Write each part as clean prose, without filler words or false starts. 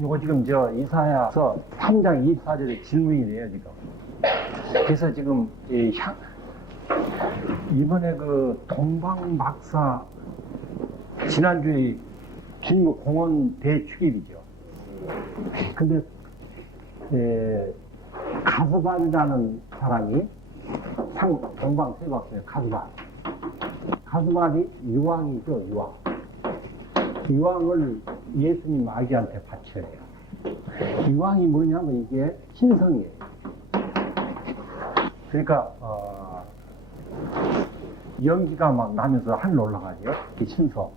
이거 지금 저 이사야서 3장 24절의 질문이네요, 지금. 그래서 지금 이번에 그 동방박사 지난주에 중국 공원 대축일이죠. 근데 가스반이라는 사람이 동방세박사의 가스반이 유황이죠, 유황. 유황을 예수님 아기한테 바쳐요. 유황이 뭐냐면 이게 신성이에요. 그러니까 연기가 막 나면서 하늘 올라가죠. 이 신성.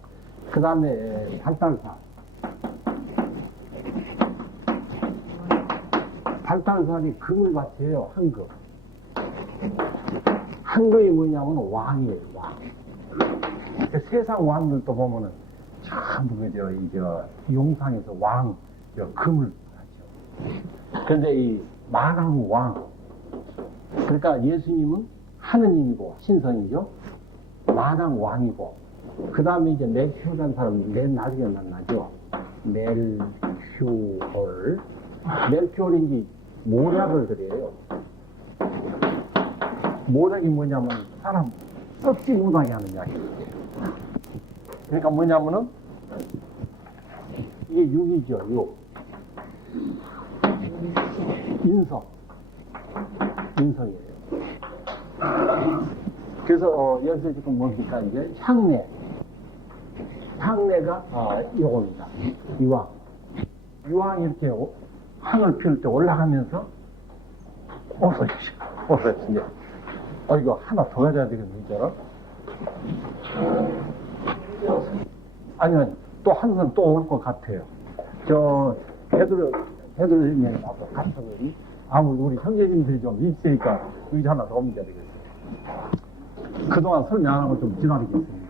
그 다음에 발달산이 금을 바쳐요. 황금. 황금이 뭐냐면 왕이에요. 왕. 세상 왕들도 보면은 전부 그저 용산에서 왕 금을 하죠. 그런데 이 마강 왕, 그러니까 예수님은 하느님이고 신성이죠. 마강 왕이고, 그 다음에 이제 멜키올이라는 사람 맨 나중에 만나죠. 멜키올인지 모략을 그래요. 모략이 뭐냐면 사람 썩지 못하게 하는 이야기예요. 그러니까 뭐냐면은 이게 육이죠, 육. 인성이에요. 그래서 여기서 지금 뭡니까 이제 향내가 요겁니다. 유황이 이렇게 향을 피울 때 올라가면서 없어지죠. 이거 하나 더 가져야 되겠네, 이제는. 아니면 또 한 선 또 올 것 같아요. 해드리면 나도 같은 아무리 우리 형제님들이 좀 있으니까 의자 하나 더 옮겨야 되겠어요. 그동안 설명 안 하고 좀 기다리겠습니다.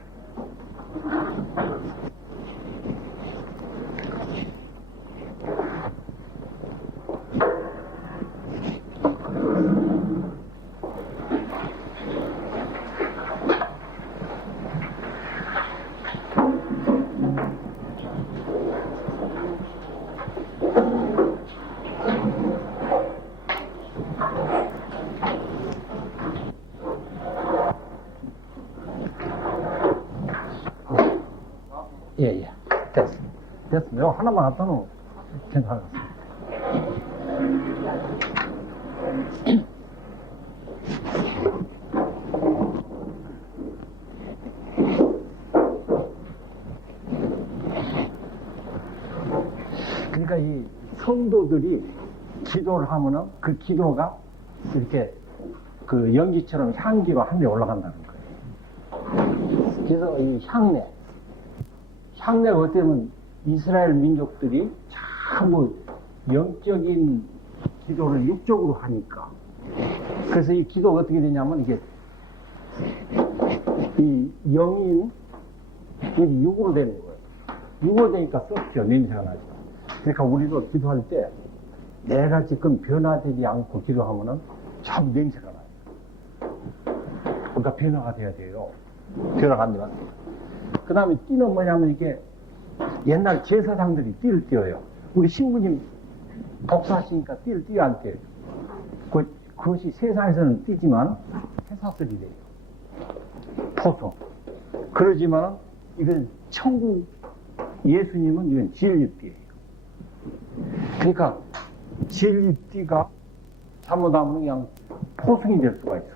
예. 됐습니다. 하나만 갖다 놓으면 괜찮았습니다. 그러니까 이 성도들이 기도를 하면은 그 기도가 이렇게 그 연기처럼 향기가 하늘에 올라간다는 거예요. 그래서 이 향내가 어때면 이스라엘 민족들이 전부 영적인 기도를 육적으로 하니까. 그래서 이 기도가 어떻게 되냐면 이게 이 영인 이게 육으로 되는 거예요. 육으로 되니까 썩죠. 냄새가 나죠. 그러니까 우리도 기도할 때 내가 지금 변화되지 않고 기도하면은 참 냄새가 나요. 그러니까 변화가 돼야 돼요. 변화가 안 되면. 그 다음에 띠는 뭐냐면 이게 옛날 제사장들이 띠를 띄어요. 우리 신부님 복사하시니까 띠를 띄어 안 띄어요. 그것이 세상에서는 띠지만 해사슬이 돼요. 보통. 그러지만 이건 천국 예수님은 이건 진리띠예요. 그러니까 진리띠가 잘못하면 그냥 포승이 될 수가 있어.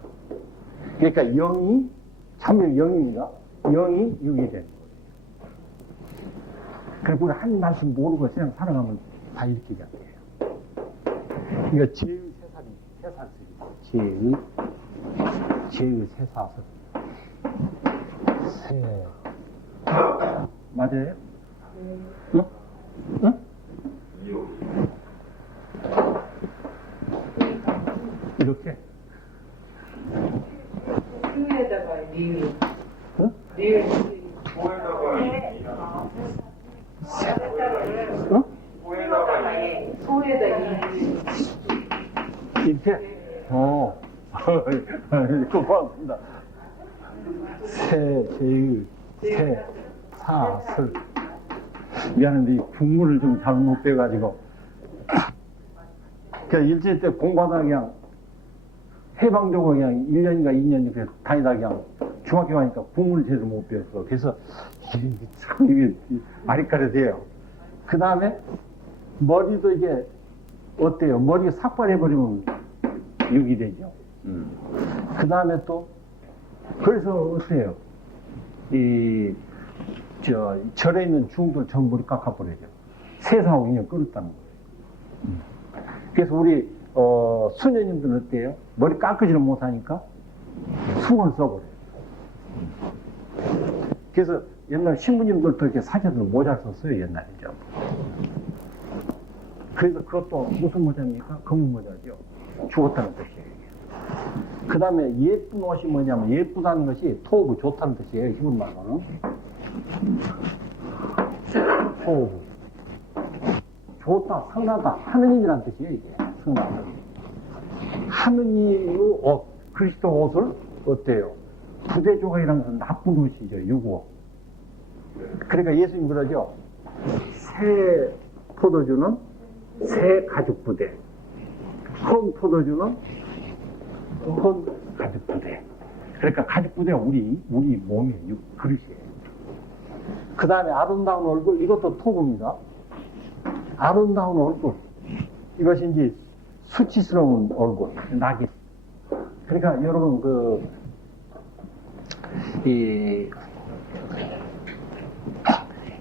그러니까 영이 참여 영입니다. 영이 육이 되는 거예요. 그리고 우리 한 말씀 모르고 그냥 살아가면 다 이렇게 돼요. 그러니까 제의 세사슬이죠. 제의 세사슬. 맞아요? 응? 응? 이렇게? 중에다가 리을. 응? 리을. 응? 소에다 이렇게? 고맙습니다. 제의, 사슬. 미안한데 이 국물을 좀 잘 못 빼가지고. 그냥 일제 때 공부하다 그냥 해방적으로 그냥 1년인가 2년 이렇게 다니다 그냥 중학교 가니까 국물을 제대로 못 배웠어. 그래서 참 이게 아리까리돼요. 그 다음에 머리도 이게 어때요? 머리가 삭발해버리면 육이 되죠. 그 다음에 또 그래서 어때요? 절에 있는 중들 전부 머리 깎아버려요. 세상하고 인연 끊었다는 거예요. 그래서 우리 수녀님들은 어때요? 머리 깎으지를 못하니까 수건을 써버려요. 그래서 옛날 신부님들도 이렇게 사제들 모자를 썼어요, 옛날에죠. 그래서 그것도 무슨 모자입니까? 검은 모자죠. 죽었다는 뜻이에요. 그 다음에 예쁜 옷이 뭐냐면, 예쁘다는 것이 토부, 좋다는 뜻이에요, 히브리 말로는. 토부. 좋다, 선하다, 하느님이라는 뜻이에요, 이게. 선하다. 하느님의 옷, 그리스도 옷을 어때요? 부대 조각이라는 것은 나쁜 옷이죠, 유고. 그러니까 예수님 그러죠. 새 포도주는 새 가죽 부대, 헌 포도주는 헌 가죽 부대. 그러니까 가죽 부대가 우리 몸이에요, 그릇이에요. 그 다음에 아름다운 얼굴, 이것도 토부입니다. 아름다운 얼굴, 이것이 이제 수치스러운 얼굴, 낙이. 그러니까 여러분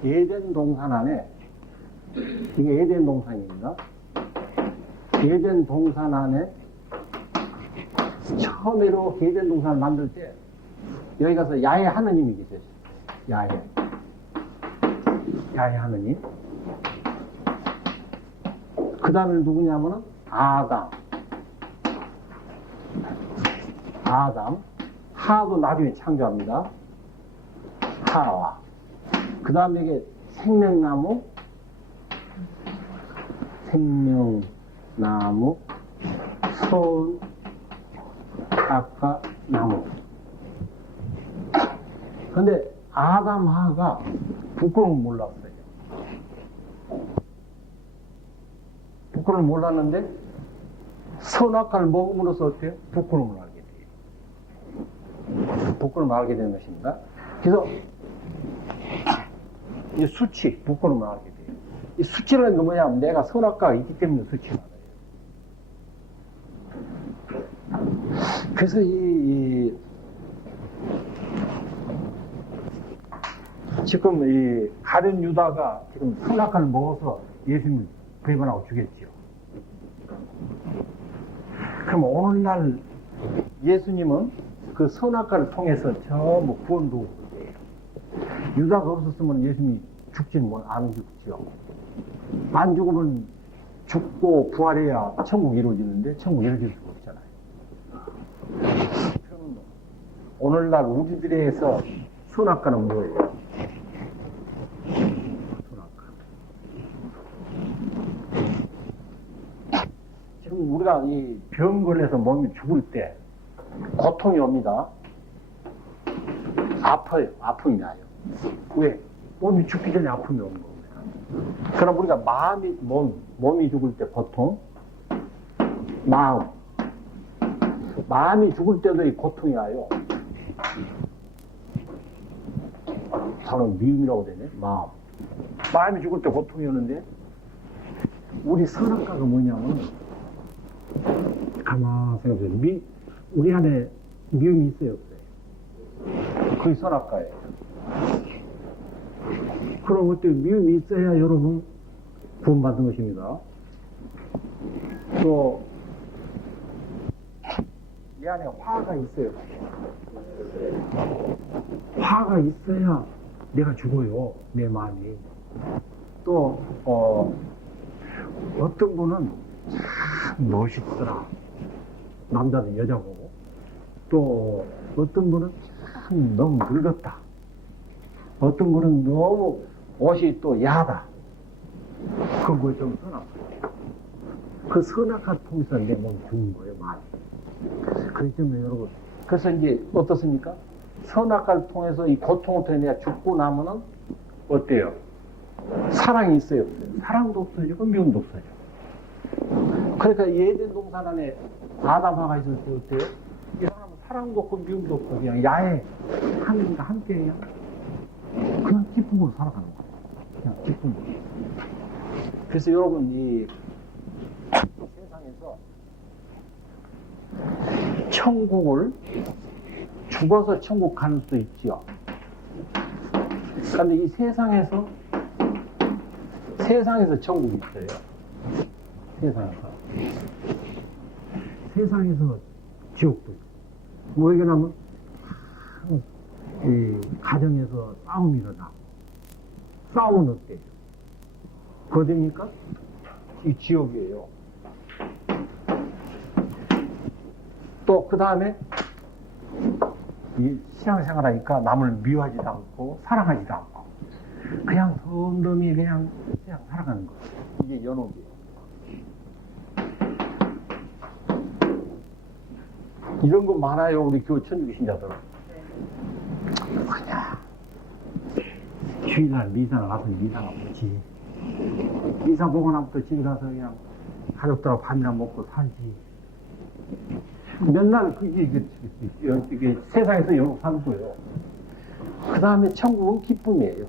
에덴 동산 안에, 이게 에덴 동산입니다. 에덴 동산 안에 처음으로 에덴 동산을 만들 때 여기 가서 야훼 하느님이 계셨어요. 야훼 하느님. 그 다음에 누구냐면은 아담. 하도 나중에 창조합니다. 하와. 그 다음에 이게 생명나무, 손, 아까 나무. 근데 아담 하가 부끄러움 몰랐어요. 부끄러움 몰랐는데 선악과를 먹음으로써 어때요? 부끄러움을 알게 돼요. 부끄러움을 알게 되는 것입니다. 그래서 이 수치, 부끄러움을 알게 돼요. 이 수치라는 건 뭐냐면 내가 선악과가 있기 때문에 수치가 나요. 그래서 지금 이 가룟 유다가 지금 선악과를 먹어서 예수님을 배반하고 죽였죠. 그럼 오늘날 예수님은 그 선악과를 통해서 전부 구원도 돼요. 유다가 없었으면 예수님이 죽지는 안 죽죠. 안 죽으면 죽고 부활해야 천국 이루어지는데 천국 이루어질 수가 없잖아요. 오늘날 우리들에서 선악과는 뭐예요? 선악과. 지금 우리가 이 병 걸려서 몸이 죽을 때 고통이 옵니다. 아파요. 아픔이 나요. 왜? 몸이 죽기 전에 아픔이 오는 겁니다. 그럼 우리가 몸이 죽을 때 고통, 마음이 죽을 때도 이 고통이 와요. 저는 미움이라고 되네, 마음이 죽을 때 고통이 오는데, 우리 선악과가 뭐냐면, 가만 생각해보세요. 우리 안에 미움이 있어요, 없어요? 그게 선악과예요. 그럼 어때? 미움이 있어야 여러분 구원받은 것입니다. 또, 내 안에 화가 있어요. 화가 있어야 내가 죽어요, 내 마음이. 또, 어떤 분은 참 멋있더라. 남자든 여자고. 또, 어떤 분은 참 너무 늙었다. 어떤 분은 너무 옷이 또 야하다. 그건 뭐 좀 선악과. 그 선악과 통해서 내 몸이 죽는 거예요, 마음이. 그렇기 때문에 여러분. 그래서 이제 어떻습니까? 선악과를 통해서 이 고통을 통해 내가 죽고 나면은 어때요? 사랑이 있어요, 없어요? 사랑도 없어지고 미움도 없어져. 그러니까 이 에덴 동산 안에 아담하가 있을 때 어때요? 이 사람은 사랑도 없고 미움도 없고 그냥 야해 하나님과 함께 그냥 기쁨으로 살아가는 거예요. 그냥 기쁨으로. 그래서 여러분 이 세상에서 천국을 죽어서 천국 가는 수도 있지요. 그런데 이 세상에서 천국이 있어요. 세상에서 지옥도 있고. 뭐 얘기냐면 이 가정에서 싸움이 일어나. 싸움은 어때요? 그거 됩니까? 이 지옥이에요. 또 그 다음에 이 신앙생활 하니까 남을 미워하지도 않고 사랑하지도 않고 그냥 덤덤히 그냥 살아가는 거예요. 이게 연옥이에요. 이런 거 많아요, 우리 교회 천주교 신자들은. 그냥 주일날 미사를 가서 미사가 뭐지. 미사 보고 나부터 집에 가서 그냥 가족들하고 밥이나 먹고 살지. 맨날 이게 세상에서 연옥 사는 거예요. 그 다음에 천국은 기쁨이에요.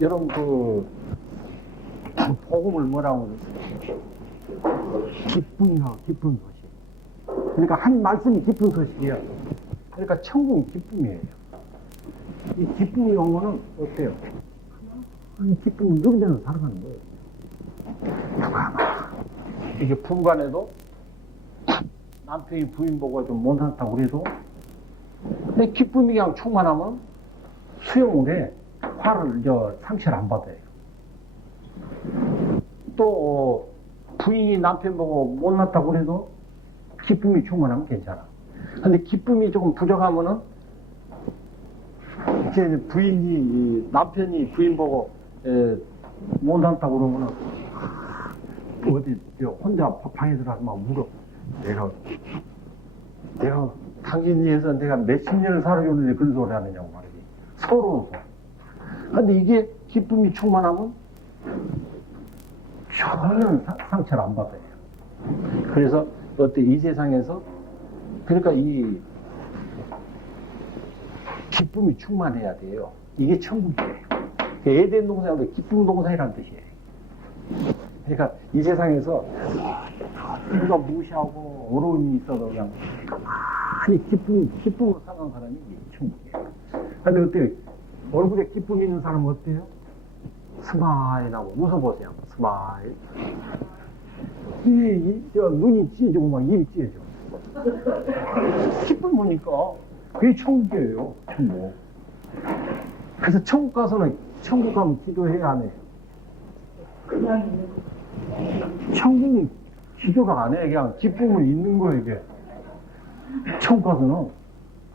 여러분 그 복음을 뭐라고 그러세요? 기쁨이라고 기쁜 소식. 그러니까 한 말씀이 기쁜 소식이에요. 그러니까 천국은 기쁨이에요. 이 기쁨이 오면은 어때요? 아니 기쁨은 누구나 살아가는 거예요. 누가 이게 부부간에도 남편이 부인 보고 좀 못났다고 그래도 근데 기쁨이 그냥 충만하면 수용을 해. 화를 상처를 안 받아요. 또 부인이 남편 보고 못났다고 그래도 기쁨이 충만하면 괜찮아. 근데 기쁨이 조금 부족하면은 이제 남편이 부인 보고 못났다고 그러면은 어디 혼자 방에 들어가서 막 물어. 내가 당신이 해서 내가 몇십 년을 살아줬는데 그런 소리 하느냐고 말이지. 서러워서. 근데 이게 기쁨이 충만하면 전혀 상처를 안 받아요. 그래서 이 세상에서 그러니까 이 기쁨이 충만해야 돼요. 이게 천국이에요. 에덴 동산도 기쁨 동산이라는 뜻이에요. 그러니까 이 세상에서 누가 무시하고 어려움이 있어도 그냥 많이 기쁨으로 살아가는 사람이 천국이에요. 근데 어때요? 얼굴에 기쁨 있는 사람은 어때요? 스마일하고 웃어보세요. 스마일. 눈이 찢어지고 막 입이 찢어져. 기쁨 보니까 그게 천국이에요. 천국. 그래서 천국 가서는 천국 가면 기도해야 안 해요. 그냥 있는 거. 천국은 기도가 안 해. 그냥 기쁨을 있는 거예요, 이게. 천국 가서는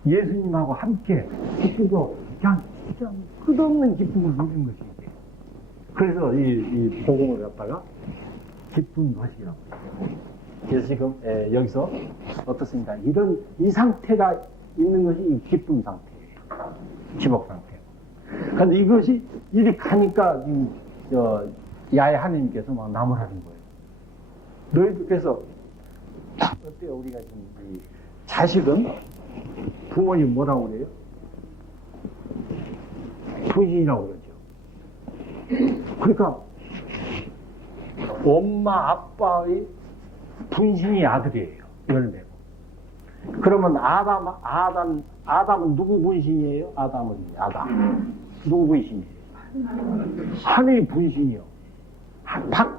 예수님하고 함께 기쁘고 그냥 진짜 끝없는 기쁨을 누리는 것이 이게. 그래서 이 복음을 갖다가 기쁜 것이라고 해요. 그래서 지금 여기서 어떻습니까? 이 상태가 있는 것이 이 기쁨 상태예요. 지복 상태. 그런데 이것이 이리 가니까 야의 하나님께서 막 나무라는 거예요. 너희들 그래서 어때요? 우리가 지금 이 자식은 부모님 뭐라고 그래요? 분신이라고 그러죠. 그러니까 엄마 아빠의 분신이 아들이에요. 이걸 내고. 그러면 아담은 누구 분신이에요? 아담. 누구 분신이에요? 하느님 분신이요.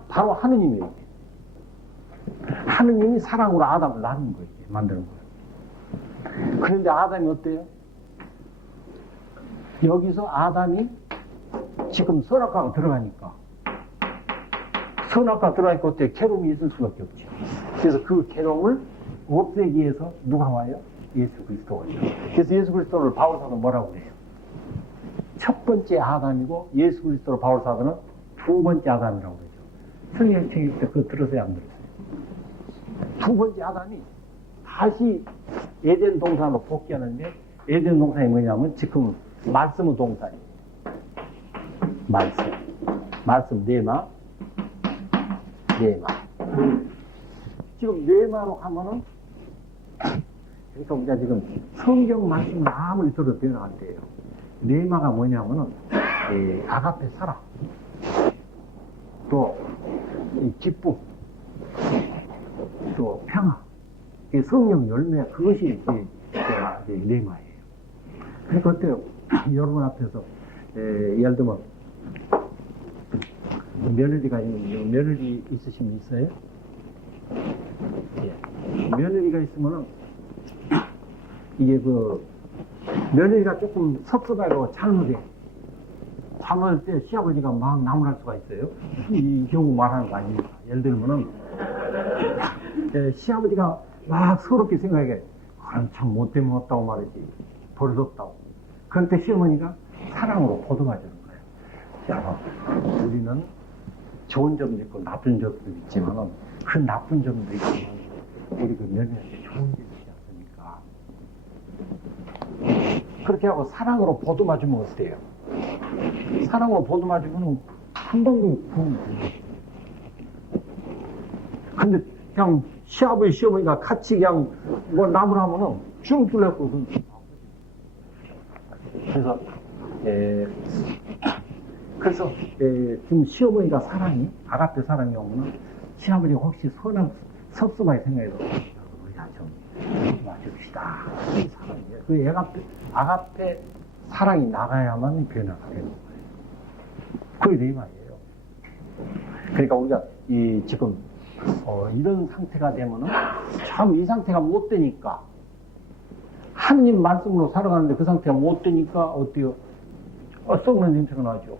바로 하느님이에요. 하느님이 사랑으로 아담을 낳는 거예요. 만드는 거예요. 그런데 아담이 어때요? 여기서 아담이 지금 선악과가 들어가니까 어때요? 괴로움이 있을 수밖에 없죠. 그래서 그 괴로움을 없애기 위해서 누가 와요? 예수 그리스도가 와요. 그래서 예수 그리스도를 바울사도는 뭐라고 그래요? 첫 번째 아담이고 예수 그리스도를 바울사도는 두 번째 아담이라고 그러죠. 성경 책일 때 그거 들었어요, 안 들었어요? 두 번째 아담이 다시 에덴 동산으로 복귀하는데 에덴 동산이 뭐냐면 지금 말씀의 동산이에요. 말씀 뇌마. 지금 뇌마로 가면은, 그러니까 우리가 지금 성경 말씀을 아무리 들어도 변화 안 돼요. 뇌마가 뭐냐면은, 아가페 사랑, 또, 기쁨, 또 평화. 이 성령 열매, 그것이 뇌마예요. 그러니까 어때요? 여러분 앞에서, 예를 들면, 며느리 있으시면 있어요? 예. 며느리가 있으면은, 이게 며느리가 조금 섭섭하고 잘못해. 잘못할 때 시아버지가 막 나무랄 수가 있어요. 이 경우 말하는 거 아닙니까? 예를 들면은, 시아버지가 막 서럽게 생각해. 참 못되면 없다고 말이지. 버릇없다고. 그런데 시어머니가 사랑으로 보듬어주는 거예요. 자, 우리는 좋은 점도 있고 나쁜 점도 있지만 그 나쁜 점도 있지만 우리 그 며느리한테 좋은 점이 있지 않습니까? 그렇게 하고 사랑으로 보듬어주면 어때요? 사랑으로 보듬어주면 금방 근데 그냥 시아버지 시어머니가 같이 그냥 뭐 나무를 하면은 쭉 뚫렸고 그래서 지금 시어머니가 아가페 사랑이 오면은 시아버지가 혹시 섭섭하게 생각해도 우리가 좀 도와줍시다. 이 사랑이에요. 그 아가페 사랑이 나가야만 변화가 되는 거예요. 그게 내 말이에요. 그러니까 우리가 지금 이런 상태가 되면은 참 이 상태가 못 되니까 하느님 말씀으로 살아가는데 그 상태가 못 되니까 어때요? 썩는 냄새가 나죠.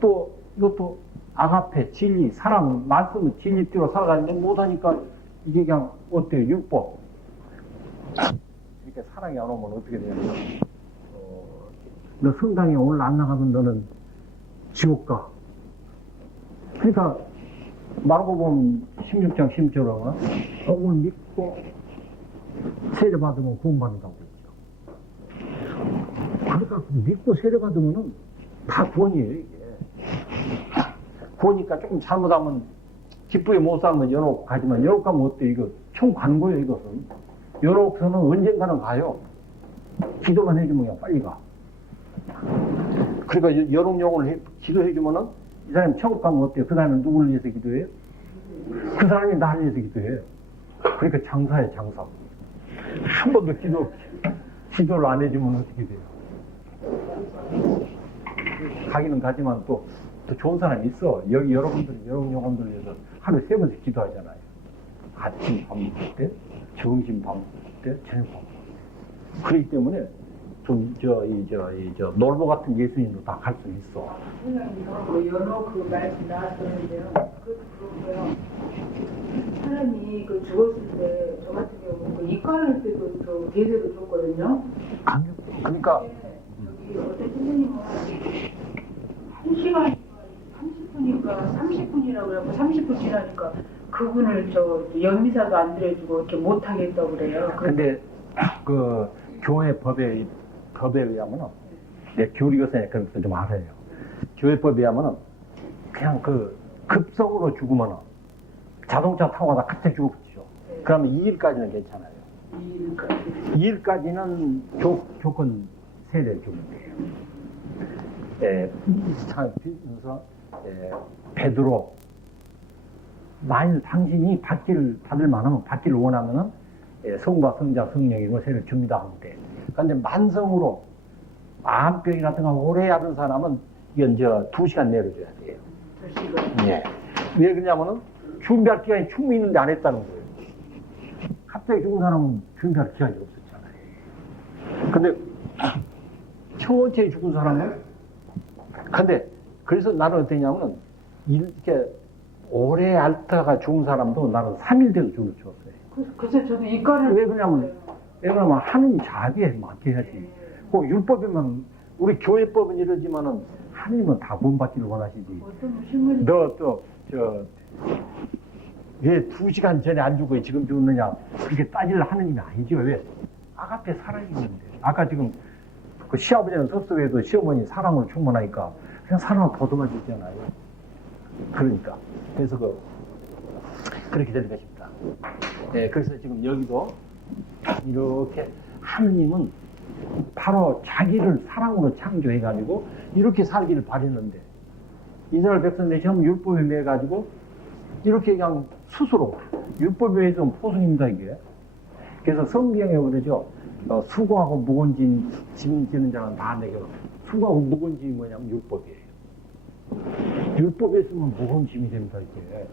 또 이것도 아가페, 진리, 사랑, 말씀을 진리대로 살아가는데 못하니까 이게 그냥 어때요? 율법. 이렇게 사랑이 안 오면 어떻게 되냐면 너 성당에 오늘 안 나가면 너는 지옥 가. 그러니까 마르고복음 16장 10절은 오늘 믿고 세례받으면 구원받는다고 했죠. 그러니까 믿고 세례받으면은 다 구원이에요, 이게. 구원이니까 조금 잘못하면 기쁘게 못 살면 연옥 가지만 연옥 가면 어때? 이거 총 간 거예요, 이것은. 연옥서는 언젠가는 가요. 기도만 해주면 그냥 빨리 가. 그러니까 연옥 영혼을 기도해주면은 이 사람이 천국 가면 어때요? 그 다음에 누구를 위해서 기도해요? 그 사람이 나를 위해서 기도해요. 그러니까 장사예요, 장사. 한 번도 기도를 안 해주면 어떻게 돼요? 가기는 가지만 또 좋은 사람이 있어. 여기 여러분 영혼들 위해서 하루에 3번씩 기도하잖아요. 아침 밥 먹을 때, 점심 밥 먹을 때, 저녁 밥 먹을 때. 그렇기 때문에 좀 놀보 같은 예수님도 다 갈 수 있어. 연호 그 말씀 나왔었는데요. 그렇고요. 사람이 죽었을 때 저 같은 경우 입관할 때도 저 대대로 줬거든요. 그러니까 저기 어떤 선생님은 1시간 30분이니까 30분이라고 그래갖고 30분 지나니까 그분을 연미사도 안 드려주고 이렇게 못하겠다고 그래요. 근데 그 교회 법에 의하면은 교리 교사에 그런 것도 좀 알아요. 교회 법에 의하면은 그냥 급성으로 죽으면은 자동차 타고 가다 갑자기 죽었죠. 그러면 2일까지는 괜찮아요. 2일까지는 조건 세례를 주면 돼요. 그래서 베드로 만일 당신이 받을 만하면 받기를 원하면은 성부와 성자 성령이고 세례를 줍니다 하면 돼. 그런데 만성으로 암병이라든가 오래 앓은 사람은 이건 2시간 내려줘야 돼요. 2시간. 예. 왜 그러냐면은 준비할 기간이 충분히 있는데 안 했다는 거예요. 갑자기 죽은 사람은 준비할 기간이 없었잖아요. 근데 천천히 죽은 사람은 그래서 나는 어떠냐면은 이렇게 오래 앓다가 죽은 사람도 나는 3일 돼도 죽을 줬어요. 그래서 저도 이과를 왜 그러냐면 하느님 자기에 맡겨야지. 그 율법이면 우리 교회법은 이러지만은 하느님은 다 구원받기를 원하시지. 왜 2시간 전에 안 죽고 지금 죽느냐 그렇게 따질 하느님이 아니죠. 왜? 아가페 살아있는데 아까 지금 그 시아버지는 섭섭해도 시어머니 사랑으로 충분하니까 그냥 사람을 보듬어주잖아요. 그러니까. 그래서 그렇게 되는 것입니다. 예, 그래서 지금 여기도 이렇게 하느님은 바로 자기를 사랑으로 창조해가지고 이렇게 살기를 바랬는데 이스라엘 백성들이 처음 율법에 매가지고 이렇게 그냥 스스로 율법에 의해서 포승입니다 이게. 그래서 성경에 그러죠. 수고하고 무거운 짐 지는 자는 다 내게 수고하고 무거운 짐이 뭐냐면 율법이에요. 율법에 있으면 무거운 짐이 됩니다 이게.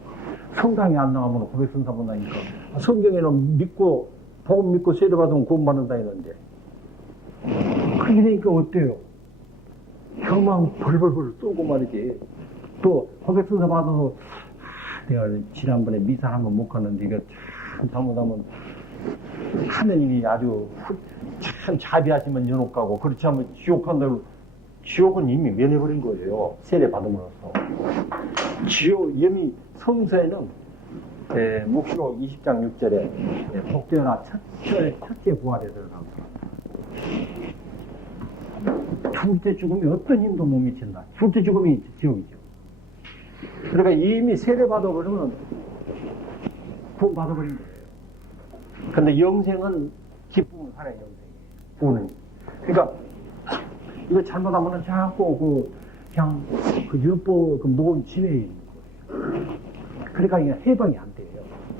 성당에 안 나가면 고백성사 못 나니까. 성경에는 믿고 복음 믿고 세례받으면 구원받는다 했는데 그렇게 되니까 어때요? 혀만 벌벌벌 쏘고 말이지. 또 고백성사 받아서 내가 지난번에 미사 한번 못 갔는데 이거 참 잘못하면 하느님이 아주 참 자비하시면 연옥 가고 그렇지 않으면 지옥 간다고. 지옥은 이미 면해버린 거예요. 세례 받음으로써. 지옥 이미 성서에는 묵시록 20장 6절에 복되어라 첫째 부활에 들어갑니다. 둘째 죽음이 어떤 힘도 못 미친다. 둘째 죽음이 지옥이죠. 그러니까 이미 세례 받아버리면 구원 받아버린 거예요. 근데 영생은 기쁨을 살아요, 영생이. 구원은. 그러니까 이거 잘못하면 자꾸 그냥 율법 무거운 짐에 있는 거예요. 그러니까 이게 해방이 안 돼요.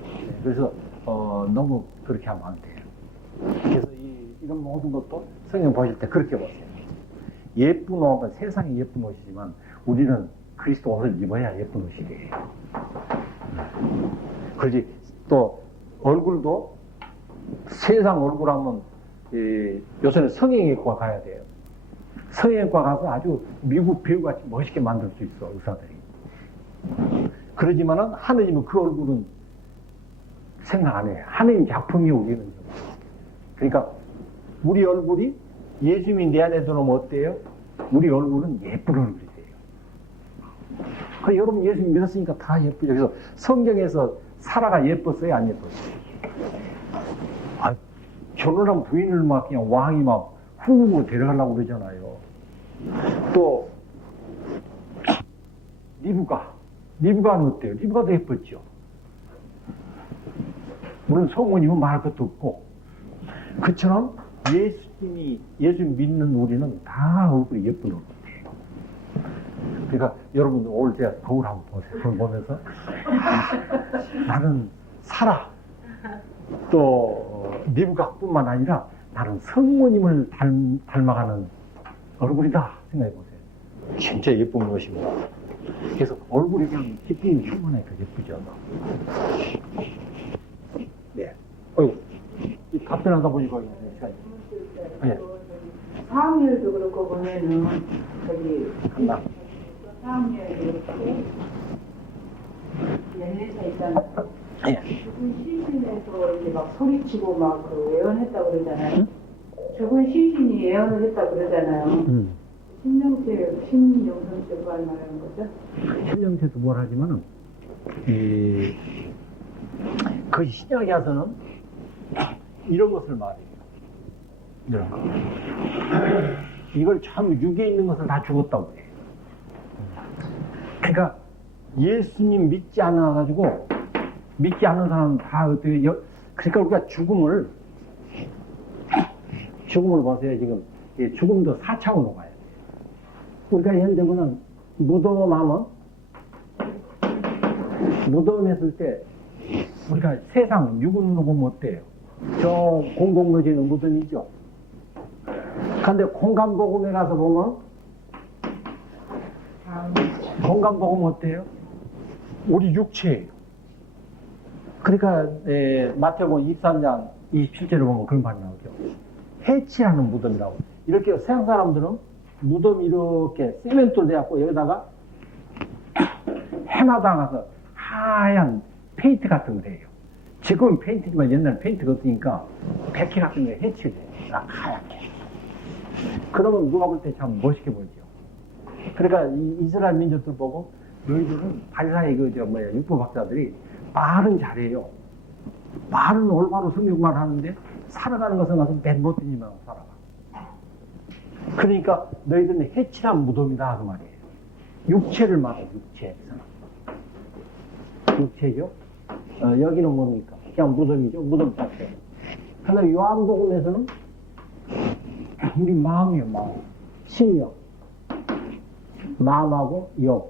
네, 그래서 너무 그렇게 하면 안 돼요. 그래서 이런 모든 것도 성경 보실 때 그렇게 보세요. 예쁜 옷은 세상이 예쁜 옷이지만 우리는 그리스도 옷을 입어야 예쁜 옷이래요. 그렇지. 또 얼굴도 세상 얼굴 하면 요새는 성형외과 가야 돼요. 성형외과 가서 아주 미국 배우같이 멋있게 만들 수 있어 의사들이. 그러지만은 하느님은 그 얼굴은 생각 안 해요. 하느님 작품이 우리는. 그러니까 우리 얼굴이 예수님이 내 안에 들어오면 어때요? 우리 얼굴은 예쁜 얼굴이 돼요. 그러니까 여러분 예수님 믿었으니까 다 예쁘죠. 그래서 성경에서 사라가 예뻤어요? 안 예뻤어요? 결혼한 부인을 막 그냥 왕이 막 후궁으로 데려가려고 그러잖아요. 또 리브가는 어때요? 리브가도 예뻤죠. 물론 성모님은 말할 것도 없고. 그처럼 예수님 믿는 우리는 다 얼굴이 예쁜 얼굴이에요. 그러니까 여러분 오늘 제가 거울 한번 보세요. 그걸 보면서 나는 사라 또 리브가뿐만 아니라 나는 성모님을 닮아가는 얼굴이다 생각해 보세요. 진짜 예쁜 것입니다. 그래서 얼굴이 그냥 기쁨이 충만하니까 예쁘죠. 네. 어이구, 답변하다 보니까 시간이. 네. 사무엘도 그렇고 보면은 저기 간다. 사무엘도 그렇고 연례사 있잖아요. 예. 죽은 시신에서 이제 막 소리치고 막 예언했다고 그러잖아요. 죽은 시신이 예언을 했다고 그러잖아요. 신영선체 뭐 말하는 거죠? 신영체도 뭘 하지만은 그 신약에 와서는 이런 것을 말해요. 이런 거. 이걸 참 육에 있는 것을 다 죽었다고 해요. 그러니까 예수님 믿지 않아가지고 믿지 않는 사람은 다 어떻게 그러니까 우리가 죽음을 보세요. 지금 죽음도 4차원으로 가야 돼요. 우리가 예를 들면 무덤 하면 무덤 했을 때 우리가 세상 육은으로 보면 어때요? 저 공공노지는 무덤이죠. 그런데 공간복음에 가서 보면 공간복음 어때요? 우리 육체예요. 그러니까 마태복음 23장 27절을 보면 그런 말이 나오죠. 해치하는 무덤이라고. 이렇게 서양 사람들은 무덤 이렇게 세멘트로 돼갖고 여기다가 해마다 가서 하얀 페인트 같은 거 돼요. 지금은 페인트지만 옛날에 페인트가 없으니까 백희 같은 거에 해치게 돼요. 하얗게. 그러면 누가 볼 때 참 멋있게 보이죠. 그러니까 이스라엘 민족들 보고 너희들은 바리사의 율법학자들이 말은 잘해요. 말은 올바로 성경만 하는데 살아가는 것은 가서 맨 못된 일만 살아가. 그러니까 너희들은 해칠한 무덤이다 그 말이에요. 육체를 말해요, 육체죠. 여기는 뭡니까? 그냥 무덤이죠. 무덤 자체. 그런데 요한복음에서는 우리 마음이에요, 마음. 심령. 마음하고 영.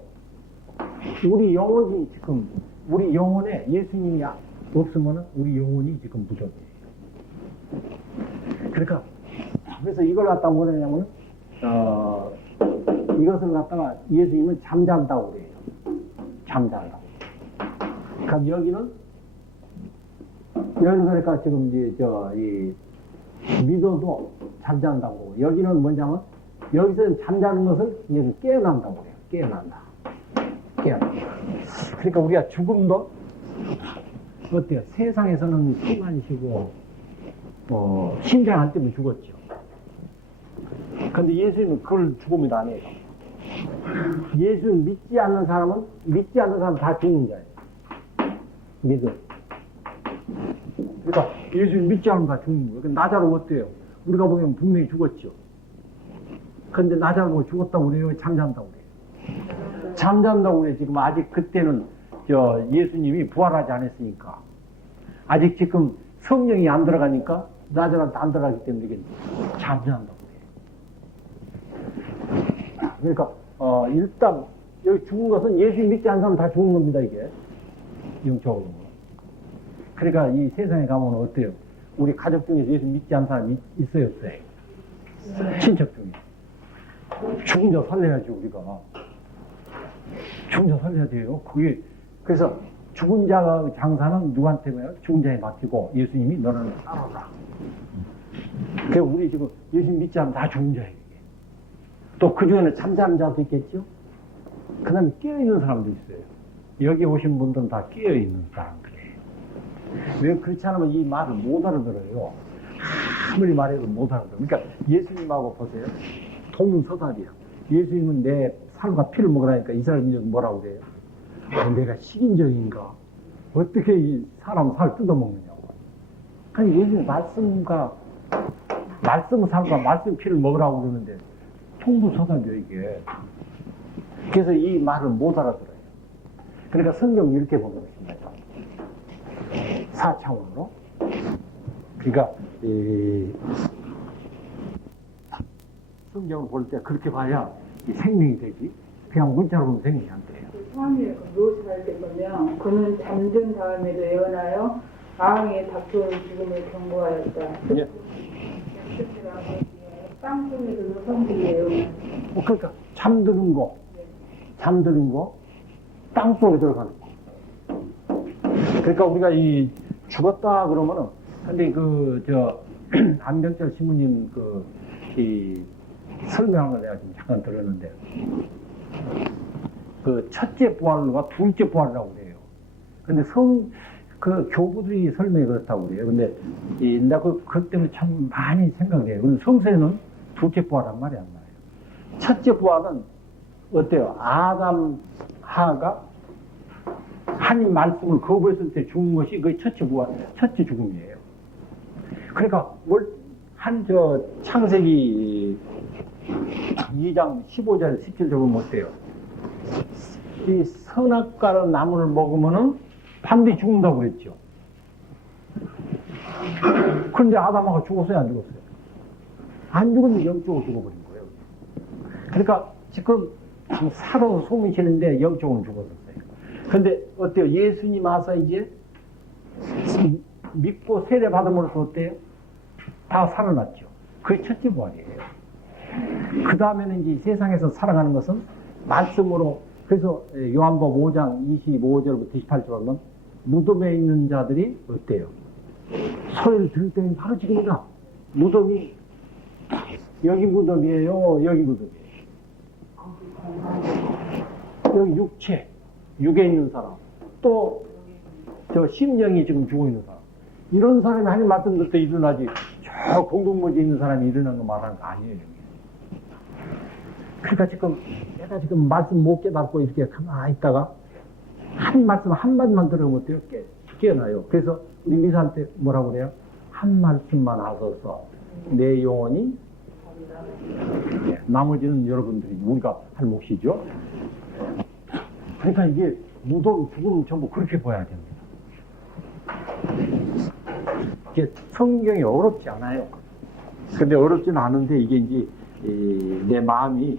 우리 영혼이 지금, 우리 영혼에 예수님이 없으면 우리 영혼이 지금 무덤이에요. 그러니까, 그래서 이걸 갖다 뭐냐면, 이것을 갖다가 예수님은 잠잔다고 그래요. 잠잔다고. 그럼 여기는 그러니까 지금 이제 믿어도 잠잔다고. 여기는 뭐냐면 여기서 잠자는 것을 여기 깨어난다고 그래요. 깨어난다. 그러니까 우리가 죽음도 어때요? 세상에서는 숨만 쉬고 심장안 때문에 죽었죠. 근데 예수님은 그걸 죽음이 아니에요. 예수를 믿지 않는 사람 다 죽는 자예요. 믿음. 그러니까 예수를 믿지 않으면 다 죽는 거예요. 나자로 어때요? 우리가 보면 분명히 죽었죠. 근데 나자로 죽었다고 그래요? 잠잔다고 그래요? 잠잔다고 그래요. 지금 아직 그때는 예수님이 부활하지 않았으니까. 아직 지금 성령이 안 들어가니까 나자로한테 안 들어가기 때문에 이게 잠잔다고 그래요. 그러니까 일단 여기 죽은 것은 예수 믿지 않는 사람 다 죽은 겁니다. 이게 영적으로. 그러니까 이 세상에 가면 어때요? 우리 가족 중에서 예수 믿지 않는 사람이 있어요, 없어요? 친척 중에. 죽은 자 살려야지, 우리가. 죽은 자 살려야 돼요. 그게, 그래서 죽은 자 장사는 누구한테 가요? 죽은 자에 맡기고 예수님이 너는 따라라. 그래서 우리 지금 예수 믿지 않으면 다 죽은 자예요. 또 그 중에는 잠자는 자도 있겠죠? 그 다음에 깨어있는 사람도 있어요. 여기 오신 분들은 다 깨어있는 사람들이에요. 왜 그렇지 않으면 이 말을 못 알아들어요. 아무리 말해도 못 알아들어요. 그러니까 예수님하고 보세요. 동서답이야. 예수님은 내 살과 피를 먹으라니까 이 사람이 뭐라고 그래요? 내가 식인종인가? 어떻게 이 사람 살 뜯어먹느냐고. 아니, 예수님 말씀과 살과 말씀 피를 먹으라고 그러는데 통부서답이요, 이게. 그래서 이 말을 못 알아들어요. 그러니까 성경 이렇게 보는 것입니다. 4차원으로. 그러니까 성경을 볼 때 그렇게 봐야 생명이 되지. 그냥 문자로 보면 생명이 안 돼요. 처음에 묘사할 때 보면 그는 잠든 다음에도 예언하여 아항에 닥쳐오는 죽음을 경고하였다. 예. 땅속에서도 성질이 예언하였다. 그러니까 잠드는 거, 땅속에 들어가는 거. 그러니까 우리가 이 죽었다 그러면은, 근데 안경철 신부님 이 설명한 걸 내가 지금 잠깐 들었는데, 첫째 부활과 둘째 부활이라고 그래요. 근데 교부들이 설명이 그렇다고 그래요. 근데, 내가 그것 때문에 참 많이 생각해요. 근데 성서에는 둘째 부활한 말이 안 나와요. 첫째 부활은 어때요? 아담, 하가 하나님 말씀을 거부했을 때 죽은 것이 그 첫째 부활, 첫째 죽음이에요. 그러니까, 창세기 2장 15절, 17절 보면 어때요? 이 선악과의 나무를 먹으면은 반드시 죽는다고 그랬죠. 그런데 아담하고 죽었어요, 안 죽었어요? 안 죽으면 영적으로 죽어버린 거예요. 그러니까 지금 살아서 소문이 치는데 영적으로 죽었어요. 근데 어때요? 예수님 와서 이제 믿고 세례 받음으로써 어때요? 다 살아났죠. 그게 첫째 부활이에요. 그 다음에는 이제 세상에서 살아가는 것은 말씀으로, 그래서 요한복음 5장 25절부터 28절 보면 무덤에 있는 자들이 어때요? 소리를 들을 때는 바로 지금이다. 무덤이 여기 무덤이에요. 여기 무덤이에요. 여기 육에 있는 사람, 또 심령이 지금 죽어 있는 사람, 이런 사람이 하나님 말씀 들을 때 일어나지, 저 공동묘지에 있는 사람이 일어나는 거 말하는 거 아니에요. 그러니까 내가 지금 말씀 못 깨닫고 이렇게 가만히 있다가 한 말씀 한마디만 들으면 어때요? 깨어나요. 그래서 우리 미사할 때 뭐라고 그래요? 한 말씀만 하소서 내 영혼이, 나머지는 여러분들이 우리가 할 몫이죠. 그러니까 이게 무덤, 죽음 전부 그렇게 봐야 됩니다. 이게 성경이 어렵지 않아요. 근데 어렵지는 않은데 이게 이제 내 마음이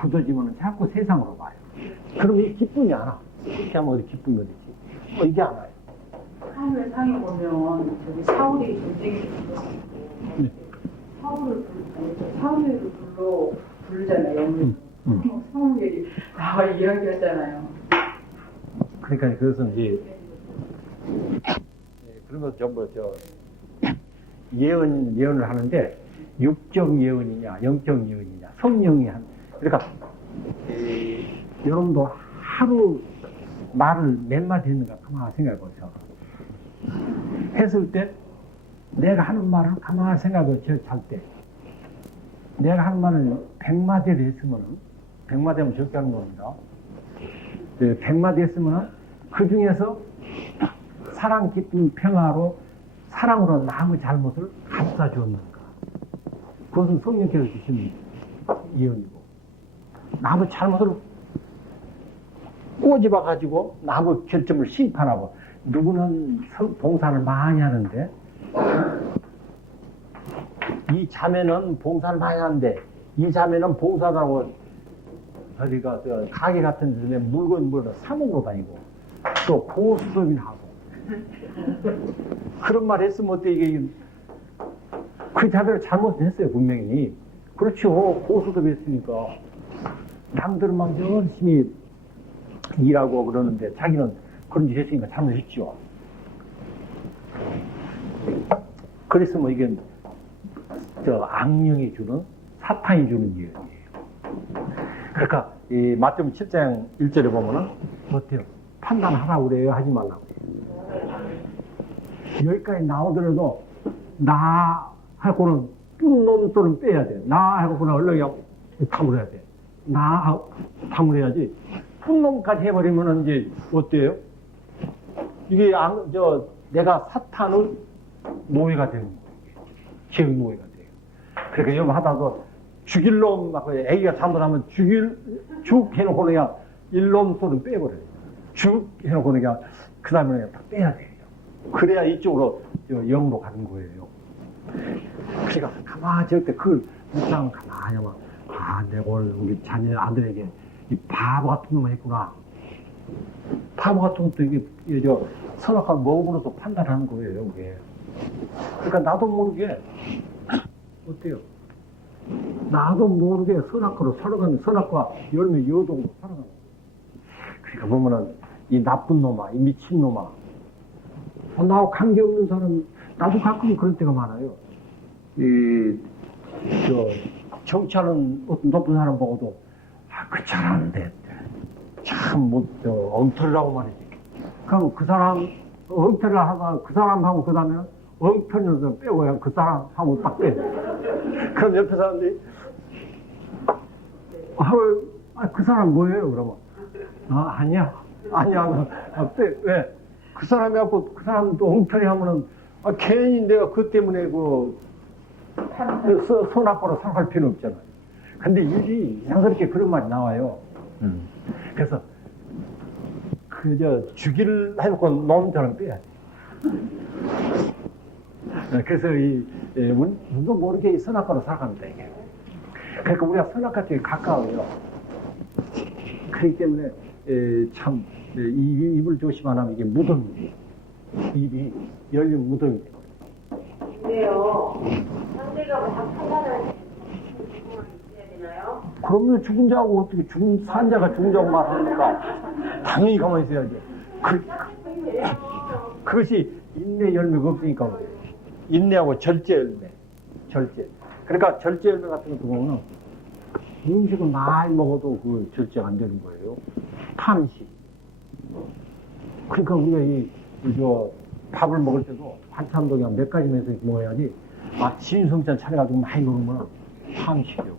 굳어지면 자꾸 세상으로 봐요. 그럼 이게 기쁨이 안 와. 이렇게 하면 어디 기쁨이 어디지? 이게 안 와요. 사무엘 상에 보면 저기 사울이 전쟁에 들어가고 네. 사무엘을 부르잖아요. 사무엘이 나와 이야기하잖아요. 그러니까 그것은 이제 그런 것 전부 예언을 하는데 육적 예언이냐 영적 예언이냐 성령이 한 그러니까 여러분도 하루 말을 몇 마디 했는가 가만히 생각해 보세요. 했을 때 내가 하는 말을 가만히 생각해 보세요. 잘 때 내가 하는 말을 100마디를 했으면 100마디 하면 적게 하는 겁니다. 100마디 했으면 그 중에서 사랑, 기쁨, 평화로 사랑으로 남의 잘못을 감싸주었는가. 그것은 성령께서 주신 예언이고 남의 잘못을 꼬집어가지고 남의 결점을 심판하고 누구는 봉사를 많이 하는데 이 자매는 봉사를 많이 하는데 이 자매는 봉사다고 어디가 가게 같은 데에 물건 사먹고 다니고 또 고수업이나 하고 그런 말 했으면 어때 이게 그 자매를 잘못했어요 분명히. 그렇죠. 고수업이 했으니까 남들은 막 열심히 일하고 그러는데 자기는 그런 짓 했으니까 잘못했죠. 그랬으면 이게 악령이 주는 사탄이 주는 예언이에요. 그러니까 이 마태복음 7장 1절에 보면은 어때요? 판단하라고 그래요? 하지 말라고 그래요? 여기까지 나오더라도 나 하고는 뚠놈 또는 빼야 돼. 나 하고는 얼른 다물어야 돼. 나 다물어야지. 뚠놈까지 해버리면은 이제 어때요? 이게 내가 사탄의 노예가 되는 거예요. 죄의 노예가 돼요. 그러니까 여러분 하다가 죽일 놈, 애기가 잘못하면 죽 해놓고 그냥 일놈 또는 빼버려요. 죽 해놓고 그냥 그 다음에 그냥 딱 빼야 돼요. 그래야 이쪽으로 영으로 가는 거예요. 그러니까 가만히 저때 그걸 묵상 가만히 하면 내가 오늘 우리 자녀 아들에게 이 바보 같은 놈을 했구나. 바보 같은 것도 이게 선악과를 먹으면서 판단하는 거예요, 이게. 그러니까 나도 모르게 어때요? 나도 모르게 선악과로 살아가는 선악과 열매 여동으로 살아가는 거예요. 그러니까 보면은 이 나쁜 놈아, 이 미친 놈아, 나하고 관계없는 사람, 나도 가끔 그럴 때가 많아요. 정치하는 어떤 높은 사람 보고도 그 잘하는데 참 엉터리라고 말이지. 그럼 그 사람 엉터리를 하다가 그 사람하고 그 다음에 엉터리를 빼고 그 사람하고 딱 빼. 그럼 옆에 사람들이 그 사람 뭐예요? 그러면 아니야 빼. 왜? 그 사람이 갖고 그 사람도 엉터리 하면은 괜히 내가 그것 때문에 손 앞으로 살아갈 필요는 없잖아요. 근데 일이 이상스럽게 그런 말이 나와요. 그래서 죽일 해놓고 놈처럼 빼야 돼. 그래서 우리도 모르게 선악과로 살아갑니다, 이게. 그러니까 우리가 선악과 쪽에 가까워요. 그렇기 때문에 참 입을 조심 안 하면 이게 무덤이에요. 입이 열린 무덤이 돼요. 근데요, 상대가 막 판단할 때 있어야 되나요? 그러면 죽은 자하고 어떻게 산자가 죽은 자하고 말합니까? 당연히 가만히 있어야죠. 그것이 인내 열매가 없으니까 그래요. 인내하고 절제 열매. 절제. 그러니까 절제 열매 같은 것도 보면 음식을 많이 먹어도 그 절제가 안 되는 거예요. 탐식. 그러니까 우리가 밥을 먹을 때도 반찬도 그냥 몇 가지만 해서 먹어야지. 진성찬 차려가지고 많이 먹으면 탐식이요.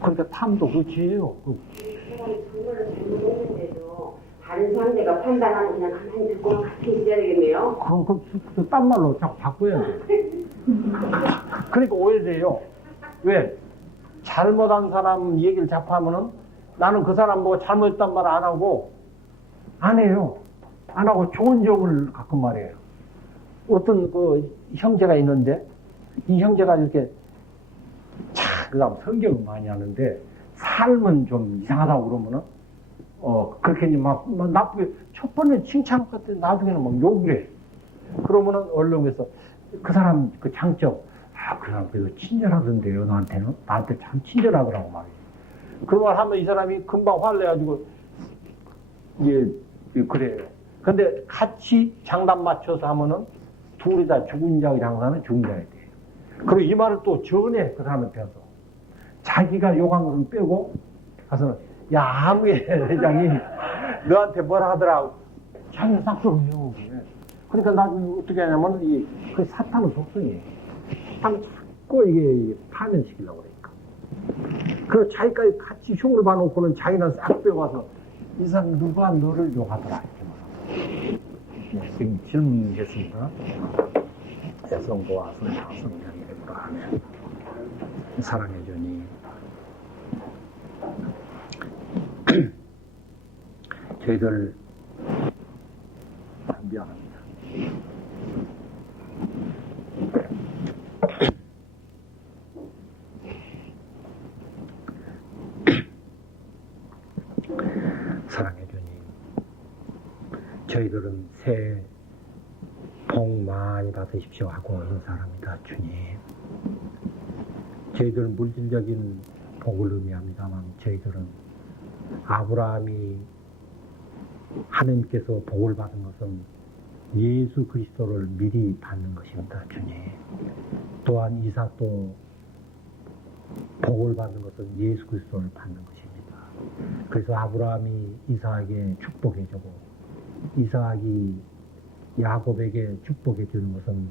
그러니까 탐도 그 죄예요. 사람이 정보를 잘못했는데도 다른 상대가 판단하면 그냥 가만히 듣고만 같이 있어야 되겠네요. 그럼 딴 말로 자꾸 바꿔야 돼. 그러니까 오해돼요. 왜? 잘못한 사람 얘기를 자꾸 하면은 나는 그 사람 뭐 잘못했단 말 안 하고, 안 해요. 안 하고 좋은 점을 가끔 말해요. 어떤 그 형제가 있는데, 이 형제가 이렇게, 그 다음 성경을 많이 하는데, 삶은 좀 이상하다고 그러면은, 그렇게 막 나쁘게, 첫 번에 칭찬할 것 같아. 나중에는 막 욕을 해. 그러면은 언론에서 그 사람 그 장점, 그 사람 그래도 친절하던데요, 나한테는? 나한테 참 친절하더라고 말이에요. 그런 말 하면 이 사람이 금방 화를 내가지고, 그래요. 근데 같이 장단 맞춰서 하면은 둘이 다 죽은 자의 장사는 죽은 자에 돼요. 그리고 이 말을 또 전해, 그 사람한테서. 자기가 욕한 것은 빼고, 가서, 야, 아무개 회장이 너한테 뭐라 하더라. 자기는 싹둑 해요, 그게. 그러니까 나중에 어떻게 하냐면, 그 사탄의 속성이에요. 사탄은 자꾸 이게 파면시키려고 그러니까. 그리고 자기까지 같이 흉을 봐놓고는 자기는 싹 빼고와서, 이 사람 누가 너를 욕하더라. 이렇게 네, 지금 질문이겠습니다. 여성과 성장이 되므로 하면 사랑해주니 저희들 미안합니다. 사랑해주니 저희들은 새해 복 많이 받으십시오 하고 인사합니다. 주님, 저희들은 물질적인 복을 의미합니다만 저희들은 아브라함이 하느님께서 복을 받은 것은 예수 그리스도를 미리 받는 것입니다. 주님, 또한 이삭도 복을 받는 것은 예수 그리스도를 받는 것입니다. 그래서 아브라함이 이삭에게 축복해주고 이삭이 야곱에게 축복해 주는 것은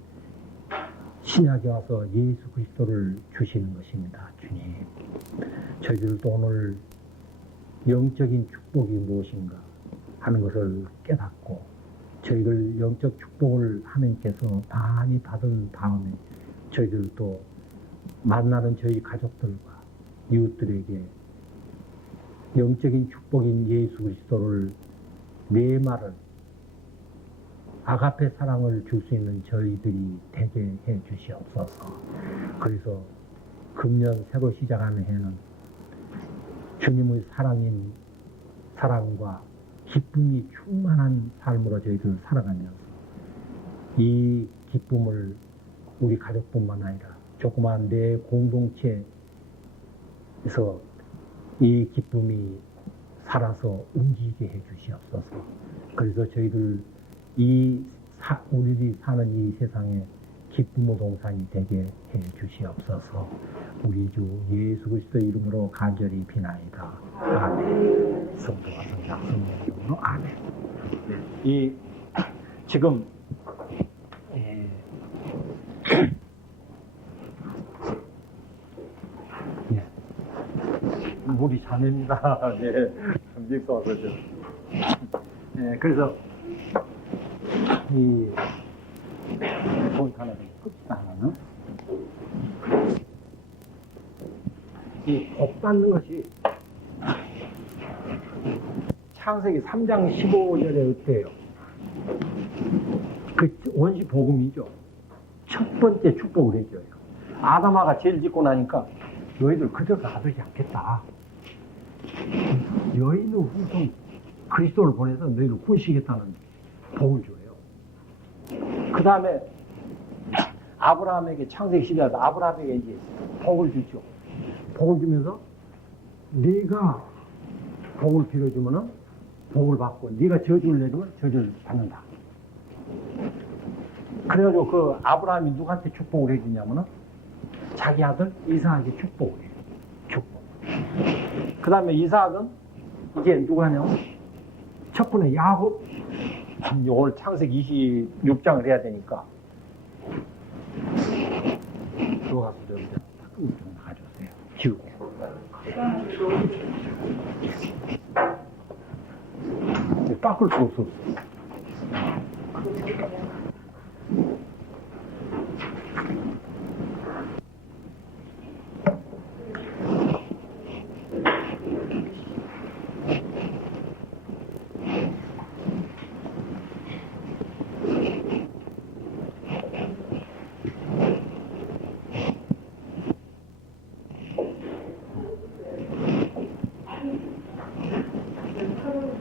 신약에 와서 예수 그리스도를 주시는 것입니다. 주님, 저희들도 오늘 영적인 축복이 무엇인가 하는 것을 깨닫고 저희들 영적 축복을 하나님께서 많이 받은 다음에 저희들도 만나는 저희 가족들과 이웃들에게 영적인 축복인 예수 그리스도를 내 말을 아가페 사랑을 줄 수 있는 저희들이 되게 해 주시옵소서. 그래서 금년 새로 시작하는 해는 주님의 사랑과 기쁨이 충만한 삶으로 저희들 살아가면서 이 기쁨을 우리 가족뿐만 아니라 조그마한 내 공동체에서 이 기쁨이 살아서 움직이게 해 주시옵소서. 그래서 저희들 우리들이 사는 이 세상에 기쁨의 동산이 되게 해 주시옵소서. 우리 주 예수 그리스도 이름으로 간절히 비나이다. 아멘. 성도와 성장 성령 이름으로 아멘. 네. 지금 우리 자매입니다. 예, 미국 그렇죠. 예, 그래서 이 포인트 하나 좀 봅시다. 하나는 이 복 받는 것이 창세기 3장 15절에 어때요? 그 원시 복음이죠. 첫 번째 축복을 해줘요. 아담아가 죄를 짓고 나니까 너희들 그대로 놔두지 않겠다. 여인의 후손 그리스도를 보내서 너희를 구시겠다는 복을 줘요. 그 다음에 아브라함에게 창세기 12절에서 아브라함에게 이제 복을 주죠. 복을 주면서 네가 복을 빌어주면은 복을 받고 네가 저주를 내주면 저주를 받는다. 그래가지고 그 아브라함이 누구한테 축복을 해주냐면은 자기 아들 이삭에게 축복을 해요. 축복. 그 다음에 이삭은 이제 누구 하냐면 첫 번에 야곱. 오늘 창세기 26장을 해야 되니까 들어가서 좀 가져오세요. 지우고. 닦을 수 없어.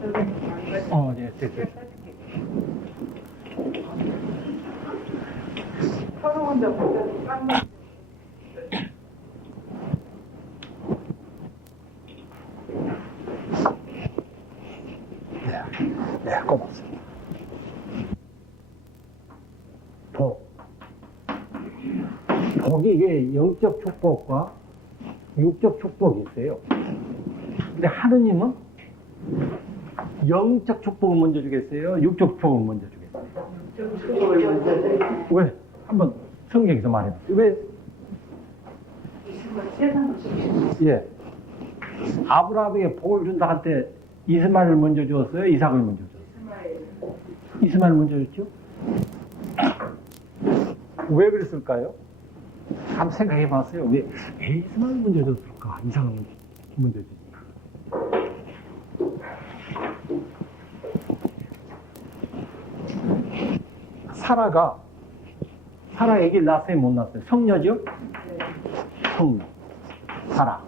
네, 됐어요. 서로 혼자 못해서 깜짝 네, 고맙습니다. 복이 이게 영적 축복과 육적 축복이 있어요. 근데 하느님은 영적 축복을 먼저 주겠어요? 육적 축복을 먼저 주겠어요? 왜? 한번 성경에서 말해보세요. 왜? 예. 아브라함에게 복을 준다 할 때 이스마엘을 먼저 주었어요? 이삭을 먼저 주었어요? 이스마엘 먼저 줬죠? 왜 그랬을까요? 한번 생각해 봤어요. 왜 이스마엘 먼저 줬을까? 이삭을 먼저 줬을까? 사라 아기를 낳았어요? 못 낳았어요? 성녀죠? 성녀. 사라가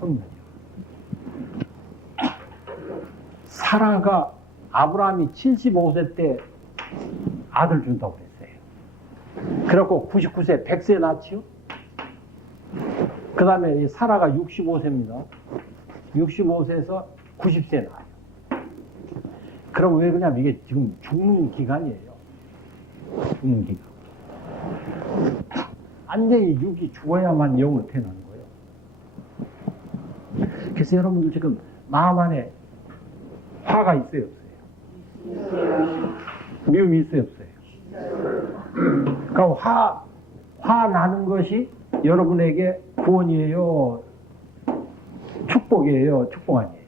성녀죠. 사라가 아브라함이 75세 때 아들 준다고 그랬어요. 그래갖고 99세, 100세 낳지요? 그 다음에 사라가 65세입니다. 65세에서 90세 낳아요. 그럼 왜 그러냐면 이게 지금 죽는 기간이에요. 죽는 기간. 완전히 육이 죽어야만 영으로 태어나는 거예요. 그래서 여러분들 지금 마음 안에 화가 있어요, 없어요? 미움이 있어요, 없어요? 그럼 화 나는 것이 여러분에게 구원이에요? 축복이에요? 축복 아니에요?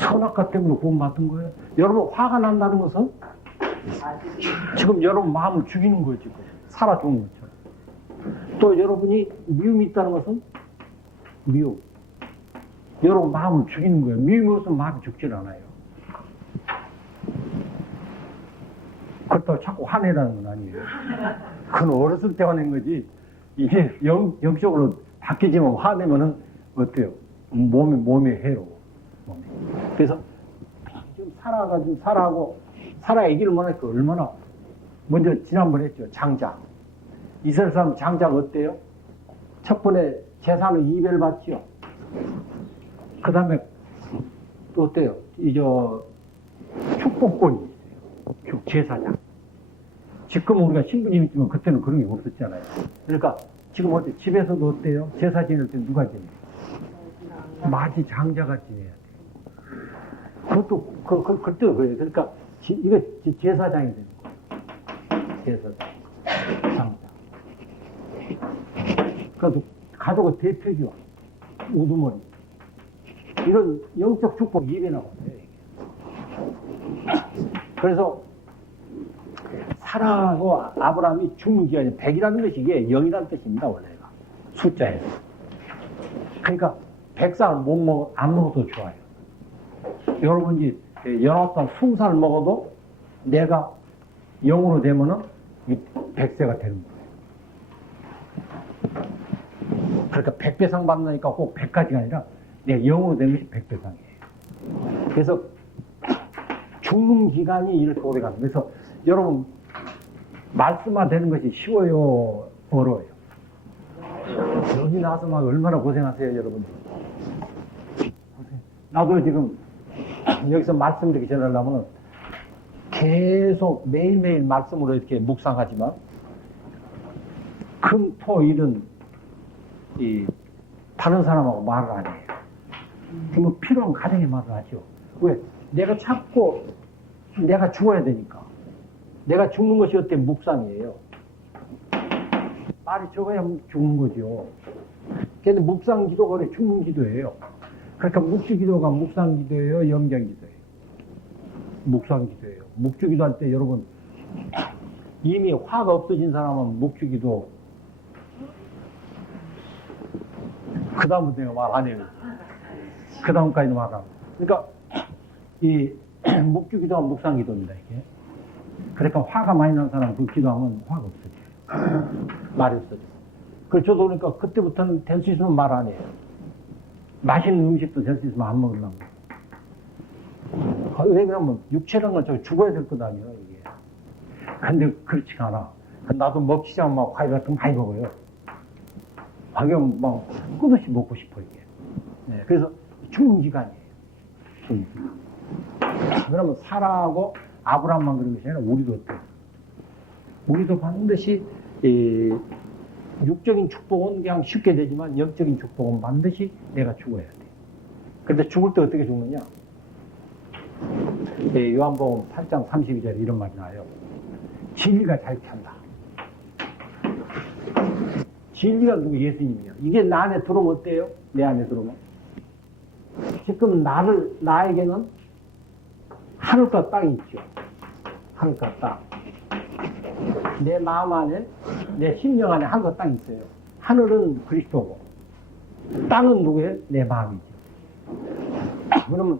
선악과 때문에 구원받은 거예요. 여러분 화가 난다는 것은 지금 여러분 마음을 죽이는 거예요. 지금 살아 죽는 것처럼. 또 여러분이 미움이 있다는 것은 미움. 여러분 마음을 죽이는 거예요. 미움이 없으면 마음이 죽질 않아요. 그렇다고 자꾸 화내라는 건 아니에요. 그건 어렸을 때 화낸 거지. 이게 영적으로 바뀌지만 화내면은 어때요? 몸에 해로워. 몸에. 그래서 지금 사라하고 사라 얘기를 못하니까 얼마나 먼저 지난번에 했죠. 장작. 이스라엘 사람 장작 어때요? 첫 번에 제사는 2배를 받지요. 그 다음에 또 어때요? 축복권이 있어요. 제사장. 지금 우리가 신부님 있지만 그때는 그런 게 없었잖아요. 그러니까 지금 어때? 집에서도 어때요? 제사 지낼 때 누가 지내요? 마지 장자가 지내야 돼요. 그것도 그때도 그래요. 그러니까 이거 제사장이 되는 거예요. 제사장. 장자. 그래도 가족의 대표죠. 우두머리. 이런 영적 축복 2배 나왔어요. 그래서 사라하고 아브라함이 죽는 기간이 100이라는 것이 이게 0이라는 뜻입니다. 원래가. 숫자에서. 그러니까 100살 안 먹어도 좋아요. 여러분이 19살, 20살 먹어도 내가 영으로 되면은 100세가 되는 거예요. 그러니까 100배상 받는다니까 꼭 100가지가 아니라 내가 영으로 되는 것이 100배상이에요. 그래서 죽는 기간이 이렇게 오래 가는 거예요. 그래서 여러분 말씀화되는 것이 쉬워요? 어려워요? 여기 나와서 막 얼마나 고생하세요, 여러분들. 나도 지금 여기서 말씀드리기 전하려면 계속 매일매일 말씀으로 이렇게 묵상하지만 금, 토, 일은 다른 사람하고 말을 안 해요. 그러면 필요한 가정에 말을 하죠. 왜? 내가 찾고 내가 죽어야 되니까. 내가 죽는 것이 어때? 묵상이에요. 말이 적어야 죽는 거죠. 근데 묵상 기도가 그래 죽는 기도예요. 그러니까 묵주 기도가 묵상 기도예요, 영장 기도예요. 묵상 기도예요. 묵주 기도할 때 여러분 이미 화가 없어진 사람은 묵주 기도 그 다음부터 내가 말 안 해요. 그 다음까지 말 안 해요. 그러니까 이 묵주 기도가 묵상 기도입니다. 이게. 그러니까 화가 많이 난 사람 그 기도하면 화가 없어져요. 말이 없어져. 그래서 저도 그러니까 그때부터는 될 수 있으면 말 안 해요. 맛있는 음식도 될 수 있으면 안 먹으려고. 왜 그러면 육체라는 건 저 죽어야 될 것 아니에요, 이게. 근데 그렇지가 않아. 나도 먹기 시작하면 막 과일 같은 거 많이 먹어요. 그럼 막 끝없이 먹고 싶어, 이게. 네, 그래서 죽는 기간이에요. 죽는 기간. 그러면 사라하고 아브라함만 그런 것이 아니라 우리도 어때요? 우리도 반드시 육적인 축복은 그냥 쉽게 되지만 영적인 축복은 반드시 내가 죽어야 돼. 근데 죽을 때 어떻게 죽느냐? 요한복음 8장 32절에 이런 말이 나와요. 진리가 잘 찬다. 진리가 누구? 예수님이야. 이게 나 안에 들어오면 어때요? 내 안에 들어오면. 지금 나에게는 하늘과 땅이 있죠. 하늘과 땅. 내 마음 안에, 내 심령 안에 하늘과 땅이 있어요. 하늘은 그리스도고, 땅은 누구예요? 내 마음이죠. 그러면,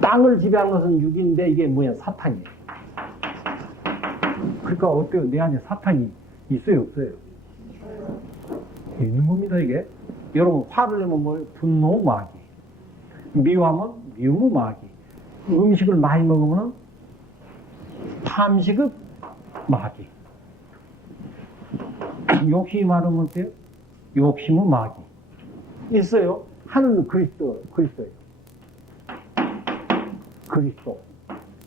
땅을 지배하는 것은 육인데 이게 뭐야? 사탄이에요. 그러니까 어때요? 내 안에 사탄이 있어요? 없어요? 있는 겁니다, 이게. 여러분, 화를 내면 뭐예요? 분노, 마귀. 미워하면 미움, 마귀. 음식을 많이 먹으면 탐식은 마귀. 욕심이 많으면 어때요? 욕심은 마귀. 있어요. 하늘은 그리스도예요.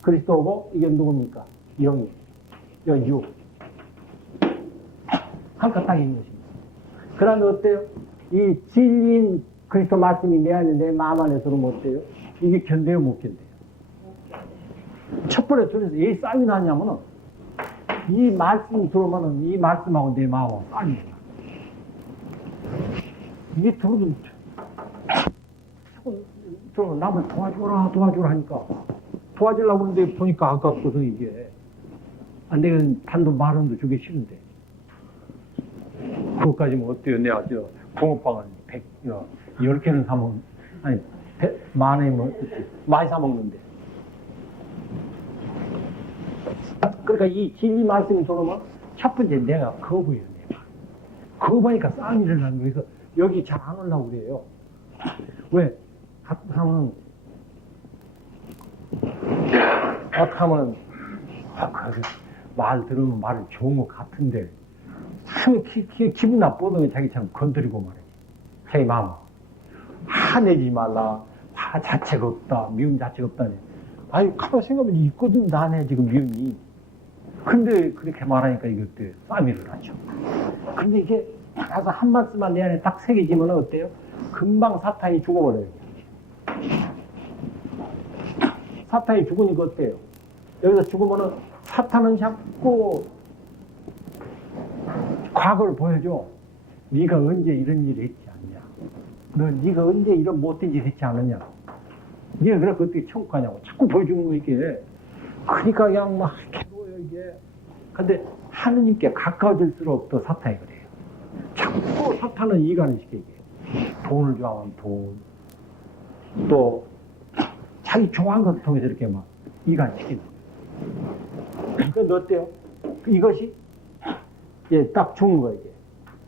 그리스도고, 이게 누굽니까? 영이. 여기 육. 한가 땅에 있는 것입니다. 그러면 어때요? 이 진리인 그리스도 말씀이 내 안에, 내 마음 안에 들어오면 어때요? 이게 견뎌요, 못 견뎌요? 첫 번째 소리에서 왜 싸움이 나냐면은, 이 말씀이 들어오면은 이 말씀하고 내 마음하고 싸움이 나. 이게 들어오면, 들어오면 남을 도와주라 하니까, 도와주려고 하는데 보니까 아깝거든, 이게. 내가 단돈 10,000원도 주기 싫은데. 그것까지 뭐 어때요? 내가 붕어빵을 10개는 사먹는, 아니, 10,000원이면 어떻게, 많이 사먹는데. 그러니까 이 진리 말씀이 들어오면 첫 번째 내가 거부해요, 내가. 거부하니까 싸움이 일어나는 거예요. 그래서 여기 잘 안 오려고 그래요. 왜? 하면, 말 들으면 말을 좋은 것 같은데, 참 기분 나쁘면 자기처럼 건드리고 말해. 자기 마음. 화내지 말라. 화 자체가 없다. 미움 자체가 없다니. 아유, 가만 생각해보면 있거든, 나네, 지금 미움이. 근데 그렇게 말하니까 이것도 싸움이 일어나죠. 근데 이게 가서 한 말씀만 내 안에 딱 새겨지면 어때요? 금방 사탄이 죽어버려요. 사탄이 죽으니까 어때요? 여기서 죽으면은 사탄은 자꾸 과거를 보여줘. 네가 언제 이런 일을 했지 않냐? 네가 언제 이런 못된 일을 했지 않느냐? 네가 그렇게 어떻게 천국 가냐고 자꾸 보여주는 거 이게. 그러니까 그냥 막 괴로워요 이게. 근데 하느님께 가까워질수록 또 사탄이 그래요. 자꾸 사탄은 이간을 시키게. 돈을 좋아하면 돈. 또 자기 좋아하는 것을 통해서 이렇게 막 이간시키는 거예요. 그런데 어때요? 이것이 딱 죽는 거예요. 이게.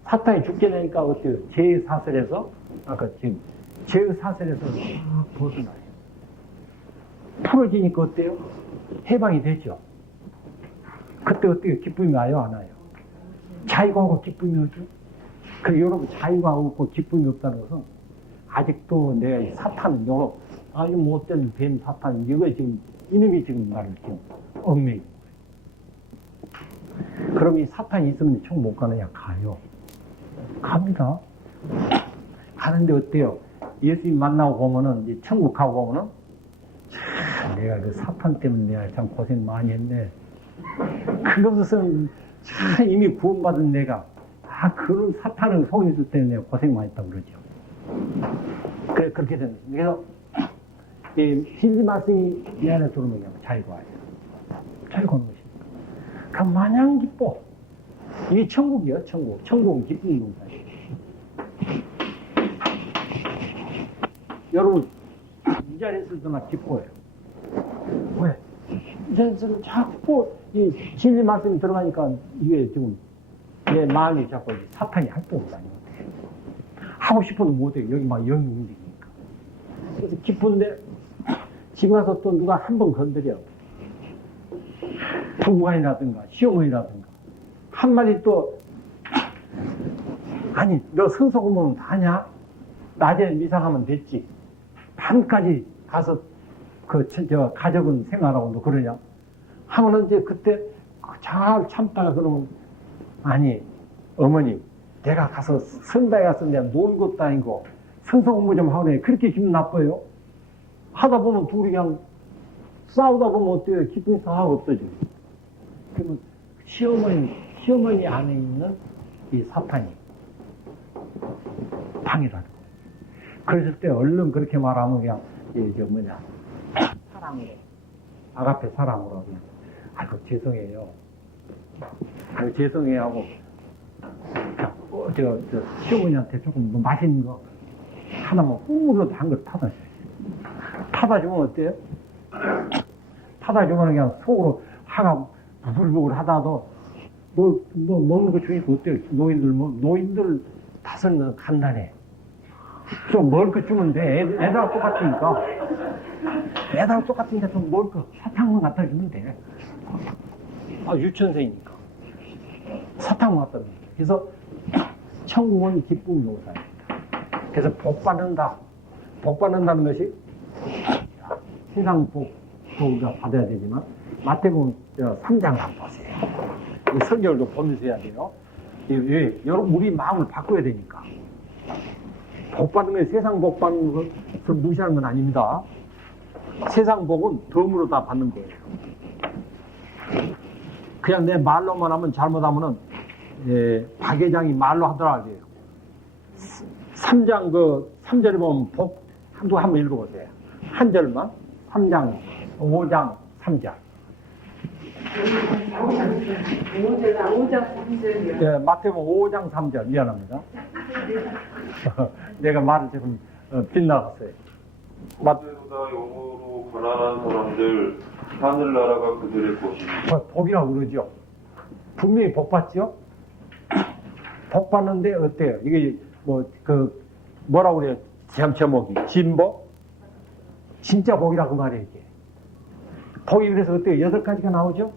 사탄이 죽게 되니까 어때요? 죄의 사슬에서 아까 지금 죄의 사슬에서 막 벗어나요. 풀어지니까 어때요? 해방이 되죠. 그때 어때요? 기쁨이 와요? 안 와요? 자유가 오고 기쁨이 오죠? 그리고 여러분 자유가 없고 기쁨이 없다는 것은 아직도 내 사탄은 이거 못된 뱀 사탄 이거 지금 이놈이 지금 나를 지금 얽매이는 거예요. 그럼 이 사탄이 있으면 총 못 가느냐? 가요. 갑니다. 가는데 어때요? 예수님 만나고 보면은 이제 천국 가고 보면은 참 내가 그 사탄 때문에 내가 참 고생 많이 했네. 그것은 참 이미 구원받은 내가 그런 사탄을 속였을 때문에 내가 고생 많이 했다고 그러죠. 그렇게 됩니다. 그래서 진리 말씀이 내 안에 들어오면 자유가 와요. 자유가 오는 것입니다. 그럼 마냥 기뻐. 이게 천국이에요, 천국. 천국은 기쁨이 농사예요. 여러분, 이 자리에서 나 기뻐요. 왜? 이 자리에서 자꾸 이 진리 말씀이 들어가니까 이게 지금 내 마음이 자꾸 사탄이 활동을 하는 것 같아요. 하고 싶어도 못해요. 여기 막 영이 움직이니까. 그래서 기쁜데 집에 가서 또 누가 한 번 건드려. 부부간이라든가 시어머니라든가 한마디 또 아니 너 성소고모는 다냐? 낮에 미사 가면 됐지. 밤까지 가서 저 가족은 생활하고 너 그러냐? 하면은 이제 그때 잘 참다가 그러면 아니 어머니 내가 가서 선다에 가서 내가 놀 것도 아니고 성서 공부 좀 하고 내 그렇게 기분 나빠요? 하다 보면 둘이 그냥 싸우다 보면 어때요? 기분이 다 없어져요. 그러면 시어머니 안에 있는 이 사탄이 방해라는 거예요. 그랬을 때 얼른 그렇게 말하면 그냥 사랑으로 아가페 사랑으로 그냥 아이고 죄송해요. 아이고 죄송해요 하고 저 시어머니한테 조금 뭐 맛있는 거 하나만 꾹으로도 한 걸 타다 줘요. 타다 주면 어때요? 타다 주면 그냥 속으로 화가 부글부글 하다도 뭐 먹는 거 주니까 어때요? 노인들 다섯은 간단해. 좀 먹을 거 주면 돼. 애들하고 똑같으니까. 애들하고 똑같으니까 좀 먹을 거 사탕만 갖다 주면 돼. 유치원생이니까. 사탕만 갖다 주면 돼. 그래서 천국은 기쁨 노사입니다. 그래서 복 받는다. 복 받는다는 것이 세상 복도 우리가 받아야 되지만 마태복음 3장 한번 보세요. 이 설교를 보면서 해야 돼요. 여러분 우리 마음을 바꿔야 되니까. 복 받는 게 세상 복 받는 것을 무시하는 건 아닙니다. 세상 복은 덤으로 다 받는 거예요. 그냥 내 말로만 하면 잘못하면은 박 회장이 말로 하더라고요. 3장 3절에 보면 복 한번 읽어보세요. 한 절만 3장 5장 3절. 5장 3절이요. 예, 마태복음 5장 3절 미안합니다. 내가 말을 조금 빗나갔어요. 그때보다 영으로 가난한 사람들 하늘나라가 그들의 것입니다. 복이라고 그러죠. 분명히 복 받죠. 복 받는데 어때요? 이게 뭐라고 그래요? 제목이 진복? 진짜 복이라고 말해요 이게. 복이 그래서 어때요? 8가지가 나오죠?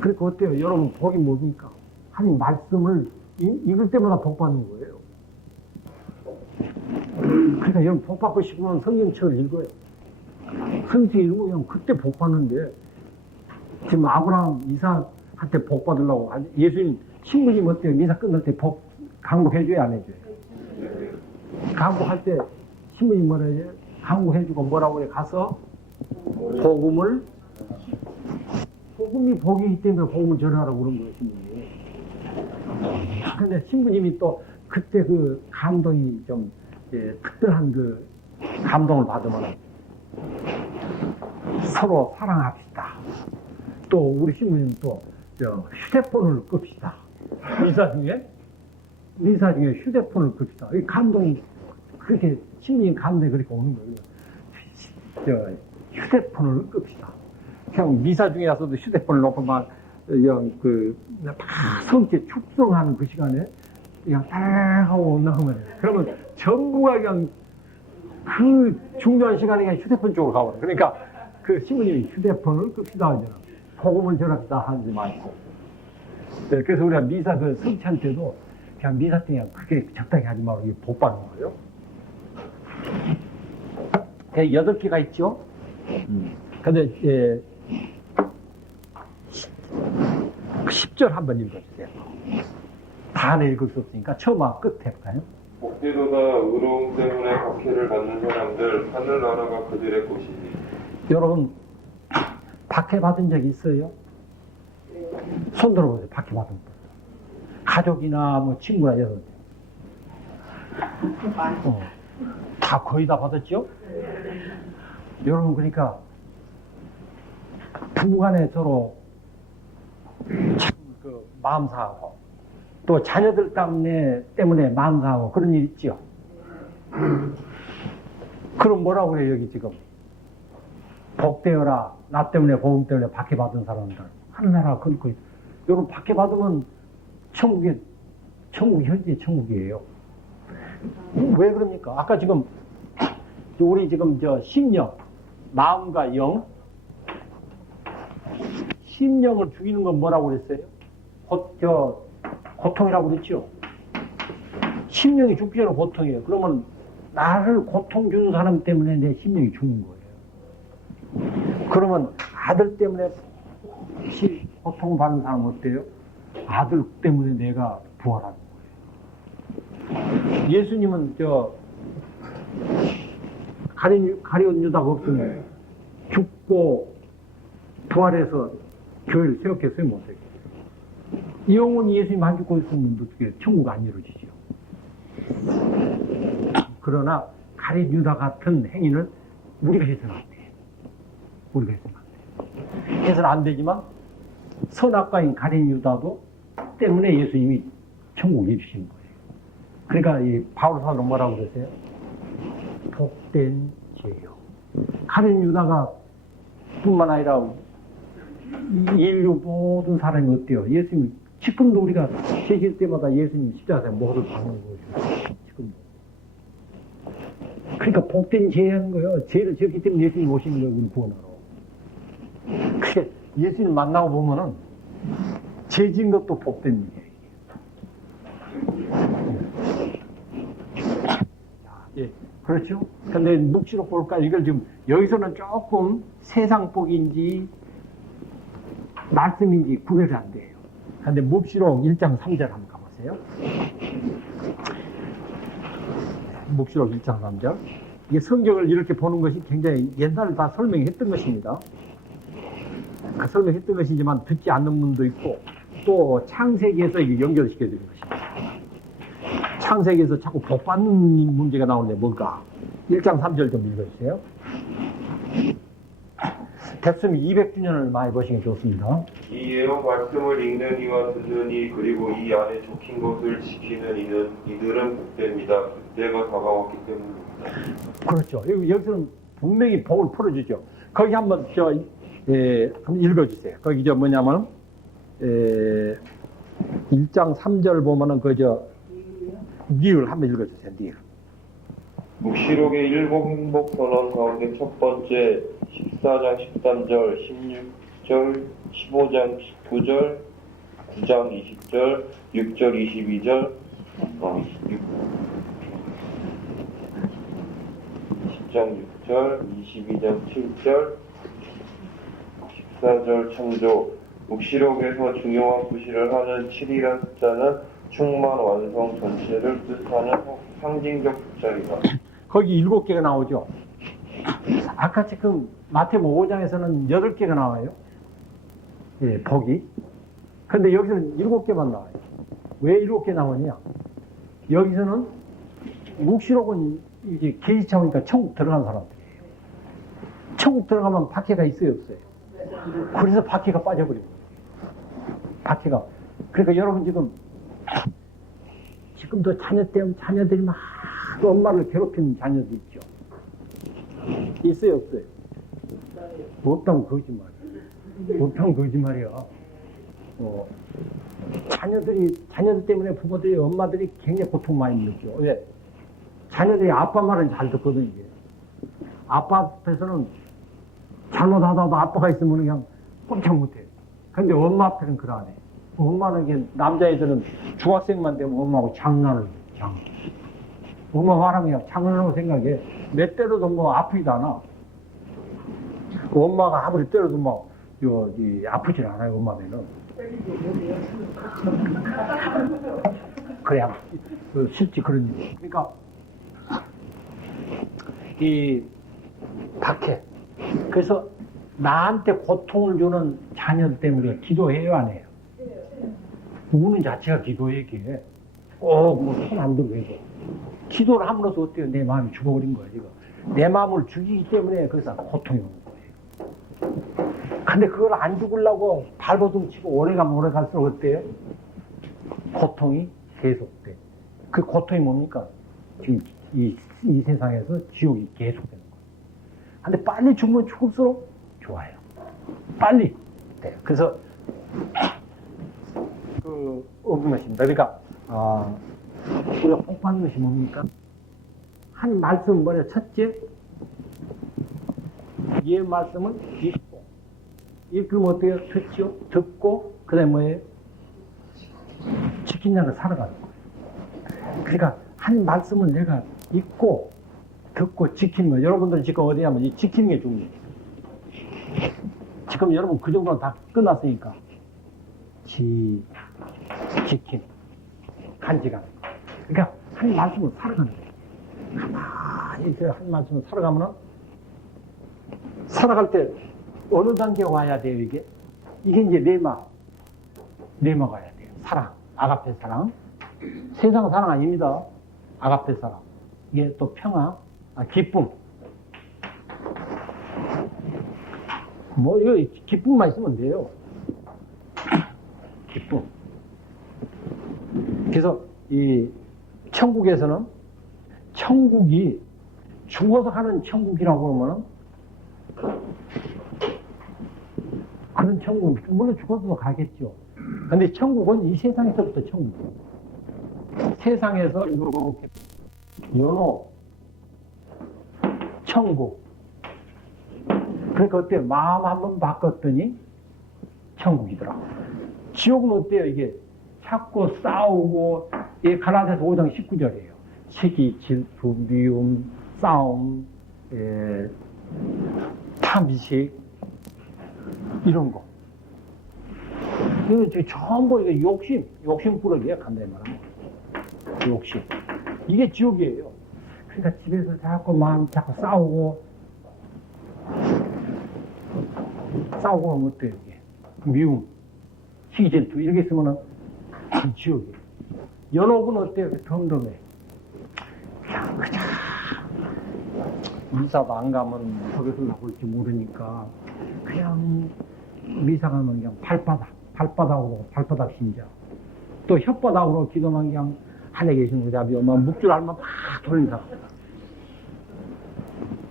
그러니까 어때요? 여러분 복이 뭡니까? 하나님 말씀을 읽을 때마다 복 받는 거예요. 그러니까 여러분 복 받고 싶으면 성경책을 읽어요. 성경 읽으면 그때 복 받는데 지금 아브라함 이삭한테 복 받으려고 예수님 신부님 어때요? 미사 끝날 때 복 강구해줘야 안 해줘요? 강구할 때 신부님 뭐라 해요? 강구해주고 뭐라고 해? 가서 복음이 복이기 때문에 복음을 전하라고 그런 거예요, 신부님이. 근데 신부님이 또 그때 그 감동이 좀 특별한 그 감동을 받으면 서로 사랑합시다. 또 우리 신부님 또 휴대폰을 끕시다. 미사 중에 휴대폰을 끕시다. 이 감동이 그렇게 신부님 감동이 그렇게 오는 거예요. 휴대폰을 끕시다. 그냥 미사 중에 와서도 휴대폰을 놓고 막 성체 축성하는 그 시간에 그냥 딱 하고 나가면 그러면 전부가 그냥 그 중요한 시간에 그냥 휴대폰 쪽으로 가버려요. 그러니까 그 신부님이 휴대폰을 끕시다 하잖아. 복음을 전합시다 하지 말고. 네, 그래서 우리가 미사 성찬 때도 그냥 미사 때 그냥 그렇게 적당히 하지 말고 이게 복 받는 거예요. 8개가 있죠. 근데 10절 한번 읽어주세요. 다 하나 읽을 수 없으니까 처음과 끝 해볼까요? 복되도다 의로움 때문에 박해를 받는 사람들 하늘나라가 그들의 것이니. 여러분 박해 받은 적 있어요? 손 들어보세요. 박해 받은 분. 가족이나 뭐 친구나 여러분. 다 거의 다 받았죠? 여러분 그러니까 부부간에 서로 참 마음 상하고 또 자녀들 때문에 마음 상하고 그런 일 있죠. 그럼 뭐라고 그래요 여기 지금? 복되어라. 나 때문에 복음 때문에 박해받은 사람들 하늘나라가 그리고 여러분 박해받으면 천국이 현재 천국이에요. 왜 그럽니까? 아까 지금 우리 지금 심령, 마음과 영, 심령을 죽이는 건 뭐라고 그랬어요? 고통이라고 그랬죠? 심령이 죽기 전에 고통이에요. 그러면 나를 고통 주는 사람 때문에 내 심령이 죽는 거예요. 그러면 아들 때문에 고통받는 사람은 어때요? 아들 때문에 내가 부활하는 거예요. 예수님은 가룟 유다가 없으면 죽고 부활해서 교회를 세웠겠어요? 못해요. 영원히 예수님 안 죽고 있으면 어떻게 천국 안 이루어지죠. 그러나 가룟 유다 같은 행위는 우리가 해서는 안 돼. 우리가 해서는 안 돼. 해서는 안 되지만 선악과인 가룟 유다도 때문에 예수님이 천국을 이루신 거예요. 그러니까 이 바울 사도는 뭐라고 그러세요? 복된 죄요. 가룟 유다가 뿐만 아니라 인류 모든 사람이 어때요? 예수님 지금도 우리가 세실 때마다 예수님 십자가에 못을 박는 거죠. 지금도. 그러니까 복된 죄라는 거예요. 죄를 지었기 때문에 예수님 오신 거예요. 우리 구원하러. 그게 예수님 만나고 보면은 죄 지은 것도 복된 일이에요. 예, 그렇죠? 근데 묵시록 볼까? 이걸 지금 여기서는 조금 세상복인지 말씀인지 구별이 안 돼요. 근데 묵시록 1장 3절 한번 가보세요. 묵시록 1장 3절. 이게 성경을 이렇게 보는 것이 굉장히 옛날에 다 설명했던 것입니다. 설명했던 것이지만 듣지 않는 분도 있고 또 창세기에서 이게 연결시켜드린 것입니다. 창세기에서 자꾸 복받는 문제가 나오는데 뭔가 1장 3절 좀 읽어주세요. 됐으면 200주년을 많이 보시는 게 좋습니다. 이 예언 말씀을 읽는 이와 듣는 이 그리고 이 안에 적힌 것을 지키는 이들은 복됩니다. 그때가 다가왔기 때문입니다. 그렇죠. 여기서는 분명히 복을 풀어주죠. 거기 한번 한번 읽어주세요. 거기 뭐냐면 1장 3절 보면은 니을 한번 읽어주세요. 니을. 묵시록의 일곱 행복 선언 가운데 첫 번째 14장 13절, 16절, 15장 19절, 9장 20절, 6절 22절, 10장 6절, 22장 7절, 14절 창조. 묵시록에서 중요한 구실을 하는 7이란 숫자는 충만 완성 전체를 뜻하는 상징적 숫자이다. 거기 7개가 나오죠. 아까 지금 마태복음 5장에서는 8개가 나와요. 예, 복이. 근데 여기서는 7개만 나와요. 왜 7개 나오냐? 여기서는 묵시록은 이제 계시 차오니까 천국 들어간 사람들이에요. 천국 들어가면 박해가 있어요, 없어요? 그래서 박해가 빠져버린 거예요. 박해가. 그러니까 여러분 지금도 자녀 때문에 자녀들이 막 엄마를 괴롭히는 자녀도 있죠. 있어요, 없어요? 없다면 거짓말이야. 없다면 거짓말이야. 자녀들 때문에 부모들이, 엄마들이 굉장히 고통 많이 느끼죠. 왜? 자녀들이 아빠 말은 잘 듣거든, 이게. 아빠 앞에서는 잘못하다도 아빠가 있으면 그냥 꼼짝 못해. 근데 엄마 앞에는 그러 안 해. 엄마는 이게, 남자애들은 중학생만 되면 엄마하고 장난을 해, 장난. 엄마 말하면 장난하고 생각해. 몇 때려도 뭐 아프지도 않아. 엄마가 아무리 때려도 막, 아프질 않아요, 엄마는. 그래야, 실제 그런 일. 그러니까, 이 박해. 그래서 나한테 고통을 주는 자녀들 때문에 기도해요, 안 해요? 우는 자체가 기도얘기해. 손 안 들고 해도. 기도를 함으로써 어때요? 내 마음이 죽어버린 거예요, 이거. 내 마음을 죽이기 때문에 그래서 고통이 오는 거예요. 근데 그걸 안 죽으려고 발버둥 치고 오래가면 오래갈수록 어때요? 고통이 계속돼. 그 고통이 뭡니까? 지금 이 세상에서 지옥이 계속되는 거예요. 근데 빨리 죽으면 죽을수록 좋아요. 빨리 돼요. 그래서, 없는 것입니다. 그러니까, 우리가 복받는 것이 뭡니까? 한 말씀은 뭐냐? 첫째, 이 말씀은 읽고, 읽으면 어때요? 듣죠? 듣고, 그 다음에 뭐예요? 지킨다는 걸 살아가는 거예요. 그러니까 한 말씀은 내가 읽고, 듣고, 지키는 거예요. 여러분들은 지금 어디 하면 이 지키는 게 중요해요. 지금 여러분 그 정도는 다 끝났으니까. 지킴, 간직하는 거. 그러니까 한 말씀을 살아가는 거예요. 가만히 이렇게 한 말씀을 살아가면은, 살아갈 때 어느 단계에 와야 돼요, 이게? 이게 이제 레마가 와야 돼요. 사랑, 아가페 사랑. 세상 사랑 아닙니다. 아가페 사랑. 이게 또 평화, 기쁨. 뭐, 이거 기쁨만 있으면 돼요. 기쁨. 그래서 이 천국에서는 천국이 죽어서 가는 천국이라고 하면은 그런 천국, 물론 죽어서도 가겠죠. 근데 천국은 이 세상에서부터 천국이에요. 세상에서 이렇게 연호, 천국. 그러니까 어때요? 마음 한번 바꿨더니 천국이더라. 지옥은 어때요? 이게 자꾸 싸우고, 이 갈라디아서 5장 19절이에요. 시기, 질투, 미움, 싸움, 탐식, 이런 거. 이거 전부 이거 욕심꾸러기야, 간단히 말하면. 욕심. 이게 지옥이에요. 그러니까 집에서 자꾸 마음 자꾸 싸우고 하면 어때요, 이게? 미움, 시기, 질투, 이렇게 있으면은 지옥이에요. 연옥은 어때요? 덤덤해. 그냥, 미사도 안 가면 거기서 나올지 모르니까, 그냥, 미사 가면 그냥 발바닥으로 신자. 또 혓바닥으로 기도만 그냥 하늘에 계신 거잡이 엄마 묵줄 알면 막 돌린다.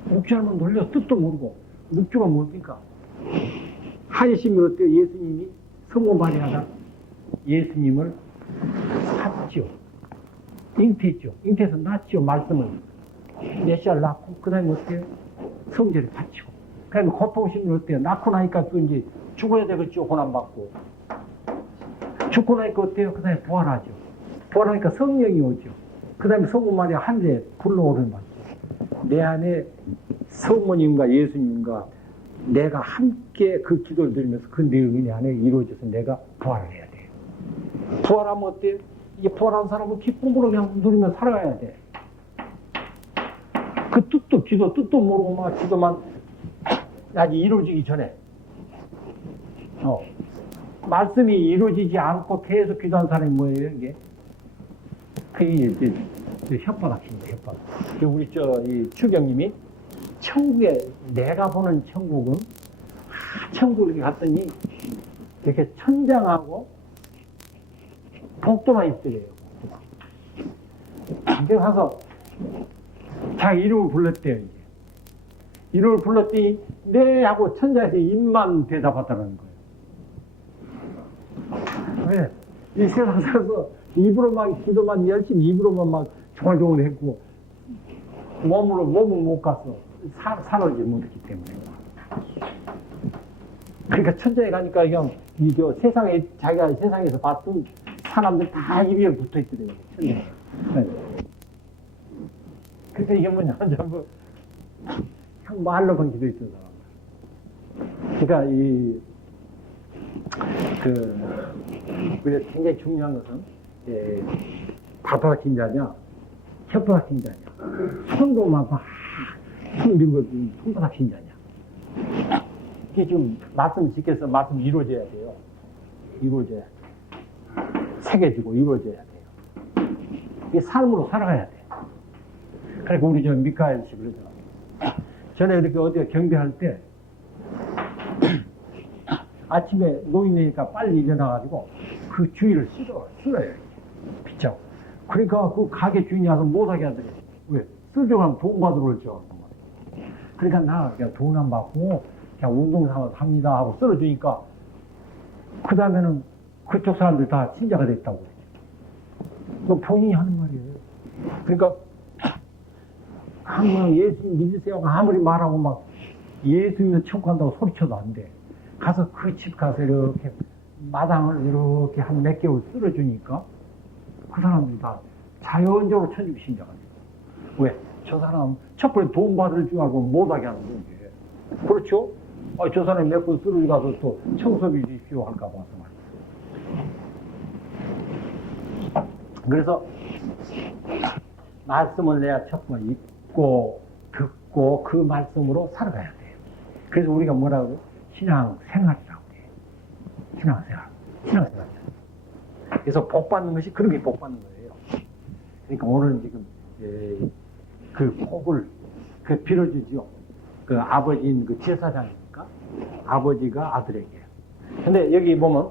묵줄 알면 돌려 뜻도 모르고, 묵주가 뭡니까? 하시면 어때요? 예수님이 성모 마리아가 예수님을 샀죠. 잉태했죠. 잉태해서 낳았죠. 말씀을. 메시아를 낳고, 그 다음에 어때요? 성제를 바치고. 그 다음에 고통심을 어때요? 낳고 나니까 또 이제 죽어야 되겠죠. 고난받고. 죽고 나니까 어때요? 그 다음에 부활하죠. 부활하니까 성령이 오죠. 그 다음에 성모 마리아 하늘에 불러오르는 거죠. 내 안에 성모님과 예수님과 내가 함께 그 기도를 드리면서 그 내용이 내 안에 이루어져서 내가 부활을 해야 돼요. 부활하면 어때요? 이게 부활한 사람은 기쁨으로 그냥 누리며 살아가야 돼. 그 뜻도, 기도 뜻도 모르고 막 기도만 아직 이루어지기 전에. 말씀이 이루어지지 않고 계속 기도한 사람이 뭐예요, 이게? 그게 이제 혓바닥입니다, 혓바닥. 우리 이 추경님이 천국에, 내가 보는 천국은, 천국에 갔더니 이렇게 천장하고 복도만 있더래요. 그래서 가서 자기 이름을 불렀대요, 이제. 이름을 불렀더니, 네! 하고 천장에서 입만 대답하더라는 거예요. 왜? 이 세상 살아서 입으로만, 기도만 열심히 입으로만 막 조글조글 했고, 몸은 못 갔어. 살아오지 못했기 때문에. 그러니까 천장에 가니까 그냥, 세상에, 자기가 세상에서 봤던 사람들 다 입에 붙어 있더래요, 천장에. 네. 그러니까 이게 뭐냐면 전부 그냥 말로 건 기도 있던 사람. 그러니까 우리가 굉장히 중요한 것은 발바닥 신자냐, 혓바닥 신자냐, 손도만 막 손 밀고 손바닥 신자냐. 이게 지금 말씀 지켜서 말씀 이루어져야 돼요. 이루어져야 돼. 새겨지고 이루어져야 돼요. 이게 삶으로 살아가야 돼. 그러니까 우리 미카엘 씨 그러잖아. 전에 이렇게 어디가 경배할 때 아침에 노인이니까 빨리 일어나가지고 그 주위를 쓸어요. 빗자고. 그러니까 그 가게 주인이 와서 못하게 하더래. 왜? 쓸려고 하면 돈 받으러 오죠. 그러니까 나 그냥 돈 안 받고 그냥 운동 삼아서 합니다 하고 쓸어주니까 그 다음에는 그쪽 사람들 다 신자가 됐다고. 또 본인이 하는 말이에요. 그러니까 항상 예수님 믿으세요. 아무리 말하고 막 예수님을 천국한다고 소리쳐도 안 돼. 가서 그 집 가서 이렇게 마당을 이렇게 한 몇 개월 쓸어주니까 그 사람들이 다 자연적으로 천주교 신자가 돼요. 왜? 저 사람 첫 번째 돈 받을 줄 알고 못하게 하는 거지. 그렇죠? 저 사람이 몇 번 쓰러져 가서 또 청소비 주십시오 할까 봐서 말이야. 그래서 말씀을 내야 첫 번 읽고 듣고 그 말씀으로 살아가야 돼요. 그래서 우리가 뭐라고? 신앙생활이라고 해요. 신앙생활. 신앙생활. 그래서 복 받는 것이 그런 게 복 받는 거예요. 그러니까 오늘 지금 그 복을 빌어주죠. 그 아버지인 그 제사장이니까 아버지가 아들에게. 근데 여기 보면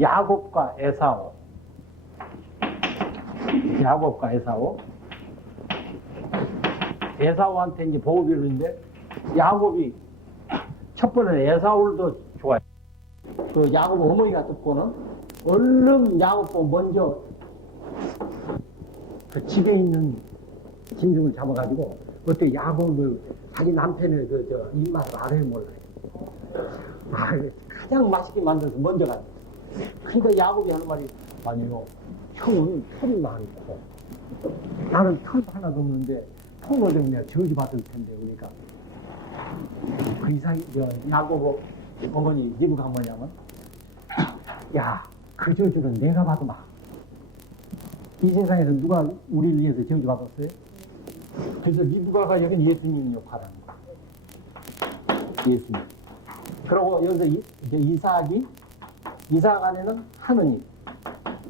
야곱과 에사오, 에사오한테 이제 복을 빌는데 야곱이 첫 번에 에사오를 더 좋아해. 그 야곱 어머니가 듣고는 얼른 야곱보 먼저 그 집에 있는 짐승을 잡아가지고 그때 야곱을 자기 남편의 입맛을 알아요 몰라요. 가장 맛있게 만들어서 먼저 가요. 그러니까 야곱이 하는 말이 아니요. 형은 털이 많고 나는 털 하나도 없는데 털로 좀 내가 저주받을 텐데 그러니까 그 이상이 야곱 어머니 리브가 뭐냐면 야 그 저주는 내가 받으마. 이 세상에서 누가 우리를 위해서 저주받았어요? 그래서 리브가가 여긴 예수님 역할하는 거야. 예수님. 그리고 여기서 이제 이삭 안에는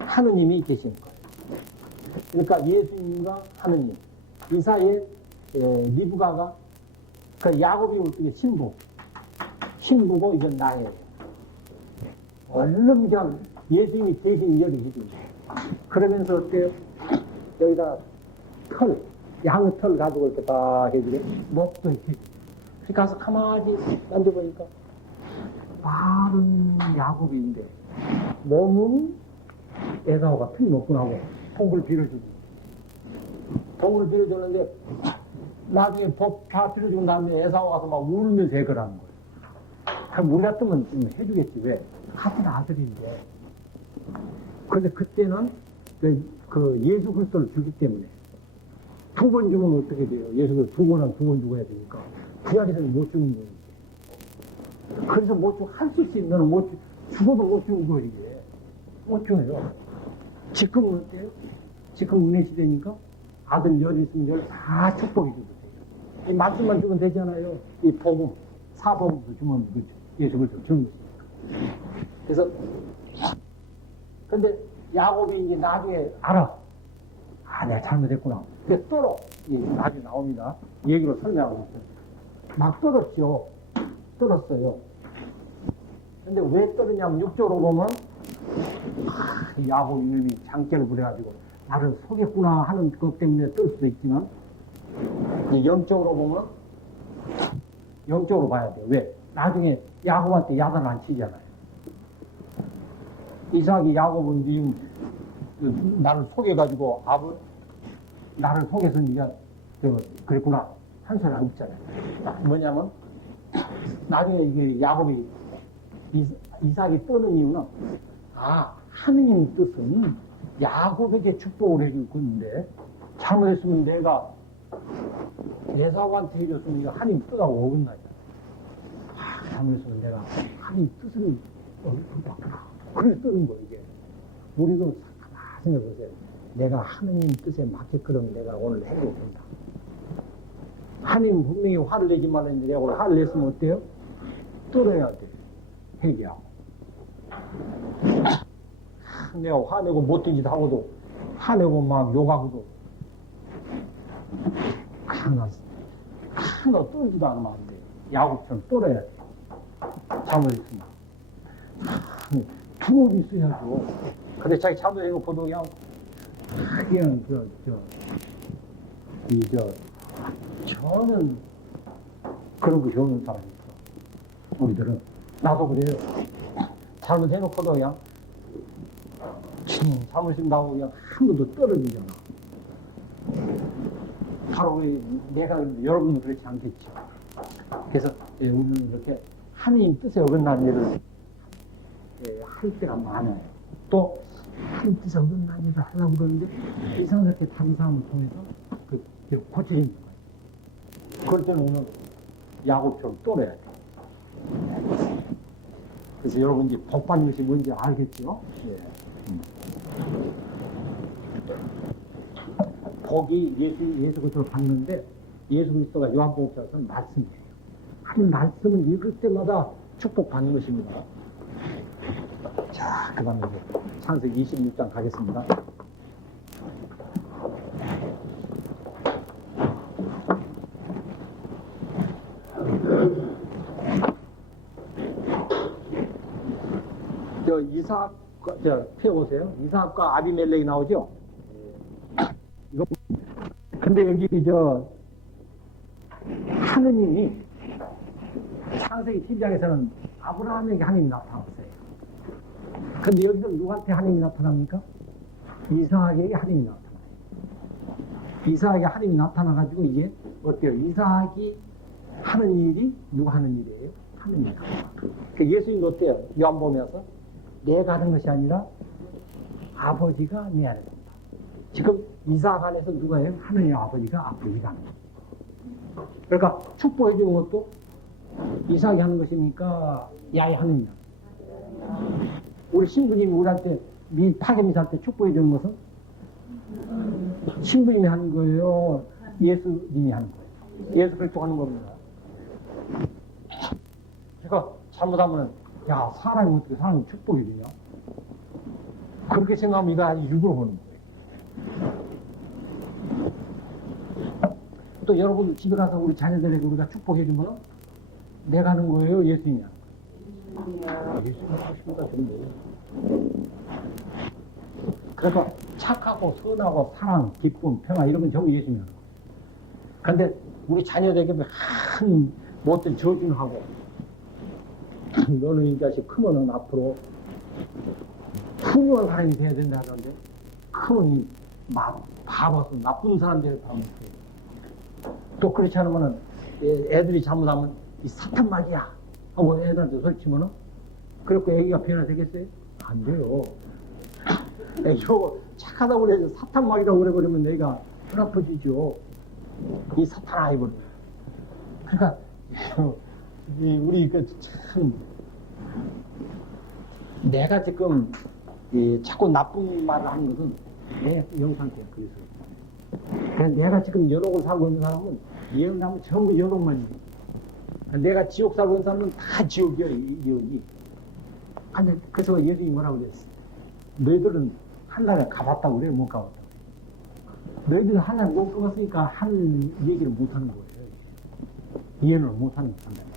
하느님이 계신 거예요. 그러니까 예수님과 하느님. 이 사이에 리브가가 그 야곱이 어떻게 신부고 이건 나예요. 얼른 그냥 예수님이 대신 여기시죠. 그러면서 어때요? 여기다 양의 털 가지고 이렇게 딱 해주게 목도 이렇게. 가서 가만히 만져보니까 말은 야곱인데 몸은 에사오가 틀림없구나 하고 복을 빌어주고. 복을 빌어줬는데 나중에 복 다 빌어주고 나면 에사오 가서 막 울면서 해결하는 거예요. 그럼 우리 같으면 좀 해주겠지. 왜? 같은 아들인데. 근데 그때는 그 예수 그리스도를 주기 때문에 두 번 주면 어떻게 돼요? 예수 그리스도 두 번 죽어야 되니까 구약에서는 못 주는 거예요. 그래서 할 수 있으면 너는 죽어도 못 주는 거예요. 이게 못 줘요. 지금은 어때요? 지금 은혜 시대니까 아들 열 있으면 열 다 축복해 주도 돼요. 이 말씀만 주면 되잖아요. 이 복음 사복음도 주면 그렇죠. 예수 그리스도 주는 것이니까. 그래서 근데 야곱이 이제 나중에 알아. 내가 잘못했구나. 근데 나중에 나옵니다. 얘기로 설명하고 있어요. 막 떨었어요. 근데 왜 떨었냐면 6절로 보면 야곱 이놈이 장깨를 부려가지고 나를 속였구나 하는 것 때문에 떨 수도 있지만 영적으로 보면 영적으로 봐야 돼요. 왜? 나중에 야곱한테 야단을 안 치잖아요. 이삭이 야곱은 지금 나를 속여가지고 나를 속여서 네가 그랬구나 한 소리 안 듣잖아요. 뭐냐면 나중에 이게 야곱이 이삭이 떠는 이유는 하느님 뜻은 야곱에게 축복을 해줄 건데 잘못했으면 내가 에사오한테 해줬으면 이거 하느님 뜻하고 어긋나요. 잘못했으면 내가 하느님 뜻을 어긋났구나. 그래서 뜨는 거예요, 이게. 우리도 가만히 생각해보세요. 내가 하느님 뜻에 맞게끔 내가 오늘 해결 된다. 하느님 분명히 화를 내지 말았는데 내가 오늘 화를 냈으면 어때요? 떨어야 돼. 회개하고. 내가 화내고 못된 짓 하고도, 화내고 막 욕하고도, 하나 떨지도 않으면 안 돼. 야곱처럼 떨어야 돼. 잘못했으면. 두목이 있어야죠. 근데 자기 잘못한 거 보통 그냥 저는 그런 것이 없는 사람이 있어. 우리들은. 나도 그래요. 잘못해놓고도 그냥 사무실 나오고 그냥 한 번도 떨어지잖아. 바로 내가 여러분은 그렇지 않겠죠. 그래서 우리는 이렇게 하나님 뜻에 어긋난 일을 할 때가 많아요. 또 하나님 뜻에 어긋난 일을 하려고 그러는데 이상하게 다른 사람을 통해서 고쳐지는 거예요. 그럴 때는 오늘 야곱처럼 떠내야 돼요. 그래서 여러분 이제 복 받는 것이 뭔지 알겠죠? 예. 복이 예수 그리스도를 받는데 예수 그리스도가 요한복음서에서 말씀이에요. 한 말씀을 읽을 때마다 축복받는 것입니다. 자, 그 다음에 창세기 26장 가겠습니다. 펴보세요. 이삭과 아비멜렉이 나오죠? 이거, 근데 여기 하느님이 창세기 10장에서는 아브라함에게 하느님이 나타났어요. 근데 여기서 누구한테 하느님이 나타납니까? 이삭에게 하느님이 나타나요. 이삭에게 하느님이 나타나가지고 이게 어때요? 이삭이 하는 일이 누가 하는 일이에요? 하느님이. 예수님도 어때요? 요한복음에서 내가 하는 것이 아니라 아버지가 내 안에 산다. 지금 이삭 안에서 누가 해요? 하느님 아버지가 하는 거예요. 그러니까 축복해 주는 것도 이삭이 하는 것입니까? 야이 하느님. 우리 신부님이 우리한테 파견이 살 때 축복해 주는 것은 신부님이 하는 거예요? 예수님이 하는 거예요? 예수 그리스도가 하는 겁니다. 제가 잘못하면 야, 사람이 어떻게 사람이 축복이 되냐? 그렇게 생각하면 이거 아주 육으로 보는 거예요. 또 여러분 집에 가서 우리 자녀들에게 우리가 축복해 주면 내가 하는 거예요? 예수님이 하는 거예요? 예수님이 하십니다. 그래서 착하고 선하고 사랑, 기쁨, 평화 이런 건 전부 예수님이 하는 거예요. 그런데 우리 자녀들에게 한 못된 저주는 하고 너는 이 자식 크면은 앞으로 훌륭한 사람이 돼야 된다 하던데 크면 바보서 나쁜 사람들을 바보서 또 그렇지 않으면은 애들이 잘못하면 이 사탄막이야 하고 애들한테 설치면은 그렇고 애기가 변화되겠어요? 안 돼요. 이거 착하다고 그래서 사탄막이라고 그래버리면 내가 덜 아프지죠. 이 사탄 아이버리. 그러니까 우리 참 내가 지금 자꾸 나쁜 말을 하는 것은 내 영상태야. 그래서 내가 지금 연옥을 살고 있는 사람은 예언하면 전부 연옥만 있는. 내가 지옥 살고 있는 사람은 다 지옥이야. 예언이. 그래서 예수님이 뭐라고 그랬어? 너희들은 하늘에 가봤다고 그래? 못 가봤다고. 너희들은 하늘에 못 가봤으니까 하늘 얘기를 못하는 거예요. 예언을 못하는 거예요.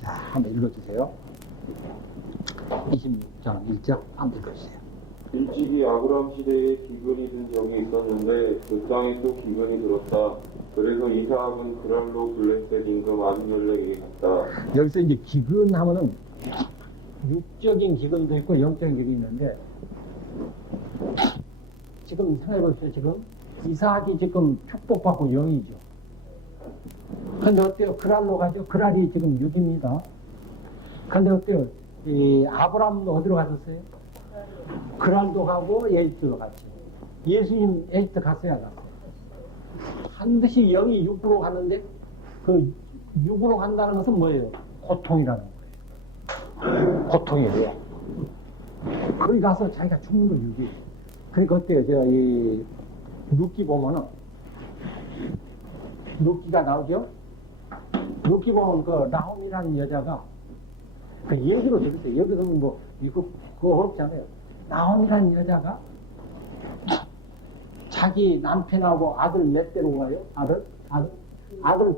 자, 한번 읽어주세요. 26장 1절 한번 읽어주세요. 일찍이 아브람 시대에 기근이 든 적이 있었는데 그 땅에 또 기근이 들었다. 그래서 이삭은 그랄로 블레셋 임금 아비멜렉에게 갔다. 여기서 이제 기근 하면은 육적인 기근도 있고 영적인 기근이 있는데 지금 생각해보세요. 지금 이삭이 지금 축복받고 영이죠. 근데 어때요? 그랄로 가죠? 그랄이 지금 6입니다. 근데 어때요? 아브라함도 어디로 갔었어요? 그랄도 가고 에집트도 갔죠. 예수님 에집트 갔어야 갔어요. 반드시 영이 6으로 갔는데 그 6으로 간다는 것은 뭐예요? 고통이라는 거예요. 고통이에요. 거기 가서 자기가 죽는 거 6이. 그러니까 어때요? 제가 이 룻기 보면은 룻기가 나오죠? 룻기 보면 그 나홈이라는 여자가 그 얘기로 들었어요. 여기서는 뭐 이거 그거 어렵잖아요. 나홈이라는 여자가 자기 남편하고 아들 몇 대로 가요? 아들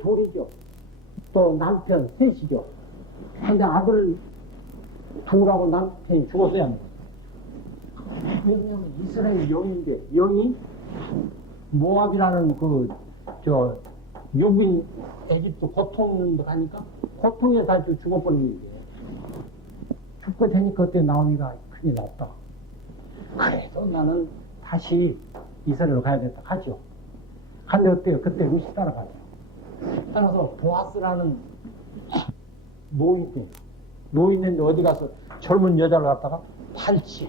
둘이죠. 또 남편 셋이죠. 근데 아들 둘하고 남편이 죽었어야 합니다. 왜냐면 이스라엘 영인데 영이 모압이라는 육인 에집트 고통을 하니까 고통에 다 죽어버린 거예요. 죽고 되니까 그때 나오니까 큰일 났다. 그래도 나는 다시 이스라엘로 가야겠다. 가죠. 근데 어때요? 그때 루시 따라가죠. 따라서 보아스라는 노인인데 어디 가서 젊은 여자를 갖다가 발치에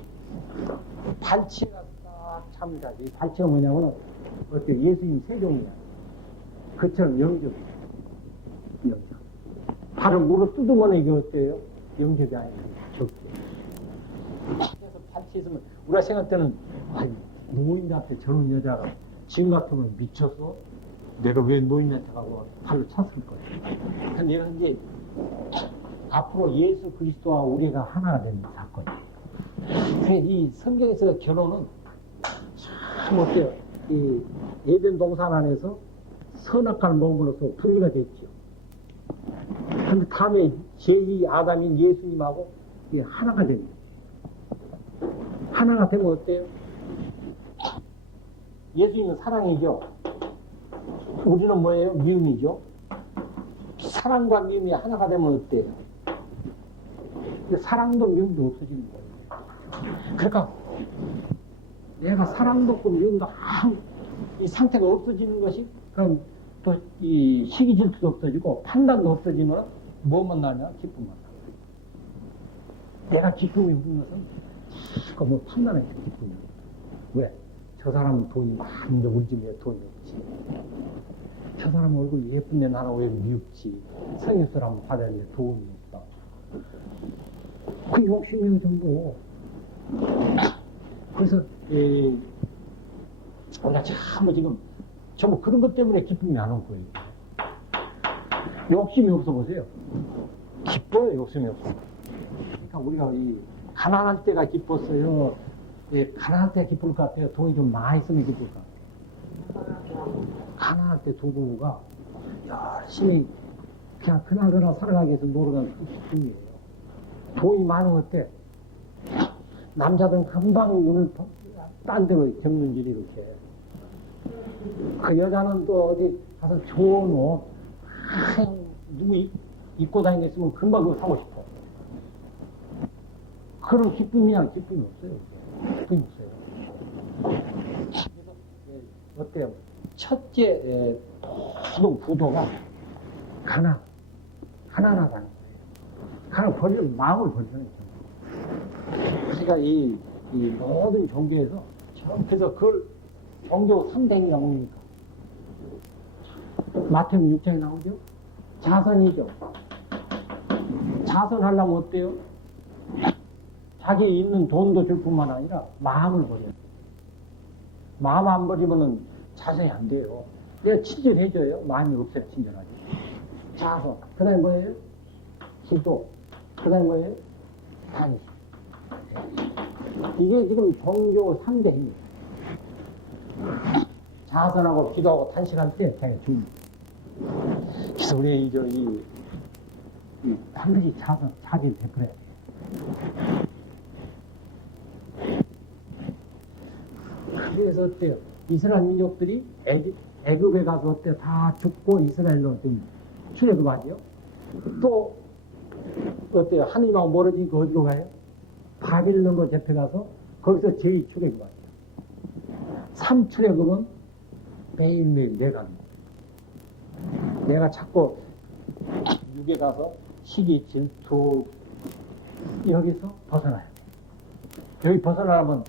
가서 딱 참자. 이 발치가 뭐냐면은 어때요? 예수님 세종이야. 그처럼 영접이야. 영접. 발을 무릎 뜯으면 이게 어때요? 영접이 아니에요. 적게. 그래서 발치 있으면 우리가 생각할 때는 노인한테 젊은 여자가 지금 같으면 미쳤어? 내가 왜 노인한테 가고 발로 찼을 거야. 근데 내가 이제 앞으로 예수 그리스도와 우리가 하나가 되는 사건이에요. 이 성경에서 결혼은 참 어때요? 이 에덴 동산 안에서 선악과를 먹음으로써 분리가 됐죠. 근데 다음에 제2 아담인 예수님하고 이게 하나가 됩니다. 하나가 되면 어때요? 예수님은 사랑이죠. 우리는 뭐예요? 미움이죠. 사랑과 미움이 하나가 되면 어때요? 사랑도 미움도 없어지는 거예요. 그러니까 내가 사랑도 없고 미움도 이 상태가 없어지는 것이 그럼 또 이 시기 질투도 없어지고 판단도 없어지면 뭐만 나냐? 기쁨만 나. 내가 기쁨이 없는 것은 자꾸 뭐 판단해 기쁨이. 왜? 저 사람은 돈이 많은데 우리 집에 돈이 없지. 저 사람 얼굴 예쁜데 나는 왜 미흡지. 성인 사람 받아야 돼. 돈이 없다. 그 욕심이 전부. 그래서 우리가 참 지금 전부 그런 것 때문에 기쁨이 안 올 거예요. 욕심이 없어 보세요. 기뻐요. 욕심이 없어. 그러니까 우리가 이 가난할 때가 기뻤어요. 가난할 때 기쁠 것 같아요. 돈이 좀 많이 있으면 기쁠 것 같아요. 가난할 때 두 부부가 열심히 그냥 그나저나 살아가기 위해서 노력하는 그 기쁨이에요. 돈이 많은 어때? 남자들은 금방 눈을 딴 데로 접는지 이렇게. 그 여자는 또 어디 가서 좋은 옷, 누구 입고 다니는 게 있으면 금방 그거 사고 싶어. 그런 기쁨이야, 기쁨이 없어요. 기쁨이 없어요. 그래서, 어때요? 첫째, 부도가 가난하다는 거예요. 마음을 버리는 거죠. 그러니까 이 모든 종교에서, 그래서 그걸 종교 3대행이라고 합니까? 마태복음 6장에 나오죠? 자선이죠. 자선하려면 어때요? 자기 있는 돈도 줄 뿐만 아니라 마음을 버려요. 마음 안 버리면은 자선이 안 돼요. 내가 친절해져요. 마음이 없어야 친절하지. 자선. 그 다음에 뭐예요? 기도. 그 다음에 뭐예요? 단식. 이게 지금 종교 3대입니다. 자선하고 기도하고 단식할 때 그냥 줍니다. 그래서 우리 반드시 자질 베풀어야 돼요. 그래서 어때요? 이스라엘 민족들이 애굽에 가서 어때요? 다 죽고 이스라엘로 좀 출애굽하죠. 또 어때요? 하느님하고 멀어지니까 어디로 가요? 바빌론으로 잡혀가서 거기서 제2출애굽하죠. 3출애굽은 매일매일 내가 자꾸 육에 가서 시기, 질투 여기서 벗어나야 돼. 여기 벗어나면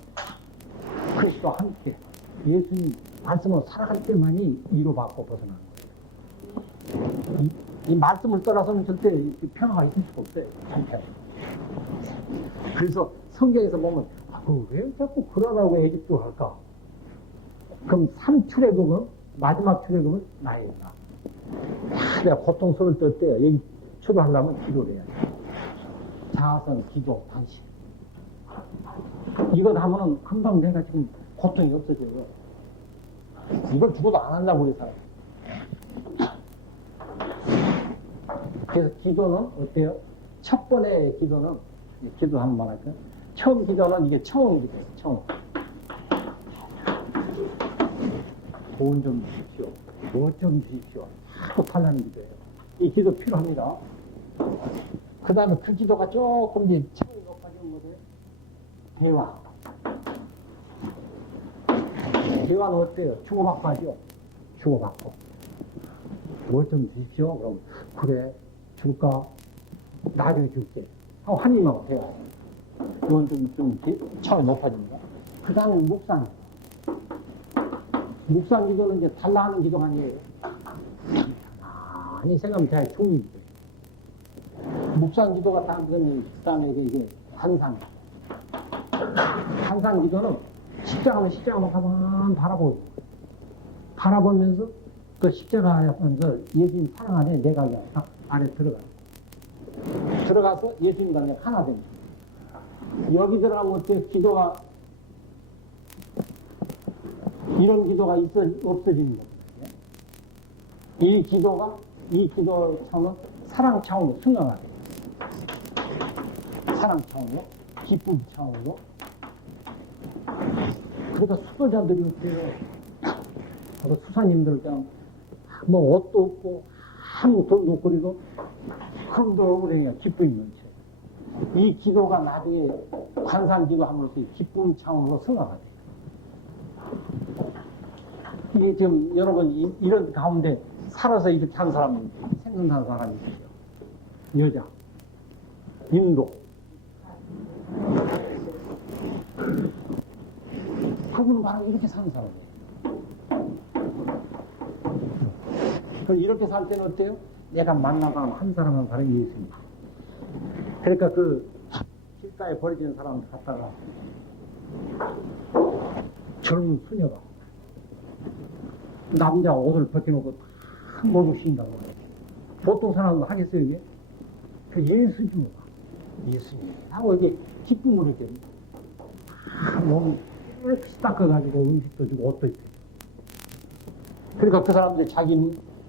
그리스도와 함께 예수님 말씀으로 살아갈 때만이 위로받고 벗어나는 거예요. 이 말씀을 떠나서는 절대 평화가 있을 수가 없어요. 한편. 그래서 성경에서 보면 왜 자꾸 그러라고 애집도 할까? 그럼 3출애굽은 마지막 출애굽은 나예요. 내가 고통스러울 때 어때요? 여기 출애굽하려면 기도를 해야 돼. 자선, 기도, 단식. 이걸 하면은 금방 내가 지금 고통이 없어져요. 이걸 죽어도 안 한다고 우리 사람. 그래서 기도는 어때요? 첫 번째 기도는 기도 한번 할까요? 처음 기도는 이게 처음 기도예요. 처음. 돈 좀 주십시오. 뭐 좀 주십시오. 하고 달라는 기도예요. 이 기도 필요합니다. 그 다음에 그 기도가 조금 더 차원이 높아지면 뭐예요? 대화. 대화는 어때요? 주고받고 하죠? 주고받고. 뭘 좀 주십시오. 그럼, 그래, 줄까? 나중에 줄게. 하고 한 입하고 대화. 이건 좀 차원이 높아집니다. 그 다음에 묵상. 묵상 기도는 이제 달라하는 기도가 아니에요. 아니, 생각하면 제가 좋은 기도예요. 묵상 기도가 딱 그러면 그다음에 이게 한상. 한상 기도는 십자가만 가만 바라보면서 그 십자가 하면서 예수님 사랑 안에 내가 그냥 딱 안에 들어가서 예수님과 내가 하나 됩니다. 여기 들어가면 어때? 기도가 이런 기도가 없어지는 겁니다. 이 기도 차원은 사랑 차원으로 승화가 돼요. 사랑 차원으로, 기쁨 차원으로. 그러니까 수도자들이 어때요? 수사님들 그냥 뭐 옷도 없고 아무 돈도 없고 그래도 그럼도 억울해요. 기쁨이 넘쳐요. 이 기도가 나중에 관상 기도함으로써 기쁨 차원으로 승화가 돼요. 이게 지금 여러분 이런 가운데 살아서 이렇게 한 사람이 생각한 사람이 있어요. 여자, 인도. 그분은 바로 이렇게 사는 사람이에요. 그럼 이렇게 살 때는 어때요? 내가 만나가면 한 사람 한 사람이 예수입니다. 그러니까 그 길가에 버려진 사람을 갖다가 젊은 수녀가 남자 옷을 벗겨놓고 다 모두 쉰다고 해요. 보통 사람은 하겠어요, 이게? 그 예수님 하고 이게 기쁨을 이렇게 몸이 깨끗이 닦아가지고 음식도 주고 옷도 입고. 그러니까 그 사람들이 자기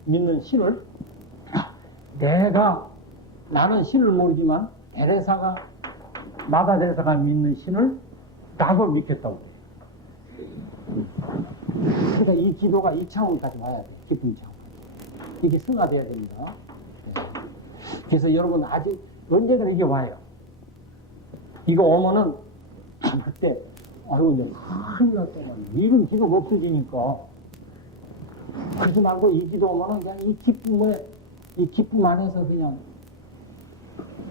믿는 신을 나는 신을 모르지만 마다 데레사가 믿는 신을 나도 믿겠다고 해요. 그러니까 이 기도가 이 차원까지 와야 돼요. 기쁨 차원. 이게 승화돼야 됩니다. 그래서 여러분 아직 언제든 이게 와요. 이거 오면은 그때 아이고 이제 큰일 났더만 이런 기도가 없어지니까 그러지 말고 이 기도 오면은 그냥 이 기쁨 안에서 그냥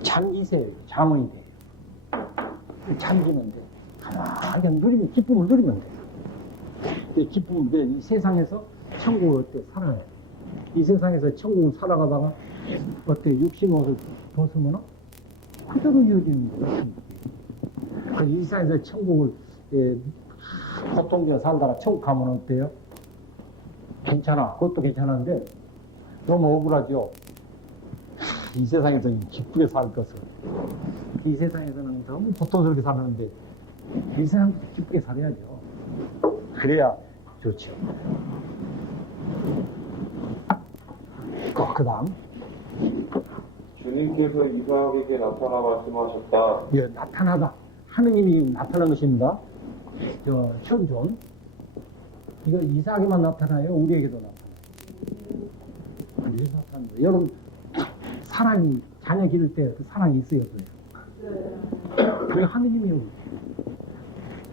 잠기세요. 잠언이 돼요. 잠기면 돼. 가만히 누리면 기쁨을 누리면 돼. 기쁨을 이 세상에서 천국을 어때 살아요. 이 세상에서 천국을 살아가다가 어때 육신 옷을 벗으면 그대로 이어지는 거예요. 이 세상에서 천국을 고통적으로 살다가 천국 가면 어때요? 괜찮아. 그것도 괜찮은데 너무 억울하죠. 이 세상에서는 기쁘게 살 것을. 이 세상에서는 너무 고통스럽게 사는데 이 세상 기쁘게 살아야죠. 그래야 좋죠. 그 다음. 주님께서 이삭에게 나타나 말씀하셨다. 예, 나타나다. 하느님이 나타난 것입니다. 현존. 이거 이삭에만 나타나요? 우리에게도 나타나요? 왜 나타나는 거예요? 여러분, 사랑이, 자녀 기를 때 그 사랑이 있어요, 없어요? 그게 하느님이요.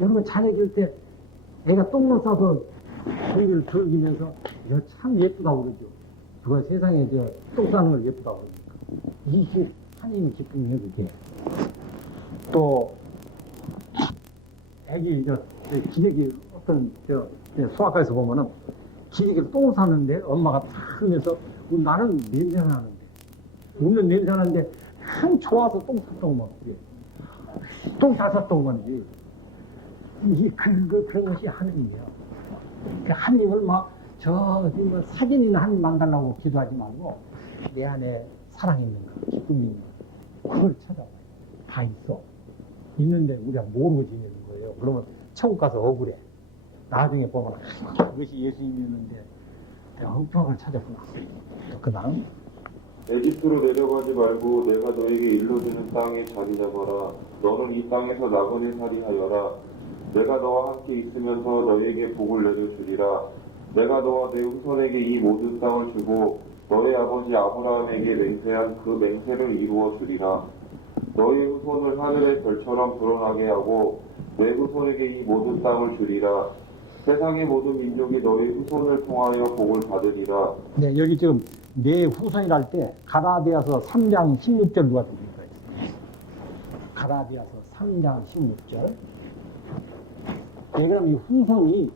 여러분, 자녀 기를 때 애가 똥을 싸서 공기를 들기면서 이거 참 예쁘다고 그러죠. 그거 세상에 똥 싸는 걸 예쁘다고 그러니까. 이게 하느님 기쁨이에요, 그게. 또, 애기, 기저귀, 어떤, 소아과에서 보면은, 기저귀를 똥을 싸는데, 엄마가 탁 하면서, 나는 냄새가 나는데, 웃는 냄새가 나는데, 참 좋아서 똥 쌌던 거, 똥 잘 쌌던 건지. 그런 것이 하느님이에요. 그 하느님을 사진 있는 하느님 만나려고 기도하지 말고, 내 안에 사랑이 있는 거, 기쁨이 있는 거, 그걸 찾아봐요. 다 있어. 있는데 우리가 모르고 지내는 거예요. 그러면 천국 가서 억울해. 나중에 보면 그것이 예수님이었는데 내가 엉뚱한 찾았구나. 그 다음 에집트로 내려가지 말고 내가 너에게 일러주는 땅에 자리 잡아라. 너는 이 땅에서 나그네 살이하여라. 내가 너와 함께 있으면서 너에게 복을 내려주리라. 내가 너와 내 후손에게 이 모든 땅을 주고 너의 아버지 아브라함에게 맹세한 그 맹세를 이루어 주리라. 너의 후손을 하늘의 별처럼 불어나게 하고 내 후손에게 이 모든 땅을 주리라. 세상의 모든 민족이 너희 후손을 통하여 복을 받으리라. 네, 여기 지금 내 후손이랄 때 가라디아서 3장 16절 누가 드립니까? 가라디아서 3장 16절. 네, 그럼 이 후손이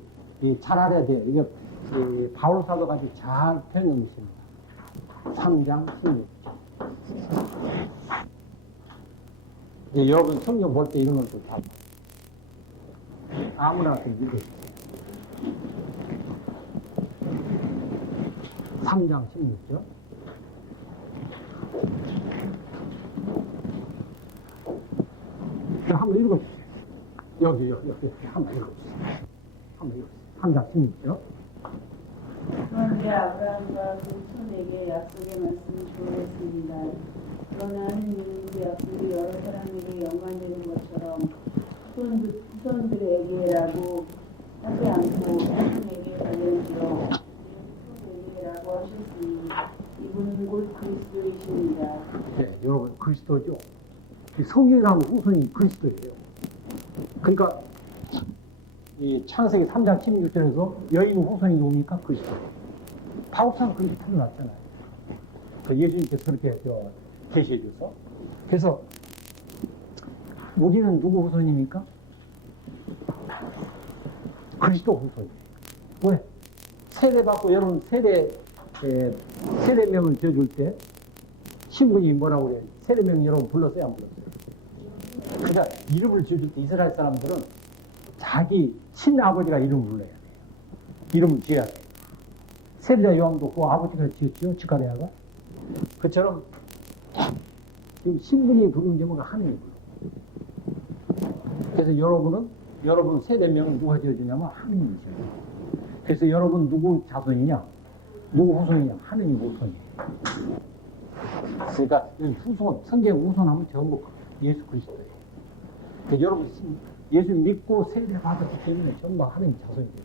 잘 알아야 돼요. 이게 바울 사도가 아주 잘 표현해 놓습니다. 3장 16절. 여러분 성경 볼 때 이런 것도 다 아무나 좀 읽어주세요. 3장 16절. 한번 읽어주세요. 여기, 한번 읽어주세요. 한번 읽어주세요. 3장 16절. 그런데 아브라함과 그 손에게 약속의 말씀을 주었습니다. 그러나 하느님은 그 약속이 여러 사람에게 연관되는 것처럼 후손들에게라고 하지 않고 자신에게 관련지어 후손에게라고 하셨으니 이분은 곧 그리스도이십니다. 네, 여러분, 그리스도죠. 성경이라는 후손이 그리스도예요. 그러니까, 이 창세기 3장 16절에서 여인 후손이 누굽니까? 그리스도. 바울상 그렇게 풀어놨잖아요. 예수님께서 그렇게 제시해줘서. 그래서, 우리는 누구 후손입니까? 그리스도 후손이에요. 왜? 세례받고 여러분 세례명을 지어줄 때 신부님이 뭐라고 그래요? 세례명 여러분 불렀어요? 안 불렀어요? 그러니까 이름을 지어줄 때 이스라엘 사람들은 자기 친아버지가 이름을 불러야 돼요. 이름을 지어야 돼요. 세례자 요한도 그 아버지가 지었죠? 지카리아가. 그처럼 지금 신부님이 부르는 게 뭐가 하느님이 불러. 그래서 여러분 세례명을 누가 지어주냐면 하느님이 지어줘요. 그래서 여러분 누구 자손이냐? 누구 후손이냐? 하느님 후손이에요. 그러니까 후손, 성경 후손하면 전부 예수 그리스도예요. 그러니까 여러분 예수 믿고 세례 받았기 때문에 전부 하느님 자손이에요.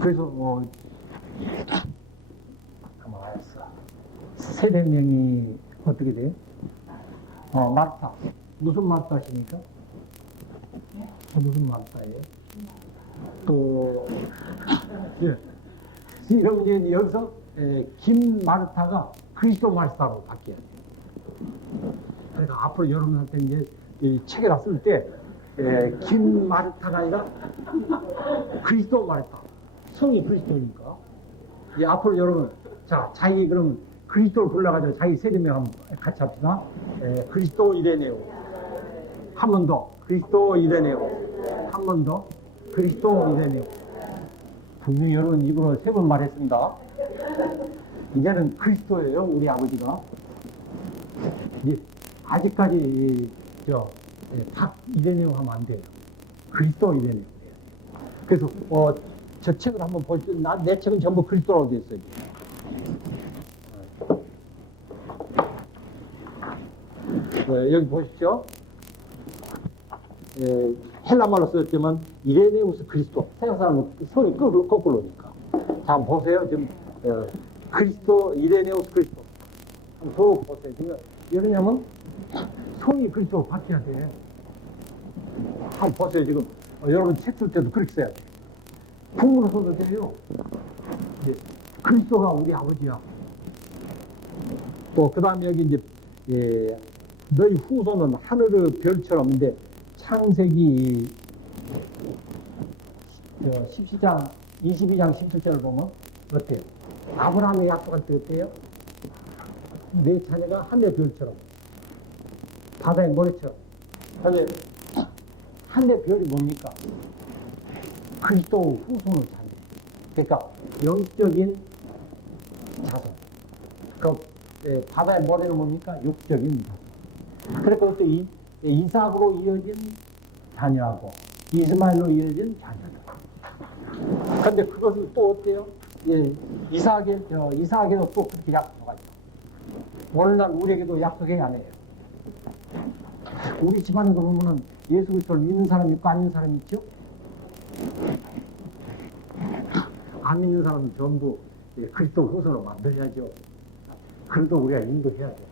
그래서 가만 알았어. 세례명이 어떻게 돼요? 마르타. 무슨 마르타십니까? 무슨 마르타예요? 또, 예. 여러분, 여기서, 김마르타가 그리스도 마르타로 바뀌어야 돼요. 그러니까 앞으로 여러분한테 이제 이 책에다 쓸 때, 김마르타가 아니라 그리스도 마르타. 성이 그리스도니까. 앞으로 여러분, 자, 자기 그러면 그리스도를 불러가지고 자기 세례명 한번 같이 합시다. 그리스도 이레네오. 한 번 더. 그리스도 이레네오. 한 번 더. 그리스도 이레네오. 분명히 여러분 입으로 3번 말했습니다. 이제는 그리스도예요, 우리 아버지가. 아직까지 박 이레네오 하면 안 돼요. 그리스도 이레네오. 그래서 저 책을 한번 보시죠. 내 책은 전부 그리스도라고 되어 있어요. 여기 보십시오. 헬라말로 썼지만 이레네우스 그리스도. 서양 사람은 손이 거꾸로니까. 자, 한번 보세요. 지금 그리스도 이레네우스 그리스도. 한번 더 보세요. 지금 왜냐면 손이 그리스도 바뀌어야 돼. 한번 보세요. 지금 여러분 책 쓸 때도 그렇게 써야 돼. 풍문을 써도 돼요. 그리스도가 우리 아버지야. 또 그 다음에 여기 이제 너희 후손은 하늘의 별처럼인데 창세기 12장 17절을 보면 어때요? 아브라함의 약속할 때 어때요? 내 자녀가 하늘의 별처럼 바다의 모래처럼. 그런데 하늘의 별이 뭡니까? 그리스도 후손을 자녀. 그러니까 영적인 자손. 바다의 모래는 뭡니까? 육적인 자손. 그러니까 또 이삭으로 이어진 자녀하고 이스마엘로 이어진 자녀들. 그런데 그것은 또 어때요? 이삭에도 또 그렇게 약속하죠. 오늘날 우리에게도 약속해야 안 해요. 우리 집안에도 보면은 예수 그리스도를 믿는 사람이 있고 안 믿는 사람이 있죠? 안 믿는 사람은 전부 그리스도 후손으로 만들어야죠. 그래도 우리가 인도해야 돼.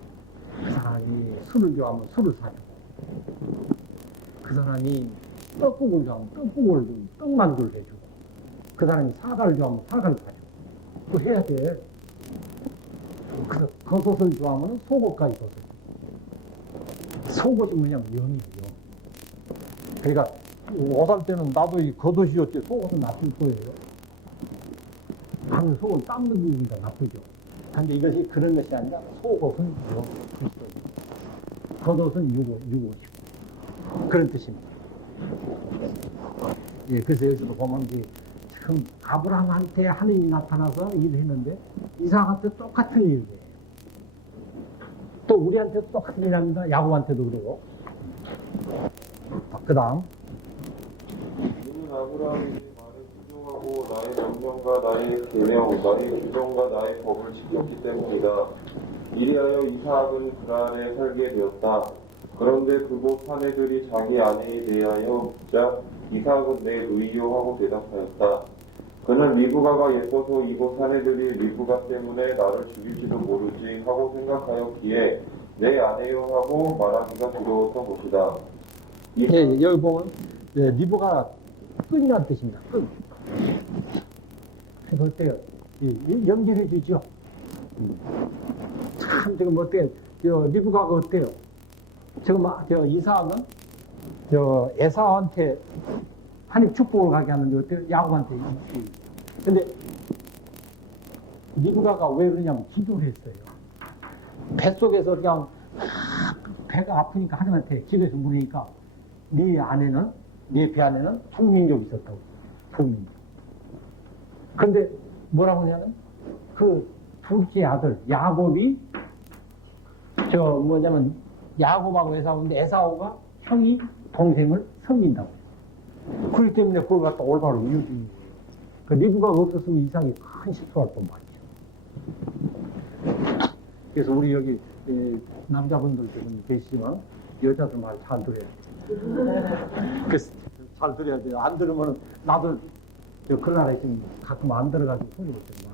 그 사람이 술을 좋아하면 술을 사주고, 그 사람이 떡국을 좋아하면 떡국을, 떡만두를 해주고, 그 사람이 사과를 좋아하면 사과를 사주고, 그거 해야 돼. 그래서 겉옷을 좋아하면 속옷까지 겉옷. 속옷이 뭐냐면 영이에요, 영. 그러니까 옷 할 때는 나도 이 겉옷이 어때 속옷은 나쁠 거예요. 하면 속은 땀 흘리니까 나쁘죠. 근데 이것이 그런 것이 아니라 속옷은 영, 겉옷은 유옷이고 그런 뜻입니다. 예, 그래서 여기서도 보면 이제 참 아브라함한테 하느님이 나타나서 일을 했는데 이삭한테 똑같은 일을 해요. 또 우리한테도 똑같은 일 합니다. 야곱한테도 그러고. 그 다음. 이는 아브라함이 내 말을 순종하고 나의 명령과 나의 계명, 나의 규정과 나의 법을 지켰기 때문이다. 이리하여 이삭은 그란에 살게 되었다. 그런데 그곳 사내들이 자기 아내에 대하여 묻자 이삭은 내 누이요 하고 대답하였다. 그는 리브가가 예뻐서 이곳 사내들이 리브가 때문에 나를 죽일지도 모르지 하고 생각하였기에 내 아내요 하고 말하기가 두려웠던 것이다. 예, 여기 보면 예, 리브가 끈이라는 뜻입니다. 끈. 그래서 어때요? 예, 연결해 주죠. 참 지금 어때요? 리브가가 어때요? 지금 저 이삭은 저 에사우한테 하나님 축복을 가게 하는데 어때요? 야곱한테. 근데 리브가가 왜 그러냐면 기도를 했어요. 뱃속에서 그냥 배가 아프니까 하나님한테 기도해서 물으니까 네 안에는, 네 배 안에는 풍민족이 있었다고. 풍민족. 근데 뭐라고 하냐면 그 둘째 아들 야곱이 야곱하고 에사우인데 에사우가 형이 동생을 섬긴다고. 그렇기 때문에 그걸 갖다 올바로 유지. 그 리브가가 없었으면 이삭이 큰 실수할 뻔 말이죠. 그래서 우리 여기 남자분들 지금 계시지만 여자들 말 잘 들어야 돼요. 그래서 잘 들어야 돼요. 안 들으면 나도 큰일 나라 지금 가끔 안 들어가지고 소리 못 들어요.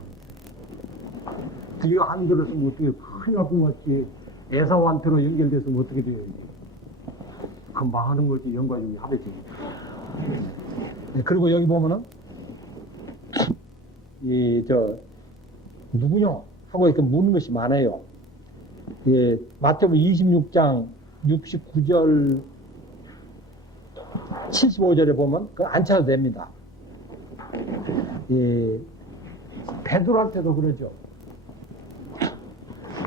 이거 안 들었으면 어떻게 큰일 날 것 같지. 에사우한테로 연결됐으면 어떻게 돼야지. 그 망하는 거지. 영과적이 합해지기. 그리고 여기 보면은 누구냐 하고 이렇게 묻는 것이 많아요. 예, 마태복음 26장 69절 75절에 보면 그거 안 찾아도 됩니다. 예, 베드로한테도 그러죠.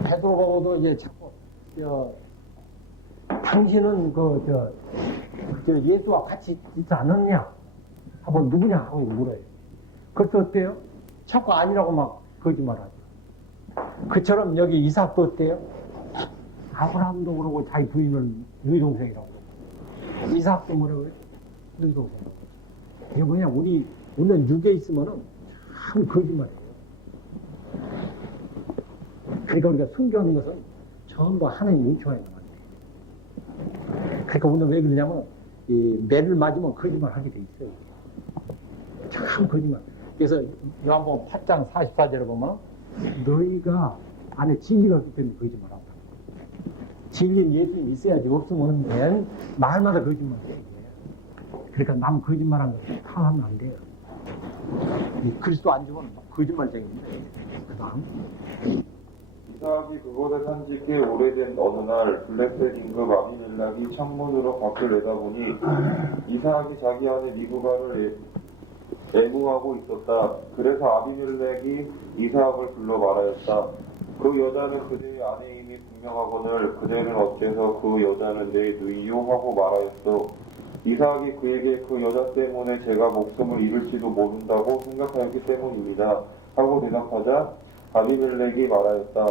베드로하고도 이제 자꾸 당신은 예수와 같이 있지 않았냐 하고 누구냐 하고 물어요. 그래서 어때요? 자꾸 아니라고 막 거짓말하죠. 그처럼 여기 이삭도 어때요? 아브라함도 그러고 자기 부인은 너희 동생이라고. 이삭도 뭐라고 해요? 너희 동생. 이게 뭐냐, 우리는 육에 있으면은 참 거짓말이에요. 그러니까 우리가 순교하는 것은 전부 하나님 용처가 있는 건데. 그러니까 우리는 왜 그러냐면, 매를 맞으면 거짓말 하게 돼 있어요. 참 거짓말. 그래서 요한복음 8장 44절에 보면, 너희가 안에 진리가 없기 때문에 거짓말한다. 진리는 예수님이 있어야지. 없으면 맨 말마다 거짓말이에요. 그러니까 남 거짓말한 거 다 하면 안 돼요. 그리스도 안 주면 거짓말쟁이입니다. 그 다음. 이삭이 그곳에 산지 꽤 오래된 어느 날 블레셋 임금 아비멜렉이 창문으로 밖을 내다보니 이삭이 자기 아내 리브가를 애무하고 있었다. 그래서 아비멜렉이 이삭을 불러 말하였다. 그 여자는 그대의 아내임이 분명하거늘 그대는 어째서 그 여자는 내 누이요 하고 말하였어. 이삭이 그에게 그 여자 때문에 제가 목숨을 잃을지도 모른다고 생각하였기 때문입니다. 하고 대답하자 아비멜렉이 말하였다.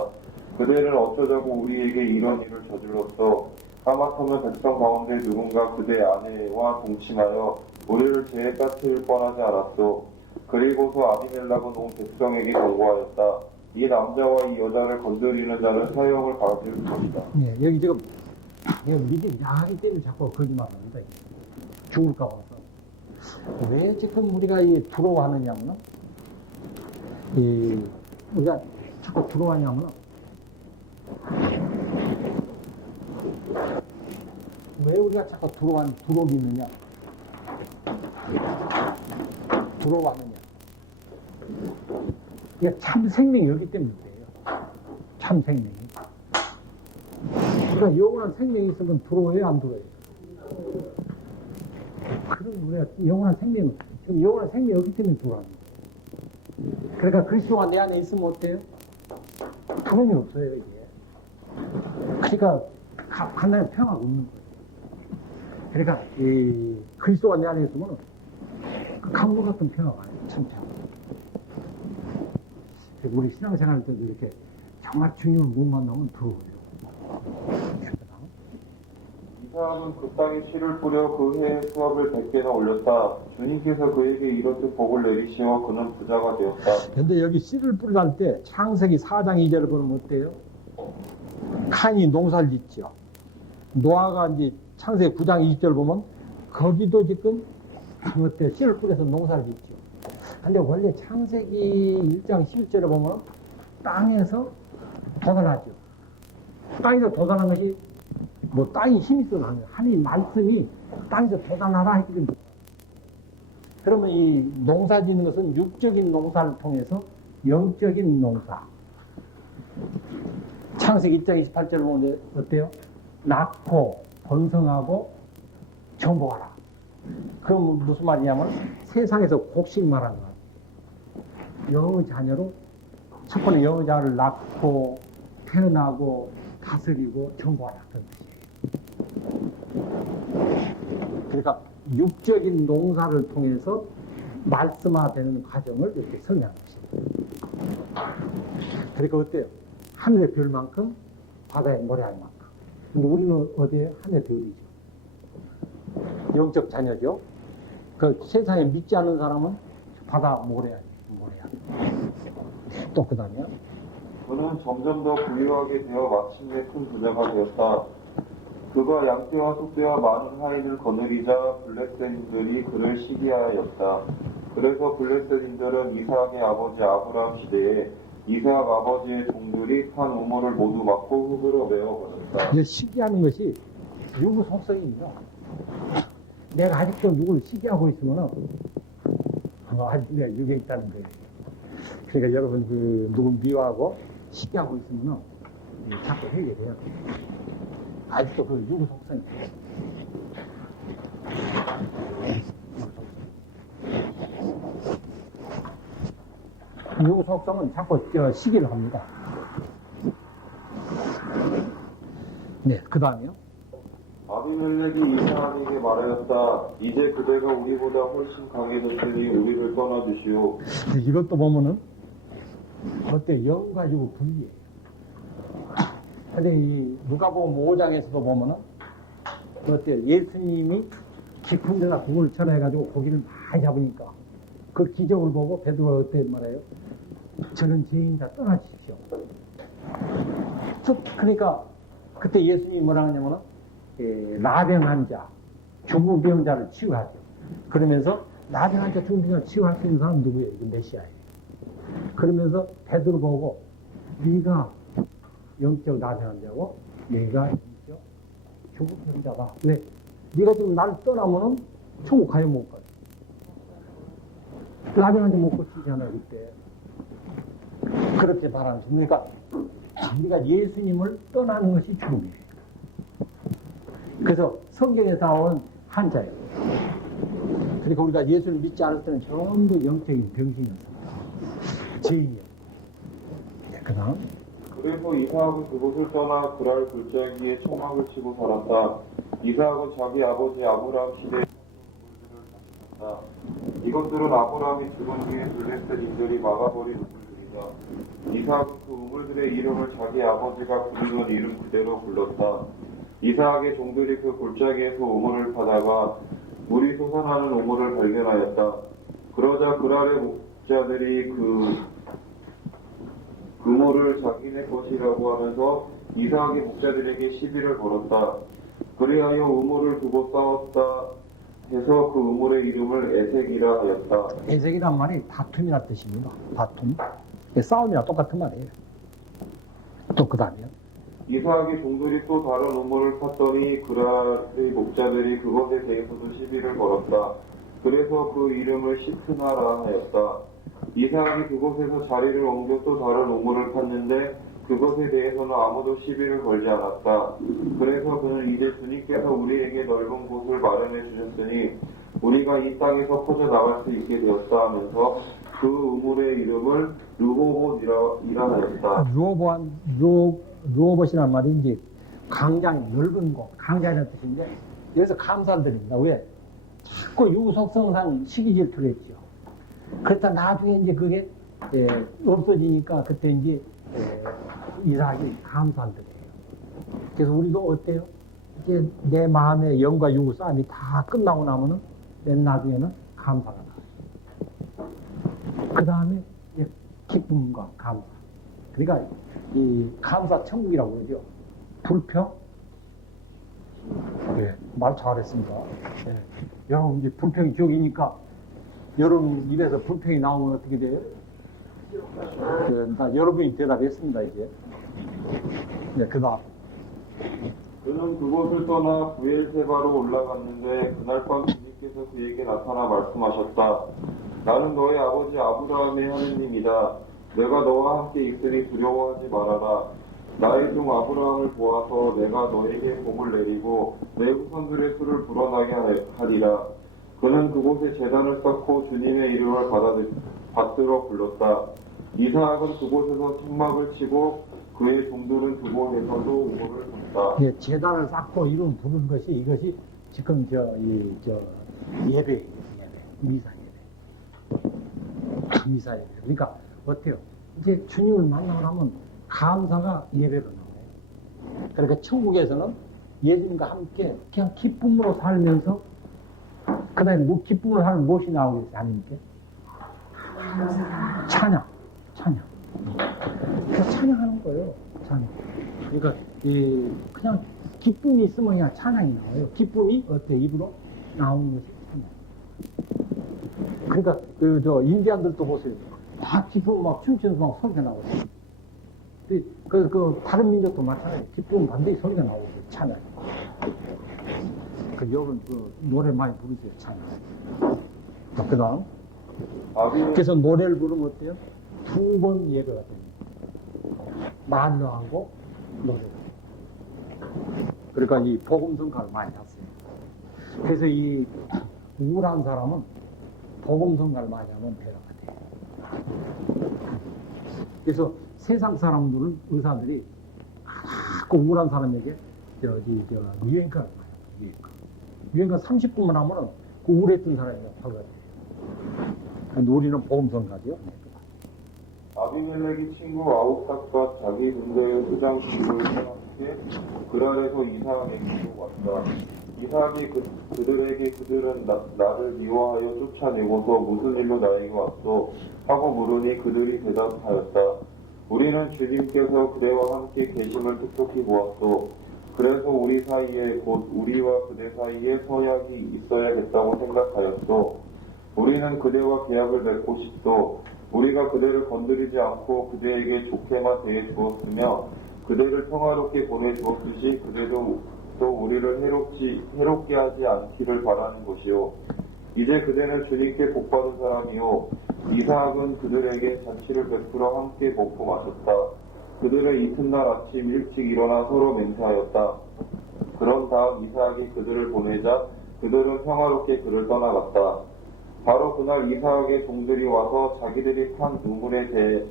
그대는 어쩌자고 우리에게 이런 일을 저질렀어. 하마터면 백성 가운데 누군가 그대 아내와 동침하여 우리를 죄에 빠뜨릴 뻔하지 않았어. 그리고서 아비멜렉은 온 백성에게 경고하였다. 이 남자와 이 여자를 건드리는 자는 사형을 받을 것이다. 네, 여기 지금 믿음 약하기 때문에 자꾸 거짓말합니다. 죽을까 봐서. 왜 지금 우리가 두려워하느냐면, 우리가 자꾸 두려워하냐면, 왜 우리가 자꾸 두려움이 있느냐? 들어왔느냐. 이게 참 생명이 여기 때문에 그래요. 참 생명이. 그러니까 영원한 생명이 있으면 들어와요, 안 들어와요? 그럼 우리가 영원한 생명, 지금 영원한 생명이 없기 때문에 들어와요. 그러니까 그리스도가 내 안에 있으면 어때요? 두려움이 없어요, 이게. 그러니까 하나의 평화가 없는 거예요. 그러니까 이 그리스도가 내 안에 있으면 그 강도 같은 평화가 아니에요. 참 평화. 우리 신앙생활 때도 이렇게 정말 주님을 못 만나면 두려워요. 이삭은 그 땅에 씨를 뿌려 그 해에 수확을 100개나 올렸다. 주님께서 그에게 이렇게 복을 내리시어 그는 부자가 되었다. 근데 여기 씨를 뿌리할 때 창세기 4장 2절을 보면 어때요? 칸이 농사를 짓죠. 노아가 이제 창세기 9장 20절 보면 거기도 지금 어때요? 씨를 뿌려서 농사를 짓죠. 근데 원래 창세기 1장 11절에 보면 땅에서 도달하죠. 땅에서 도달한 것이 뭐 땅이 힘이 있어서 하는 거예요. 하나님 말씀이 땅에서 도달하라 했기 때문에. 그러면 이 농사 짓는 것은 육적인 농사를 통해서 영적인 농사. 창세기 1장 28절 보면 어때요? 낳고 번성하고 정복하라. 그럼 무슨 말이냐면 세상에서 곡식 말하는 거예요. 영의 자녀로 첫 번째 영의 자녀를 낳고 태어나고 다스리고 정복하라 그런 뜻이에요. 그러니까 육적인 농사를 통해서 말씀화되는 과정을 이렇게 설명한 것입니다. 그러니까 어때요? 하늘의 별만큼 바다의 모래알만큼. 근데 우리는 어디에? 하늘의 별이죠. 영적 자녀죠. 그 세상에 믿지 않는 사람은 바다 모래알. 또 그 다음에 그는 점점 더 부유하게 되어 마침내 큰 부자가 되었다. 그가 양떼와 소떼와 많은 하인을 거느리자 블레셋인들이 그를 시기하였다. 그래서 블레셋인들은 이삭의 아버지 아브라함 시대에 이삭 아버지의 종들이 판 우물을 모두 막고 흙으로 메워 버렸다. 이제 시기하는 것이 유구 속성입니다. 내가 아직도 누구를 시기하고 있으면 아직 내가 육에 있다는 거예요. 그러니까 여러분 누구 미워하고 시기하고 있으면 자꾸 해결해요. 아직도 그 유구 속성이 유구 속성은 자꾸 시기를 합니다. 네, 그 다음에요. 아비멜렉이 이삭에게 말하였다. 이제 그대가 우리보다 훨씬 강해졌으니 우리를 떠나주시오. 이것도 보면은 어때 영 가지고 분리해요. 근데 이 누가복음 5장에서도 보면은 어때 예수님이 깊은 데다 고기를 쳐내가지고 고기를 많이 잡으니까 그 기적을 보고 베드로가 어때 말해요? 저는 죄인이다 떠나시죠. 그러니까 그때 예수님이 뭐라 하냐면은 나병한 자, 중풍 병자를 치유하죠. 그러면서 나병한 자, 중풍 병자를 치유할 수 있는 사람은 누구예요? 이거 메시아예요. 그러면서 베드로 보고 네가 영적 나병한 자고 얘가 영적 중풍 병자다. 왜? 네가 지금 나를 떠나면은 천국 가요 못 가요? 나병한 자 못 고치잖아요 그때. 그렇게 말하는 거니까 우리가 예수님을 떠나는 것이 죽음이에요. 그래서 성경에 나오는 한자예요. 그러니까 우리가 예수를 믿지 않을 때는 전부 영적인 병신이었습니다. 죄인이요. 네, 그 다음. 그래서 이삭은 그곳을 떠나 그랄 골짜기에 초막을 치고 살았다. 이삭은 자기 아버지 아브라함 시대에 우물들을 찾았다. 이것들은 아브라함이 죽은 뒤에 블레셋인들이 막아버린 우물들이다. 이삭은 그 우물들의 이름을 자기 아버지가 부르던 이름 그대로 불렀다. 이삭의 종들이 그 골짜기에서 우물을 파다가 물이 솟아나는 우물을 발견하였다. 그러자 그랄의 목자들이 그 물을 자기네 것이라고 하면서 이삭의 목자들에게 시비를 걸었다. 그리하여 우물을 두고 싸웠다 해서 그 우물의 이름을 에색이라 하였다. 에색이란 말이 다툼이란 뜻입니다. 다툼. 싸움이랑 똑같은 말이에요. 또 그 다음에요. 이삭의 종들이 또 다른 우물을 팠더니 그랄의 목자들이 그것에 대해서도 시비를 걸었다. 그래서 그 이름을 시트나라 하였다. 이삭이 그곳에서 자리를 옮겨 또 다른 우물을 팠는데 그것에 대해서는 아무도 시비를 걸지 않았다. 그래서 그는 이제 주님께서 우리에게 넓은 곳을 마련해 주셨으니 우리가 이 땅에서 퍼져 나갈 수 있게 되었다 하면서 그 우물의 이름을 르호봇이라 하였다. 루호봇이란 말이 이제 강장이 넓은 곳, 강장이라는 뜻인데 여기서 감사드립니다. 왜? 자꾸 유속성상 시기 질투를 했죠. 그러다 나중에 이제 그게 없어지니까 그때 이제 이삭이 감사드려요. 그래서 우리도 어때요? 이제 내 마음의 영과 육의 싸움이 다 끝나고 나면은 맨 나중에는 감사가 나와요. 그 다음에 기쁨과 감사. 그러니까 이 감사 천국이라고 그러죠. 불평? 네, 말 잘했습니다. 네. 여러분 이제 불평이 지옥이니까 여러분 입에서 불평이 나오면 어떻게 돼요? 나 여러분이 대답했습니다 이제. 네, 그 다음. 그는 그곳을 떠나 부엘세바로 올라갔는데 그날 밤 주님께서 그에게 나타나 말씀하셨다. 나는 너의 아버지 아브라함의 하느님이다. 내가 너와 함께 있으니 두려워하지 말아라. 나의 종 아브라함을 보아서 내가 너에게 복을 내리고 내 후손들의 수를 불어나게 하리라. 그는 그곳에 제단을 쌓고 주님의 이름을 받들어 불렀다. 이삭은 그곳에서 성막을 치고 그의 종들은 그곳에서도 우물을 팠다. 예, 제단을 쌓고 이름 부른 것이 이것이 지금 예배, 미사 예배. 그러니까 어때요? 이제 주님을 만나고 나면 감사가 예배로 나와요. 그러니까 천국에서는 예수님과 함께 그냥 기쁨으로 살면서 그 다음에 기쁨으로 하는 무엇이 나오겠어요? 아닙니까? 찬양. 그냥 찬양하는 거예요. 찬양. 그러니까 그냥 기쁨이 있으면 그냥 찬양이 나와요. 기쁨이 어때? 입으로 나오는 것이 찬양. 그러니까 인디안들도 보세요. 막 기쁨 막 춤추면서 막 소리가 나오죠. 다른 민족도 마찬가지예요. 기쁨은 반드시 소리가 나오죠. 찬양. 여러분 노래 많이 부르세요. 찬양. 그 다음. 그래서 노래를 부르면 어때요? 2번 예배가 됩니다. 말로 하고 노래로. 그러니까 이 복음성가를 많이 했어요. 그래서 이 우울한 사람은 복음성가를 많이 하면 배려가 돼요. 그래서 세상 사람들은 의사들이 자꾸 우울한 사람에게 유행가를 많이 해요. 유행가 30분만 하면은 그 우울했던 사람이 화가 돼요. 우리는 복음성가죠. 아비멜렉의 친구 아홉삭과 자기 군대의 수장 친구와 함께 그랄에서 이삭에게로 왔다. 이삭이 그들에게 그들은 나를 미워하여 쫓아내고서 무슨 일로 나에게 왔소? 하고 물으니 그들이 대답하였다. 우리는 주님께서 그대와 함께 계심을 똑똑히 보았소. 그래서 우리 사이에 곧 우리와 그대 사이에 서약이 있어야겠다고 생각하였소. 우리는 그대와 계약을 맺고 싶소. 우리가 그대를 건드리지 않고 그대에게 좋게만 대해 주었으며 그대를 평화롭게 보내주었듯이 그대도 또 우리를 해롭게 하지 않기를 바라는 것이요. 이제 그대는 주님께 복받은 사람이요. 이삭은 그들에게 잔치를 베풀어 함께 먹고 마셨다. 그들은 이튿날 아침 일찍 일어나 서로 맹세하였다. 그런 다음 이삭이 그들을 보내자 그들은 평화롭게 그를 떠나갔다. 바로 그날 이삭의 종들이 와서 자기들이 판 우물에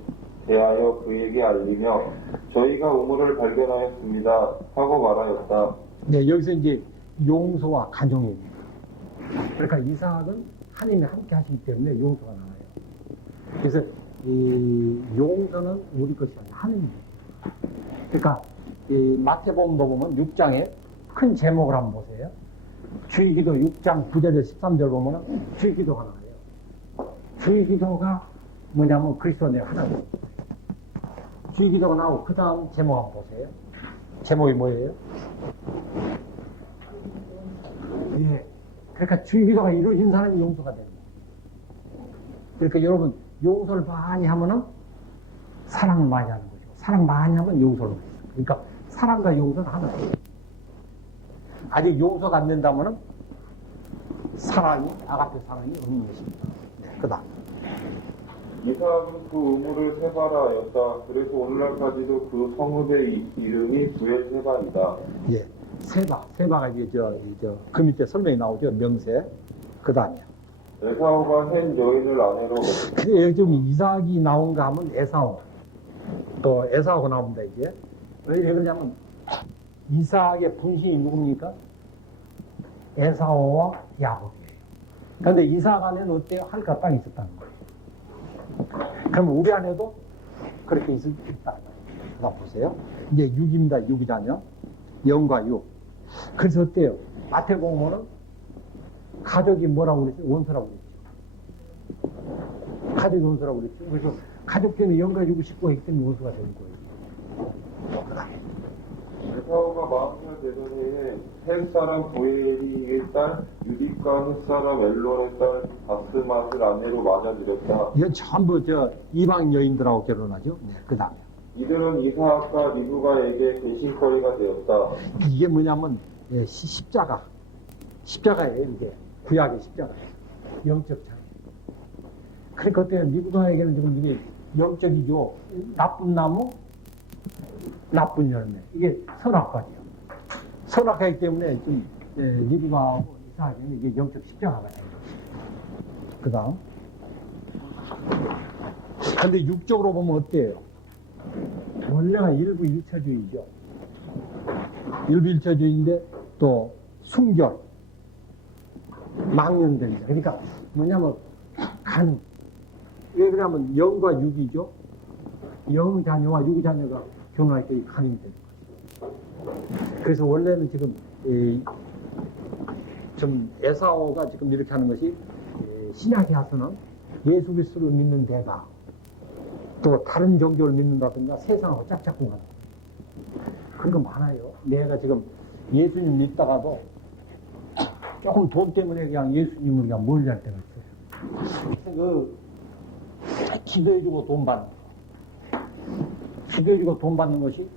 대하여 그에게 알리며 저희가 우물을 발견하였습니다 하고 말하였다. 네, 여기서 이제 용서와 간용입니다. 그러니까 이삭은 하나님이 함께 하시기 때문에 용서가 나와요. 그래서 이 용서는 우리 것이 아니라 하나님입니다. 그러니까 이 마태복음도 보면 6장에 큰 제목을 한번 보세요. 주의기도 6장 9절에서 13절 보면 주의기도가 나와요. 주의기도가 뭐냐면 그리스도 내 하나님. 주의기도가 나오고 그 다음 제목 한번 보세요. 제목이 뭐예요? 예. 그러니까 주의기도가 이루어진 사람이 용서가 됩니다. 그러니까 여러분 용서를 많이 하면은 사랑을 많이 하는 거죠. 사랑 많이 하면 용서를 많이 해요. 그러니까 사랑과 용서는 하나예요. 아직 용서가 안 된다면은 사랑이, 아가페 사랑이 없는 것입니다. 네, 그 다음. 이삭은 그 우물을 세바라였다. 그래서 오늘날까지도 그 성읍의 이름이 부엘세바이다. 예, 세바가 이제 그 밑에 설명이 나오죠. 명세. 그 다음에. 에사오가 한 여인을 아내로 먹었다. 근데 여기 좀 이삭이 나온가 하면 에사오. 또 에사오가 나옵니다, 이제. 왜 그러냐면, 이삭의 분신이 누굽니까? 에사오와 야곱이에요. 그런데 이삭 안에는 어때요? 하늘과 땅이 있었다는 거예요. 그럼 우리 안에도 그렇게 있다는 거예요. 보세요. 이제 6입니다. 6이잖아요. 0과 6. 그래서 어때요? 마태복음은 가족이 뭐라고 그랬죠? 원수라고 그랬죠. 가족이 원수라고 그랬죠. 그래서 가족 때문에 0과 6을 싣고 있기 때문에 원수가 되는 거예요. 에사오가 40살 되던 해에 헷 사람 보엘이의 딸 유디과 헷 사람 엘론의 딸 바스맛을 아내로 맞아들였다. 이건 전부 이방 여인들하고 결혼하죠. 네, 그 다음에. 이들은 이삭과 리브가에게 배신거리가 되었다. 이게 뭐냐면, 예, 십자가예요, 이게. 구약의 십자가예요. 영적 차이. 그러니까 어때요? 리브가에게는 지금 이게 영적이죠. 나쁜 나무, 나쁜 열매. 이게 선악과죠. 선악과이기 때문에 좀, 예, 리브가하고 이삭에게는 이게 영적 십자가가 되는 거죠. 그 다음. 근데 육적으로 보면 어때요? 원래가 일부 일처주의죠. 일부 일처주의인데 또 순결, 망연됩니다. 그러니까 뭐냐면 간. 왜 그러냐면 0과 6이죠. 0 자녀와 6 자녀가 결혼할 때 간이 되는 거죠. 그래서 원래는 지금 좀 에사오가 지금 이렇게 하는 것이 신약에 와서는 예수 그리스도를 믿는 데가 또 다른 종교를 믿는다든가 세상하고 짝짝꿍 하는 그런 거 많아요. 내가 지금 예수님 믿다가도 조금 돈 때문에 그냥 예수님을 그냥 멀리할 때가 있어요. 그래서 기도해주고 돈 받는 거. 기도해주고 돈 받는 것이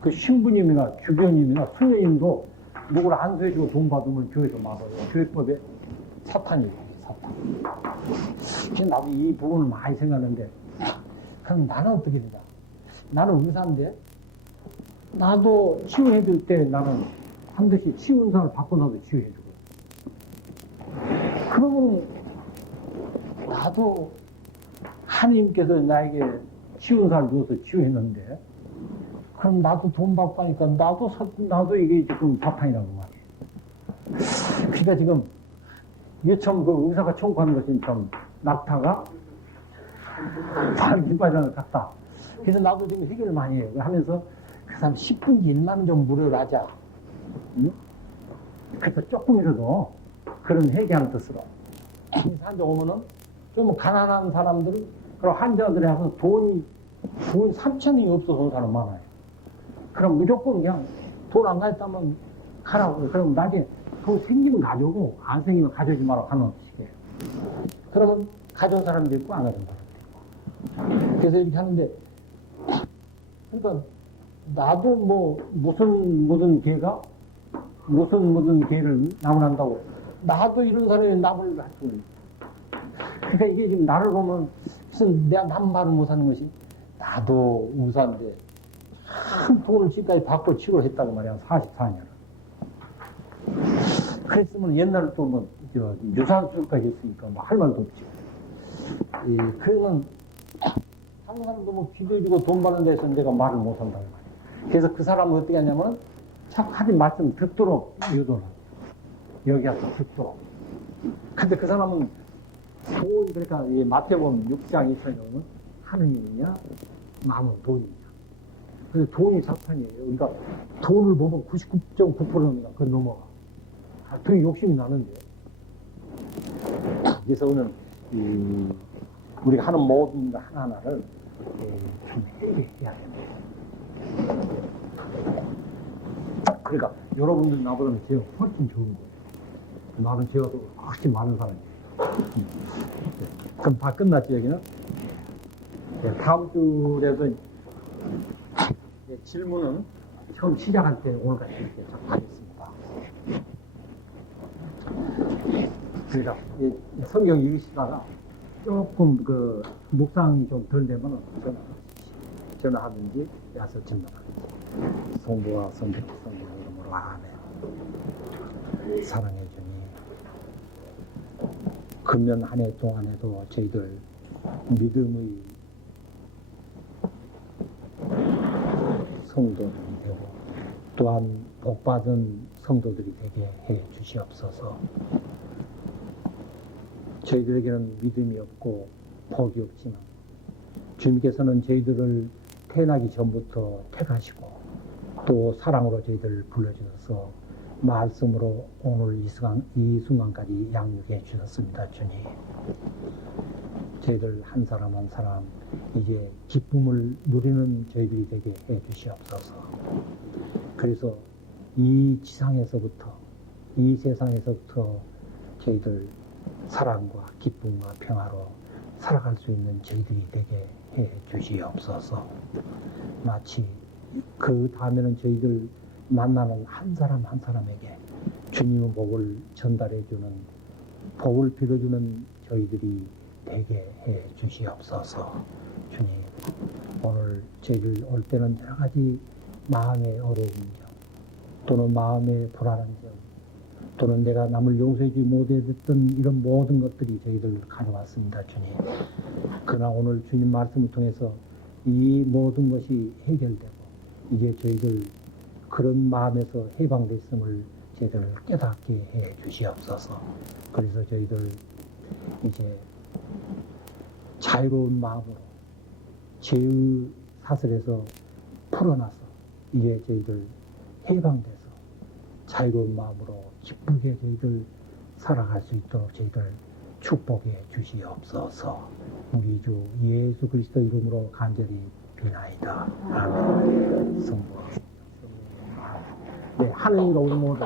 그 신부님이나 주교님이나 수녀님도 누구를 안수해주고 돈 받으면 교회에서 막아요. 교회법에 사탄이에요. 사탄. 그래서 나도 이 부분을 많이 생각하는데 그럼 나는 어떻게 되냐? 나는 의사인데 나도 치유해줄 때 나는 반드시 치유의사를 받고 나도 치유해주고 그러면 나도 하나님께서 나에게 치유의사를 주어서 치유했는데 그럼 나도 돈 받고 하니까 나도 이게 지금 사탄이라고 말이에요. 그러니까 지금 이게 참 그 의사가 청구하는 것이 참 낙타가 이빨이랑 같다. 그래서 나도 지금 해결을 많이 해요. 하면서 그 사람 10분기 1만 좀 무료하자. 응? 그래서 조금이라도 그런 회개하는 뜻으로. 사람들 오면은 좀 가난한 사람들, 그리고 환자들에 와서 돈 3천이 없어서 온 사람 많아요. 그럼 무조건 그냥 돈 안 가졌다면 가라고. 그럼 나중에 돈 생기면 가져오고 안 생기면 가져오지 마라 하는 식이에요. 그러면 가져온 사람도 있고 안 가져온 사람도 있고. 그래서 이렇게 하는데, 그러니까 나도 뭐 무슨 개가 무슨 개를 나무난다고 나도 이런 사람이 나무를 할 수 있는. 그러니까 이게 지금 나를 보면 무슨 내가 남 말을 못하는 것이 나도 의사인데 큰 돈을 지금까지 받고 치료를 했다고 말이야. 44년. 그랬으면 옛날에 또 뭐 유산술까지 했으니까 뭐 할 말도 없지. 그러면 한 사람도 뭐 기도해주고 돈 받는 데서 내가 말을 못한다고 말이야. 그래서 그 사람은 어떻게 하냐면 자꾸 하긴 말씀 듣도록 유도를 하고 여기 와서 듣도록. 근데 그 사람은 돈이 그러니까 이 마태복음 6장 2절에 보면 하느님이냐 마음은 돈이냐. 근데 돈이 사탄이에요. 그러니까 돈을 보면 99.9%는 그 넘어가. 되게 욕심이 나는데. 그래서 오늘 우리가 하는 모든 거 하나하나를 좀 해야 됩니다. 그러니까 여러분들 나보다는 제가 훨씬 좋은 거예요. 나는 제가 더 훨씬 많은 사람이에요. 그럼 다 끝났지 여기는? 네, 다음 주에도 질문은 처음 시작할 때 오늘까지 이렇게 하겠습니다. 그러니까 이 성경 읽으시다가 조금 그 묵상이 좀 덜 되면은 전화하든지 와서 질문하든지 성부와 성령 이름으로 아멘. 사랑해 주니 금년 한 해 동안에도 저희들 믿음의 성도들이 되고 또한 복받은 성도들이 되게 해 주시옵소서. 저희들에게는 믿음이 없고 복이 없지만 주님께서는 저희들을 태어나기 전부터 택하시고 또 사랑으로 저희들을 불러주셔서 말씀으로 오늘 이 순간까지 양육해 주셨습니다. 주님, 저희들 한 사람 한 사람 이제 기쁨을 누리는 저희들이 되게 해 주시옵소서. 그래서 이 지상에서부터 이 세상에서부터 저희들 사랑과 기쁨과 평화로 살아갈 수 있는 저희들이 되게 해 주시옵소서. 마치 그 다음에는 저희들 만나는 한 사람 한 사람에게 주님의 복을 전달해주는 복을 빌어주는 저희들이 되게 해 주시옵소서. 주님, 오늘 저희들 올 때는 여러 가지 마음의 어려운 점 또는 마음의 불안한 점 또는 내가 남을 용서해주지 못했던 이런 모든 것들이 저희들 가져왔습니다. 주님, 그러나 오늘 주님 말씀을 통해서 이 모든 것이 해결되고 이제 저희들 그런 마음에서 해방됐음을 저희들 깨닫게 해 주시옵소서. 그래서 저희들 이제 자유로운 마음으로 죄의 사슬에서 풀어나서 이제 저희들 해방돼서 자유로운 마음으로 기쁘게 저희들 살아갈 수 있도록 저희들 축복해 주시옵소서. 우리 주 예수 그리스도 이름으로 간절히 비나이다. 아멘. 성부. 네, 하느님과 우리 모두